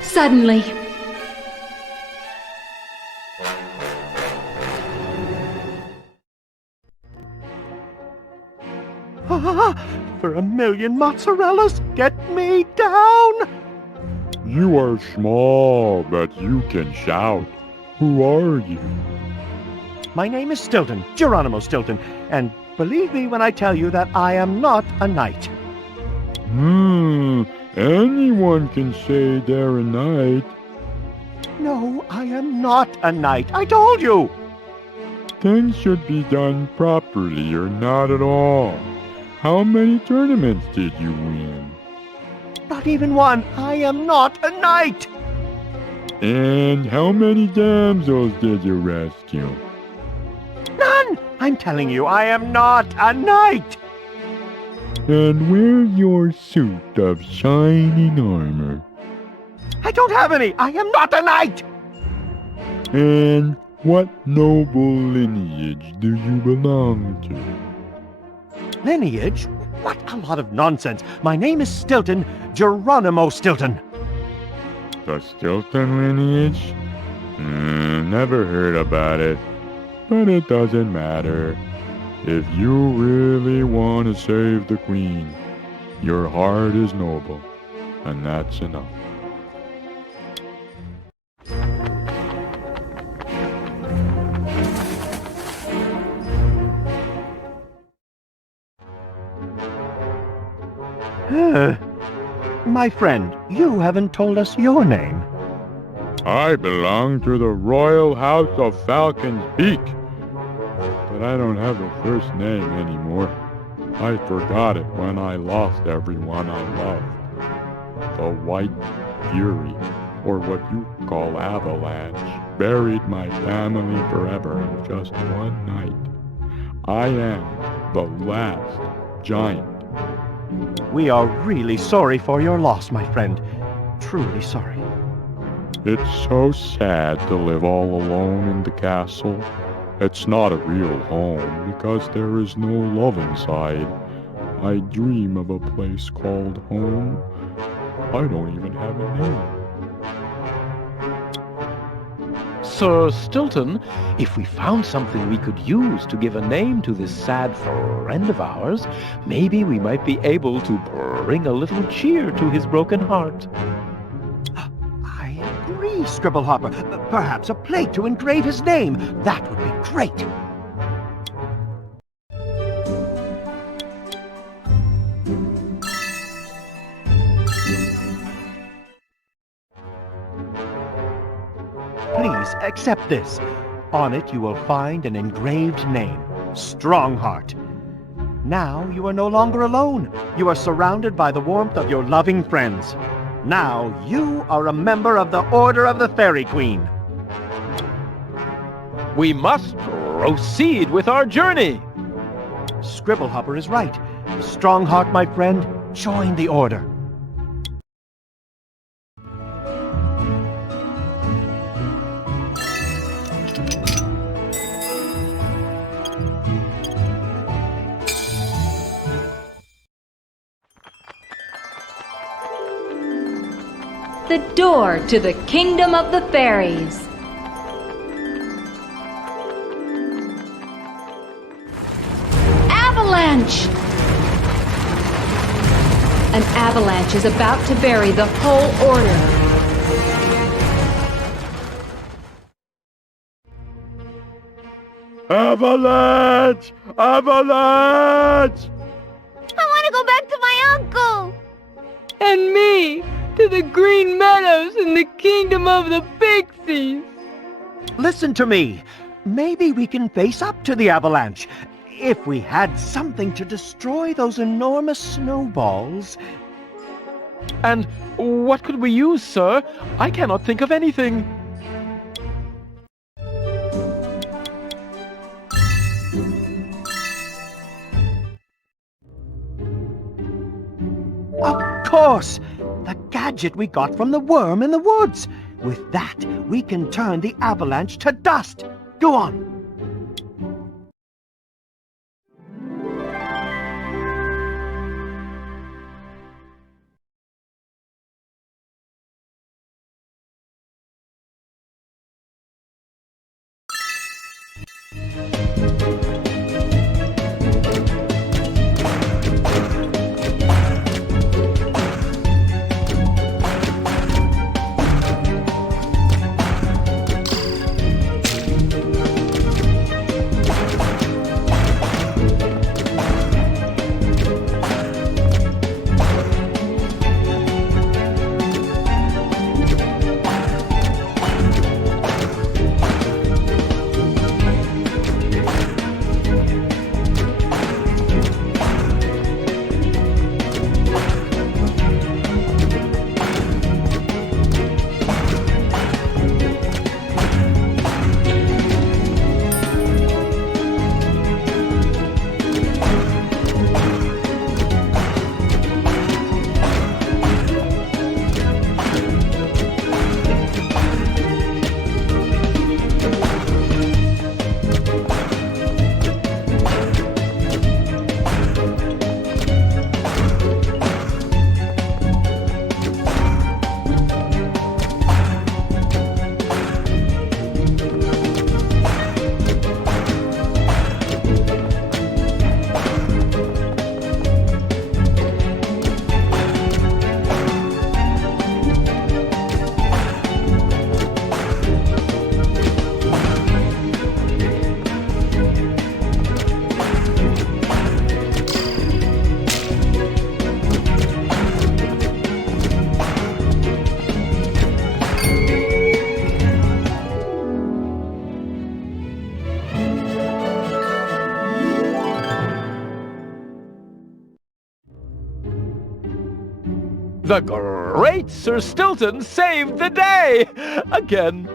Suddenly, For a million mozzarellas, get me down! You are small, but you can shout. Who are you? My name is Stilton, Geronimo Stilton, and believe me when I tell you that I am not a knight. Anyone can say they're a knight. No, I am not a knight, I told you! Things should be done properly or not at all. How many tournaments did you win? Not even one. I am not a knight! And how many damsels did you rescue? None! I'm telling you, I am not a knight! And wear your suit of shining armor. I don't have any! I am not a knight! And what noble lineage do you belong to? Lineage? What a lot of nonsense! My name is Stilton, Geronimo Stilton. The Stilton lineage? Never heard about it. But it doesn't matter. If you really want to save the Queen, your heart is noble, and that's enough. My friend, you haven't told us your name. I belong to the Royal House of Falcon's Beak. But I don't have a first name anymore. I forgot it when I lost everyone I loved. The White Fury, or what you call avalanche, buried my family forever in just one night. I am the last giant. We are really sorry for your loss, my friend. Truly sorry. It's so sad to live all alone in the castle. It's not a real home because there is no love inside. I dream of a place called home. I don't even have a name. Sir Stilton, if we found something we could use to give a name to this sad friend of ours, maybe we might be able to bring a little cheer to his broken heart. I agree, Scriblehooper. Perhaps a plate to engrave his name. That would be great. Please accept this. On it you will find an engraved name, Strongheart. Now you are no longer alone. You are surrounded by the warmth of your loving friends. Now you are a member of the Order of the Fairy Queen. We must proceed with our journey. Scriblehooper is right. Strongheart, my friend, join the Order. The door to the Kingdom of the Fairies. Avalanche! An avalanche is about to bury the whole order. Avalanche! Avalanche! I want to go back to my uncle! And me! To the green meadows in the Kingdom of the Pixies! Listen to me. Maybe we can face up to the avalanche. If we had something to destroy those enormous snowballs. And what could we use, sir? I cannot think of anything. Of course! The gadget we got from the worm in the woods. With that, we can turn the avalanche to dust. Go on. The great Sir Stilton saved the day! Again.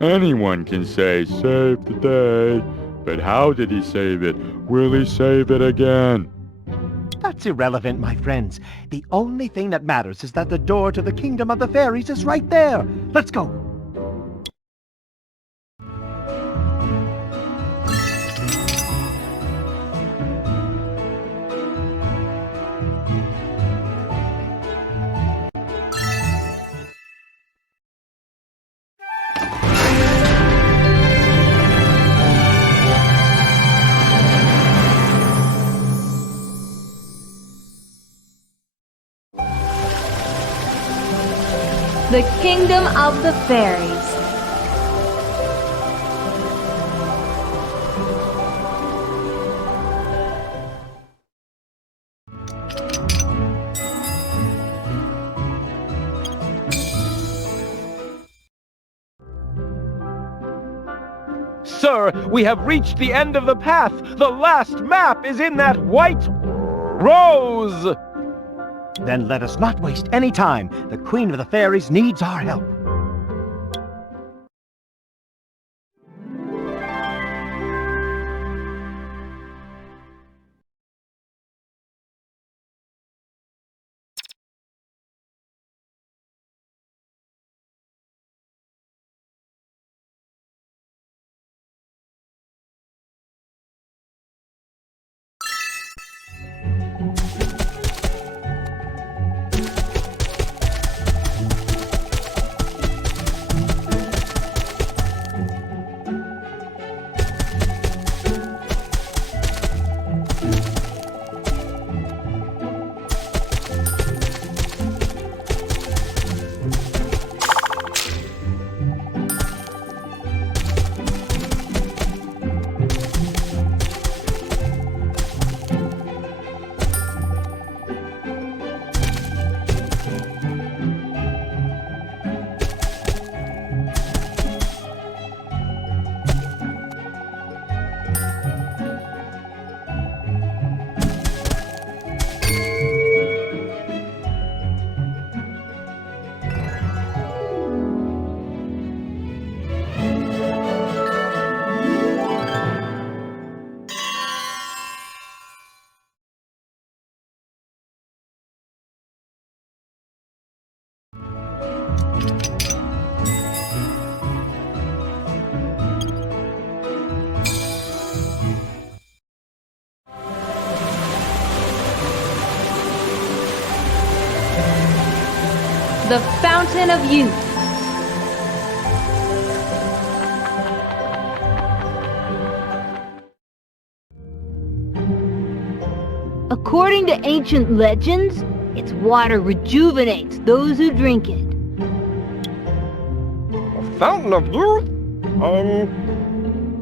Anyone can say save the day, but how did he save it? Will he save it again? That's irrelevant, my friends. The only thing that matters is that the door to the Kingdom of the Fairies is right there. Let's go. The Kingdom of the Fairies. Sir, we have reached the end of the path. The last map is in that white rose. Then let us not waste any time. The Queen of the Fairies needs our help. The Fountain of Youth. According to ancient legends, its water rejuvenates those who drink it. A fountain of youth?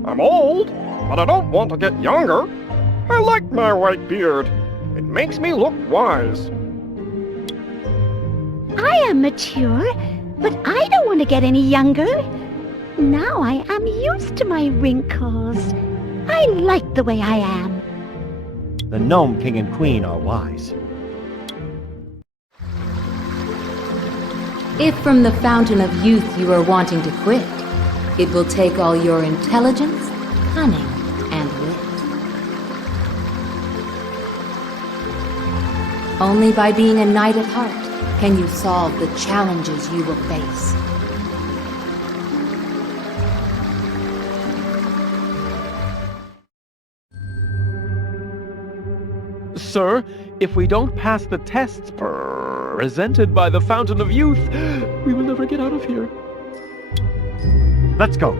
I'm old, but I don't want to get younger. I like my white beard. It makes me look wise. I am mature, but I don't want to get any younger. Now I am used to my wrinkles. I like the way I am. The Gnome King and Queen are wise. If from the Fountain of Youth you are wanting to quit, it will take all your intelligence, cunning, and wit. Only by being a knight at heart can you solve the challenges you will face. Sir, if we don't pass the tests presented by the Fountain of Youth, we will never get out of here. Let's go.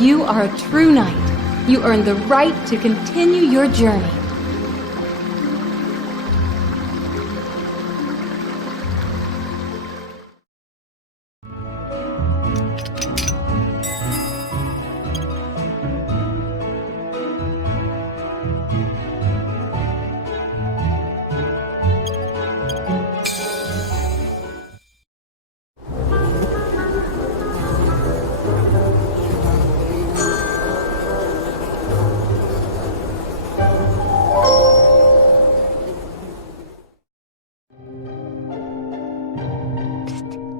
You are a true knight. You earned the right to continue your journey.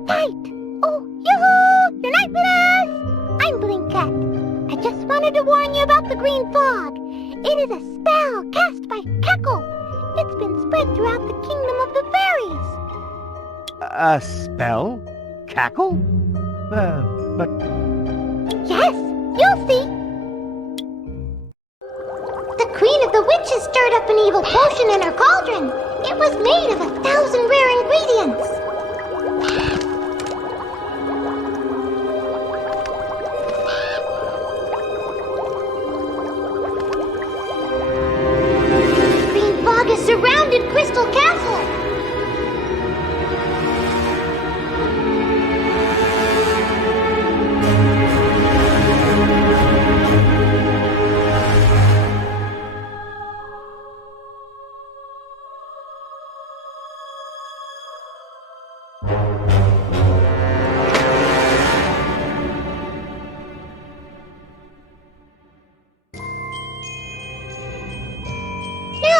Night! Oh, yoo-hoo! You're night with us! I'm Blinkcat. I just wanted to warn you about the green fog. It is a spell cast by Cackle. It's been spread throughout the Kingdom of the Fairies. A spell? Cackle? But... Yes, you'll see. The Queen of the Witches stirred up an evil potion in her cauldron. It was made of 1,000 rare ingredients. Green fog has surrounded Crystal Castle.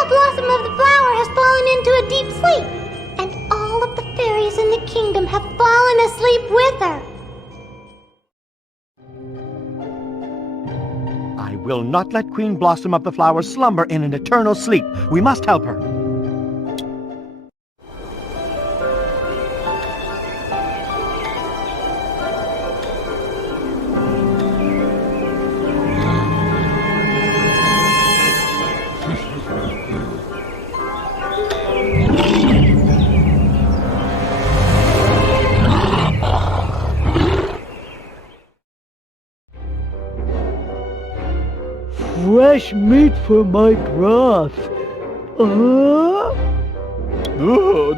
Blossom of the Flower has fallen into a deep sleep, and all of the fairies in the kingdom have fallen asleep with her. I will not let Queen Blossom of the Flower slumber in an eternal sleep. We must help her. Fresh meat for my broth. Ugh,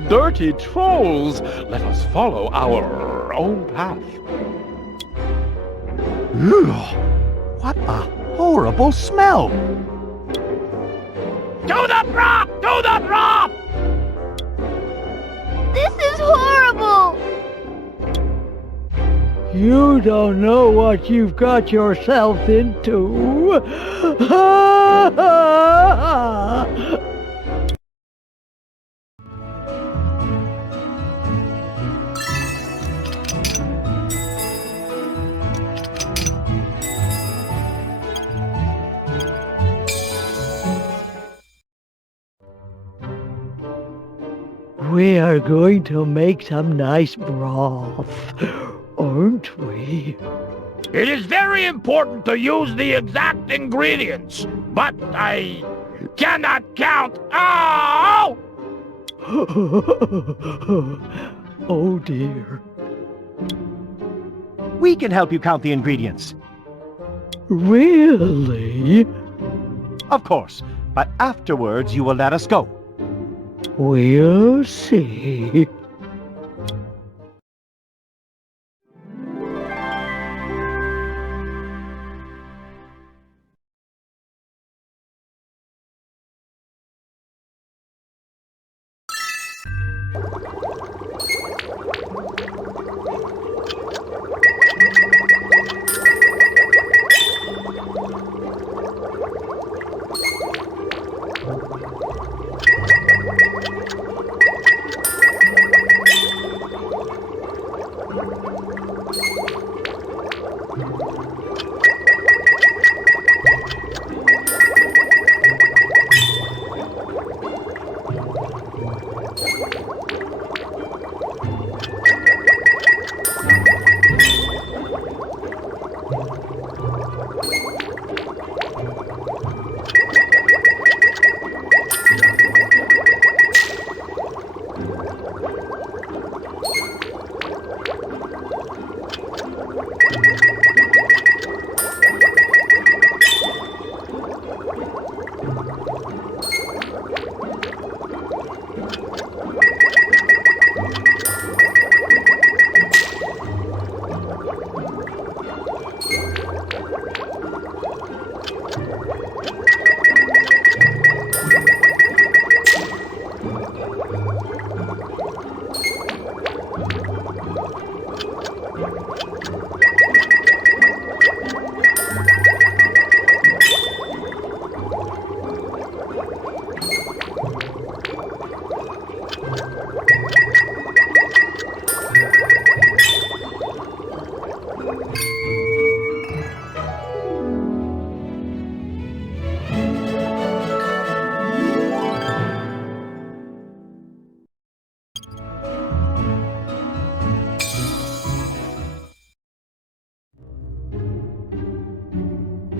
dirty trolls! Let us follow our own path. Ugh, what a horrible smell! To the broth! To the broth! This is horrible! You don't know what you've got yourself into. We are going to make some nice broth, aren't we? It is very important to use the exact ingredients, but I cannot count. Oh! Oh dear. We can help you count the ingredients. Really? Of course, but afterwards you will let us go. We'll see.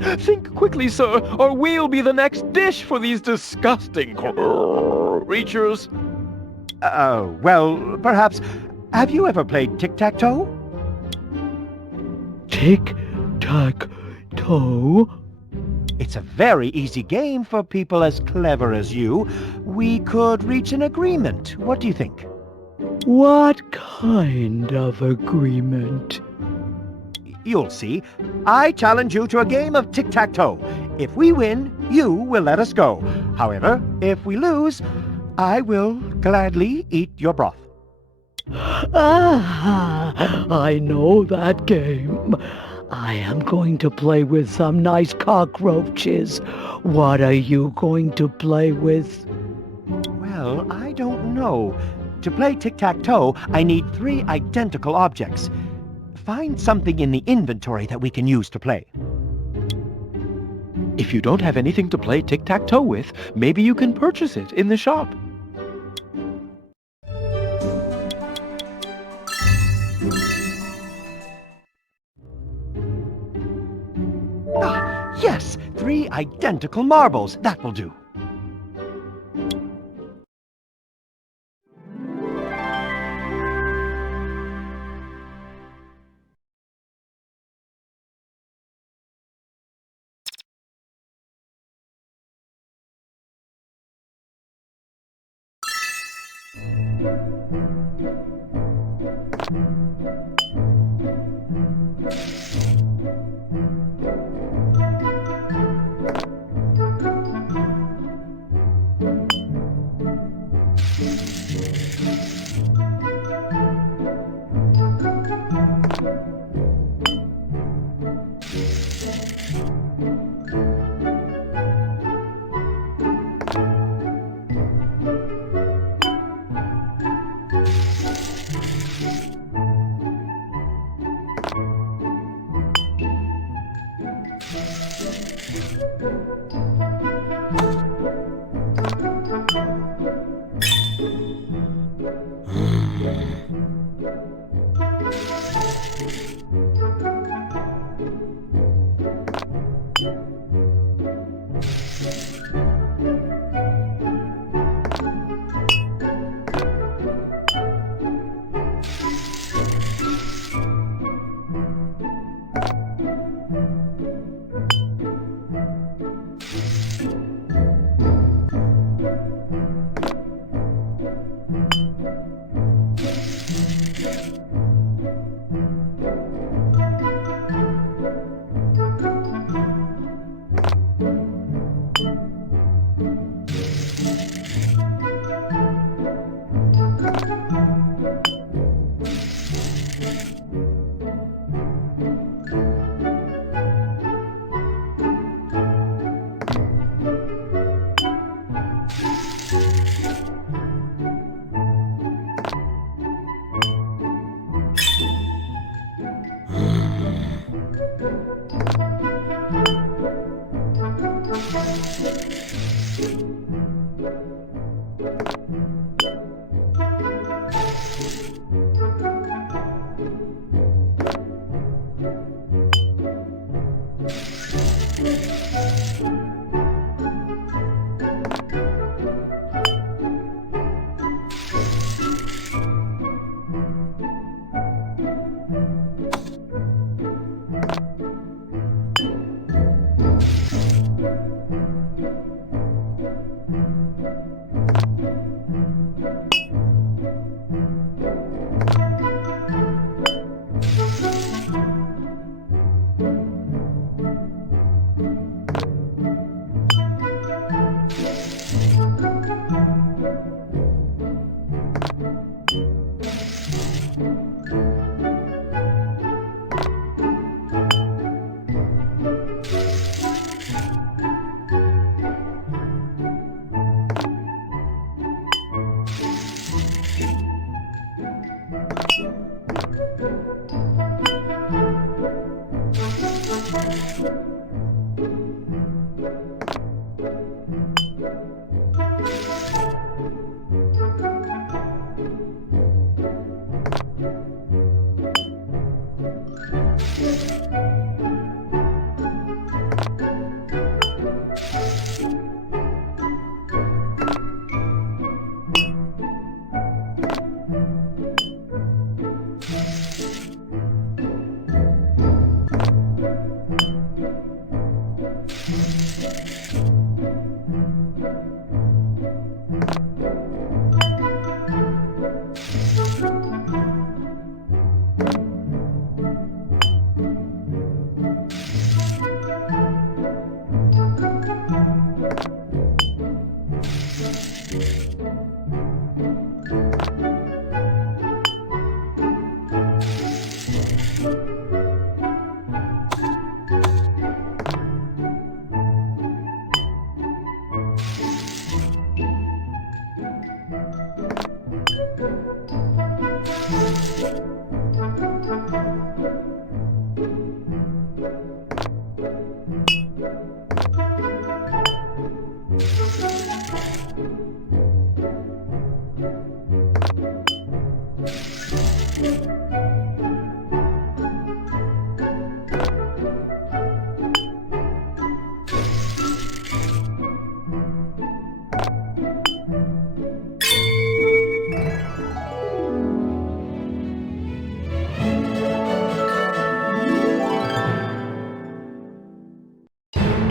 Think quickly, sir, or we'll be the next dish for these disgusting creatures. Well, perhaps. Have you ever played tic-tac-toe? Tic-tac-toe? It's a very easy game for people as clever as you. We could reach an agreement. What do you think? What kind of agreement? You'll see. I challenge you to a game of tic-tac-toe. If we win, you will let us go. However, if we lose, I will gladly eat your broth. Ah, I know that game. I am going to play with some nice cockroaches. What are you going to play with? Well, I don't know. To play tic-tac-toe, I need 3 identical objects. Find something in the inventory that we can use to play. If you don't have anything to play tic-tac-toe with, maybe you can purchase it in the shop. Yes, 3 identical marbles. That will do.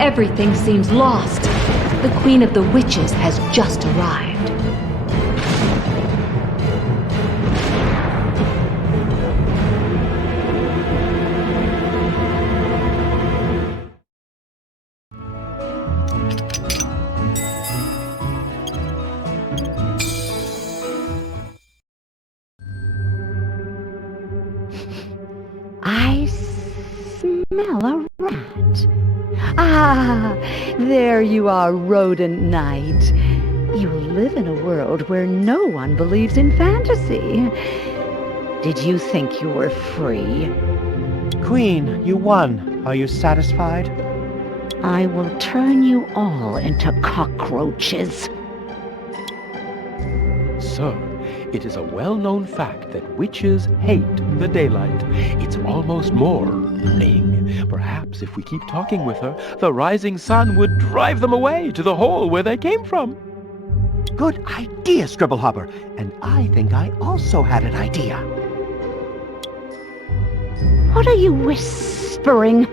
Everything seems lost. The Queen of the Witches has just arrived. I smell a rat. Ah, there you are, rodent knight. You live in a world where no one believes in fantasy. Did you think you were free? Queen, you won. Are you satisfied? I will turn you all into cockroaches. Sir, it is a well-known fact that witches hate the daylight. It's almost morning. Perhaps if we keep talking with her, the rising sun would drive them away to the hole where they came from. Good idea, Scriblehooper. And I think I also had an idea. What are you whispering?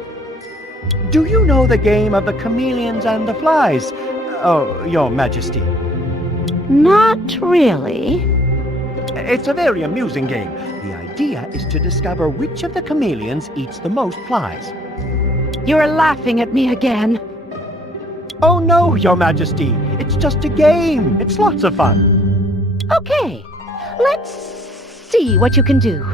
Do you know the game of the chameleons and the flies? Oh, Your Majesty. Not really. It's a very amusing game. The idea is to discover which of the chameleons eats the most flies. You're laughing at me again. Oh no, Your Majesty. It's just a game. It's lots of fun. Okay, let's see what you can do.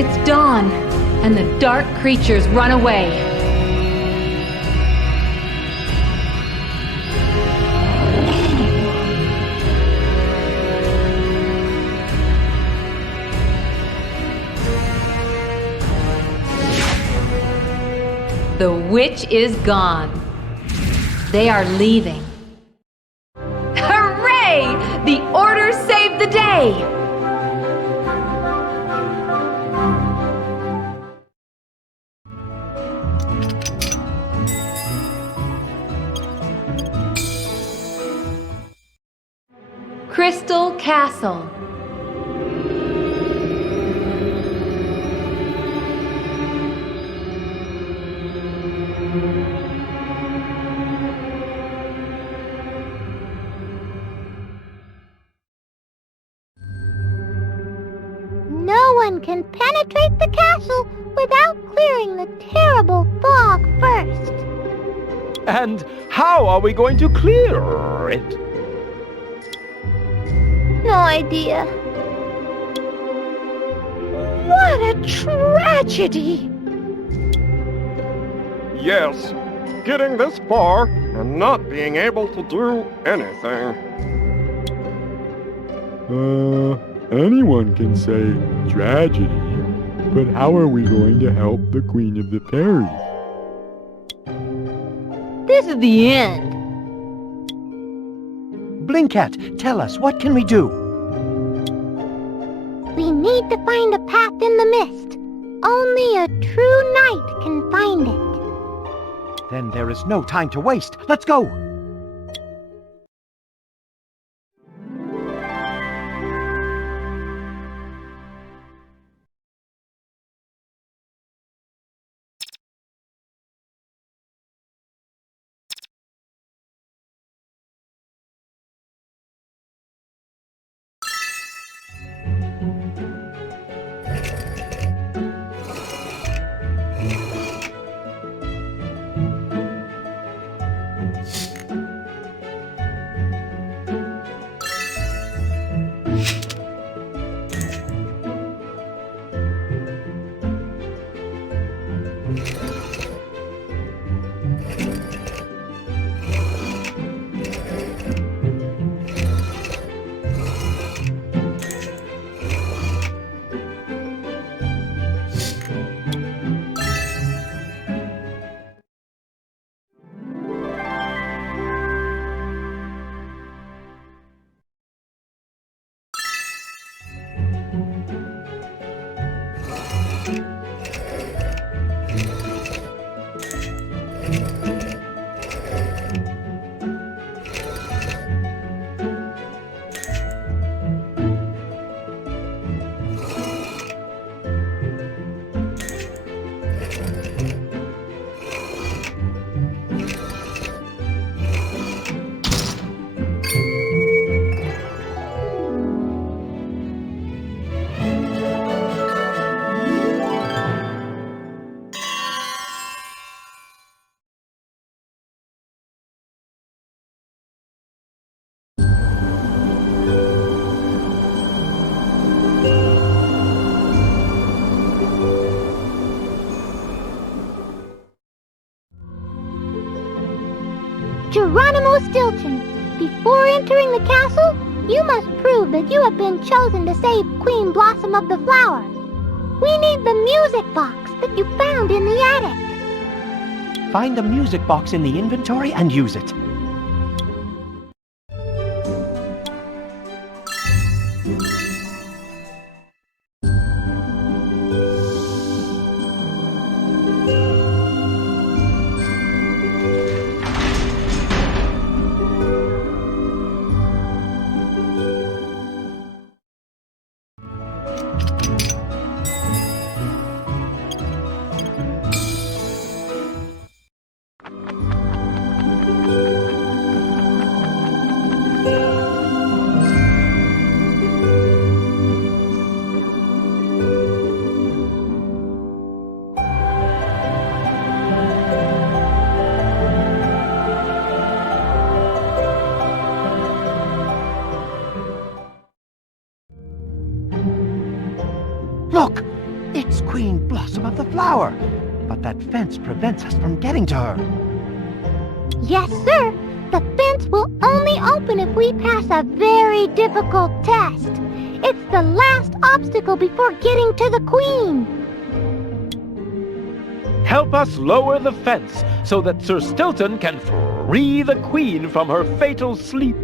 It's dawn, and the dark creatures run away. The witch is gone. They are leaving. Hooray! The order saved the day! Crystal Castle. No one can penetrate the castle without clearing the terrible fog first. And how are we going to clear it? No idea. What a tragedy! Yes, getting this far and not being able to do anything. Anyone can say tragedy, but how are we going to help the Queen of the Fairies? This is the end. Blinkcat, tell us, what can we do? We need to find a path in the mist. Only a true knight can find it. Then there is no time to waste. Let's go! Geronimo Stilton. Before entering the castle, you must prove that you have been chosen to save Queen Blossom of the Flower. We need the music box that you found in the attic. Find the music box in the inventory and use it. Look! It's Queen Blossom of the Flower! But that fence prevents us from getting to her. Yes, sir. The fence will only open if we pass a very difficult test. It's the last obstacle before getting to the Queen. Help us lower the fence so that Sir Stilton can free the Queen from her fatal sleep.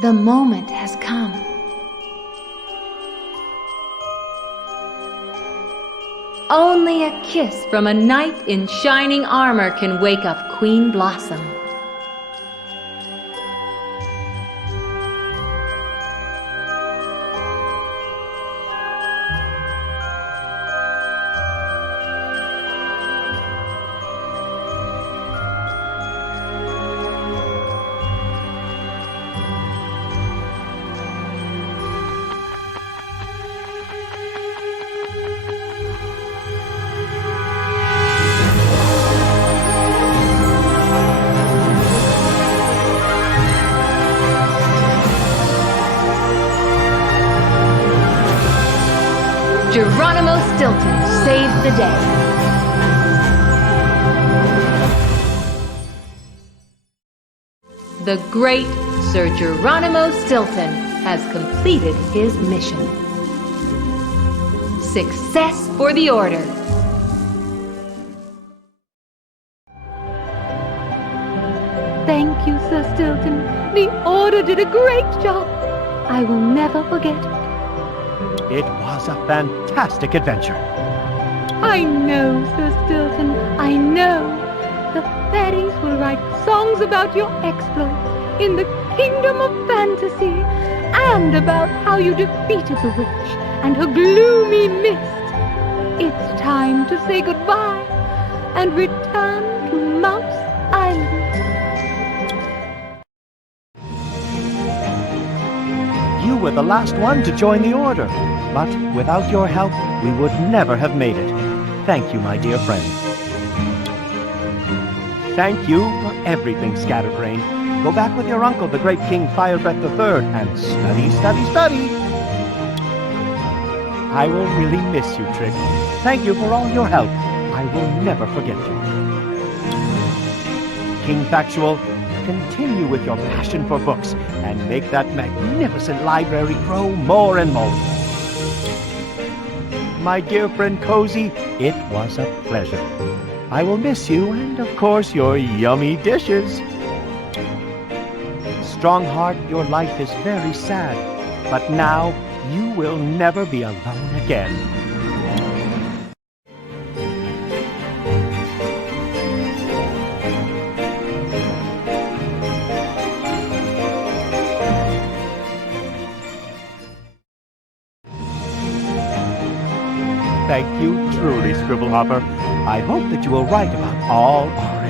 The moment has come. Only a kiss from a knight in shining armor can wake up Queen Blossom. Geronimo Stilton saves the day. The great Sir Geronimo Stilton has completed his mission. Success for the Order. Thank you, Sir Stilton. The Order did a great job. I will never forget it. It was a fantastic adventure. I know, Sir Stilton, I know. The fairies will write songs about your exploits in the Kingdom of Fantasy, and about how you defeated the witch and her gloomy mist. It's time to say goodbye and return to Mouse Island. You were the last one to join the Order, but without your help, we would never have made it. Thank you, my dear friend. Thank you for everything, Scatterbrain. Go back with your uncle, the great King Firebreath III, and study, study, study. I will really miss you, Trick. Thank you for all your help. I will never forget you. King Factual, continue with your passion for books and make that magnificent library grow more and more. My dear friend Cozy, it was a pleasure. I will miss you and, of course, your yummy dishes. Strongheart, your life is very sad, but now you will never be alone again. Thank you truly, Scriblehooper. I hope that you will write about all our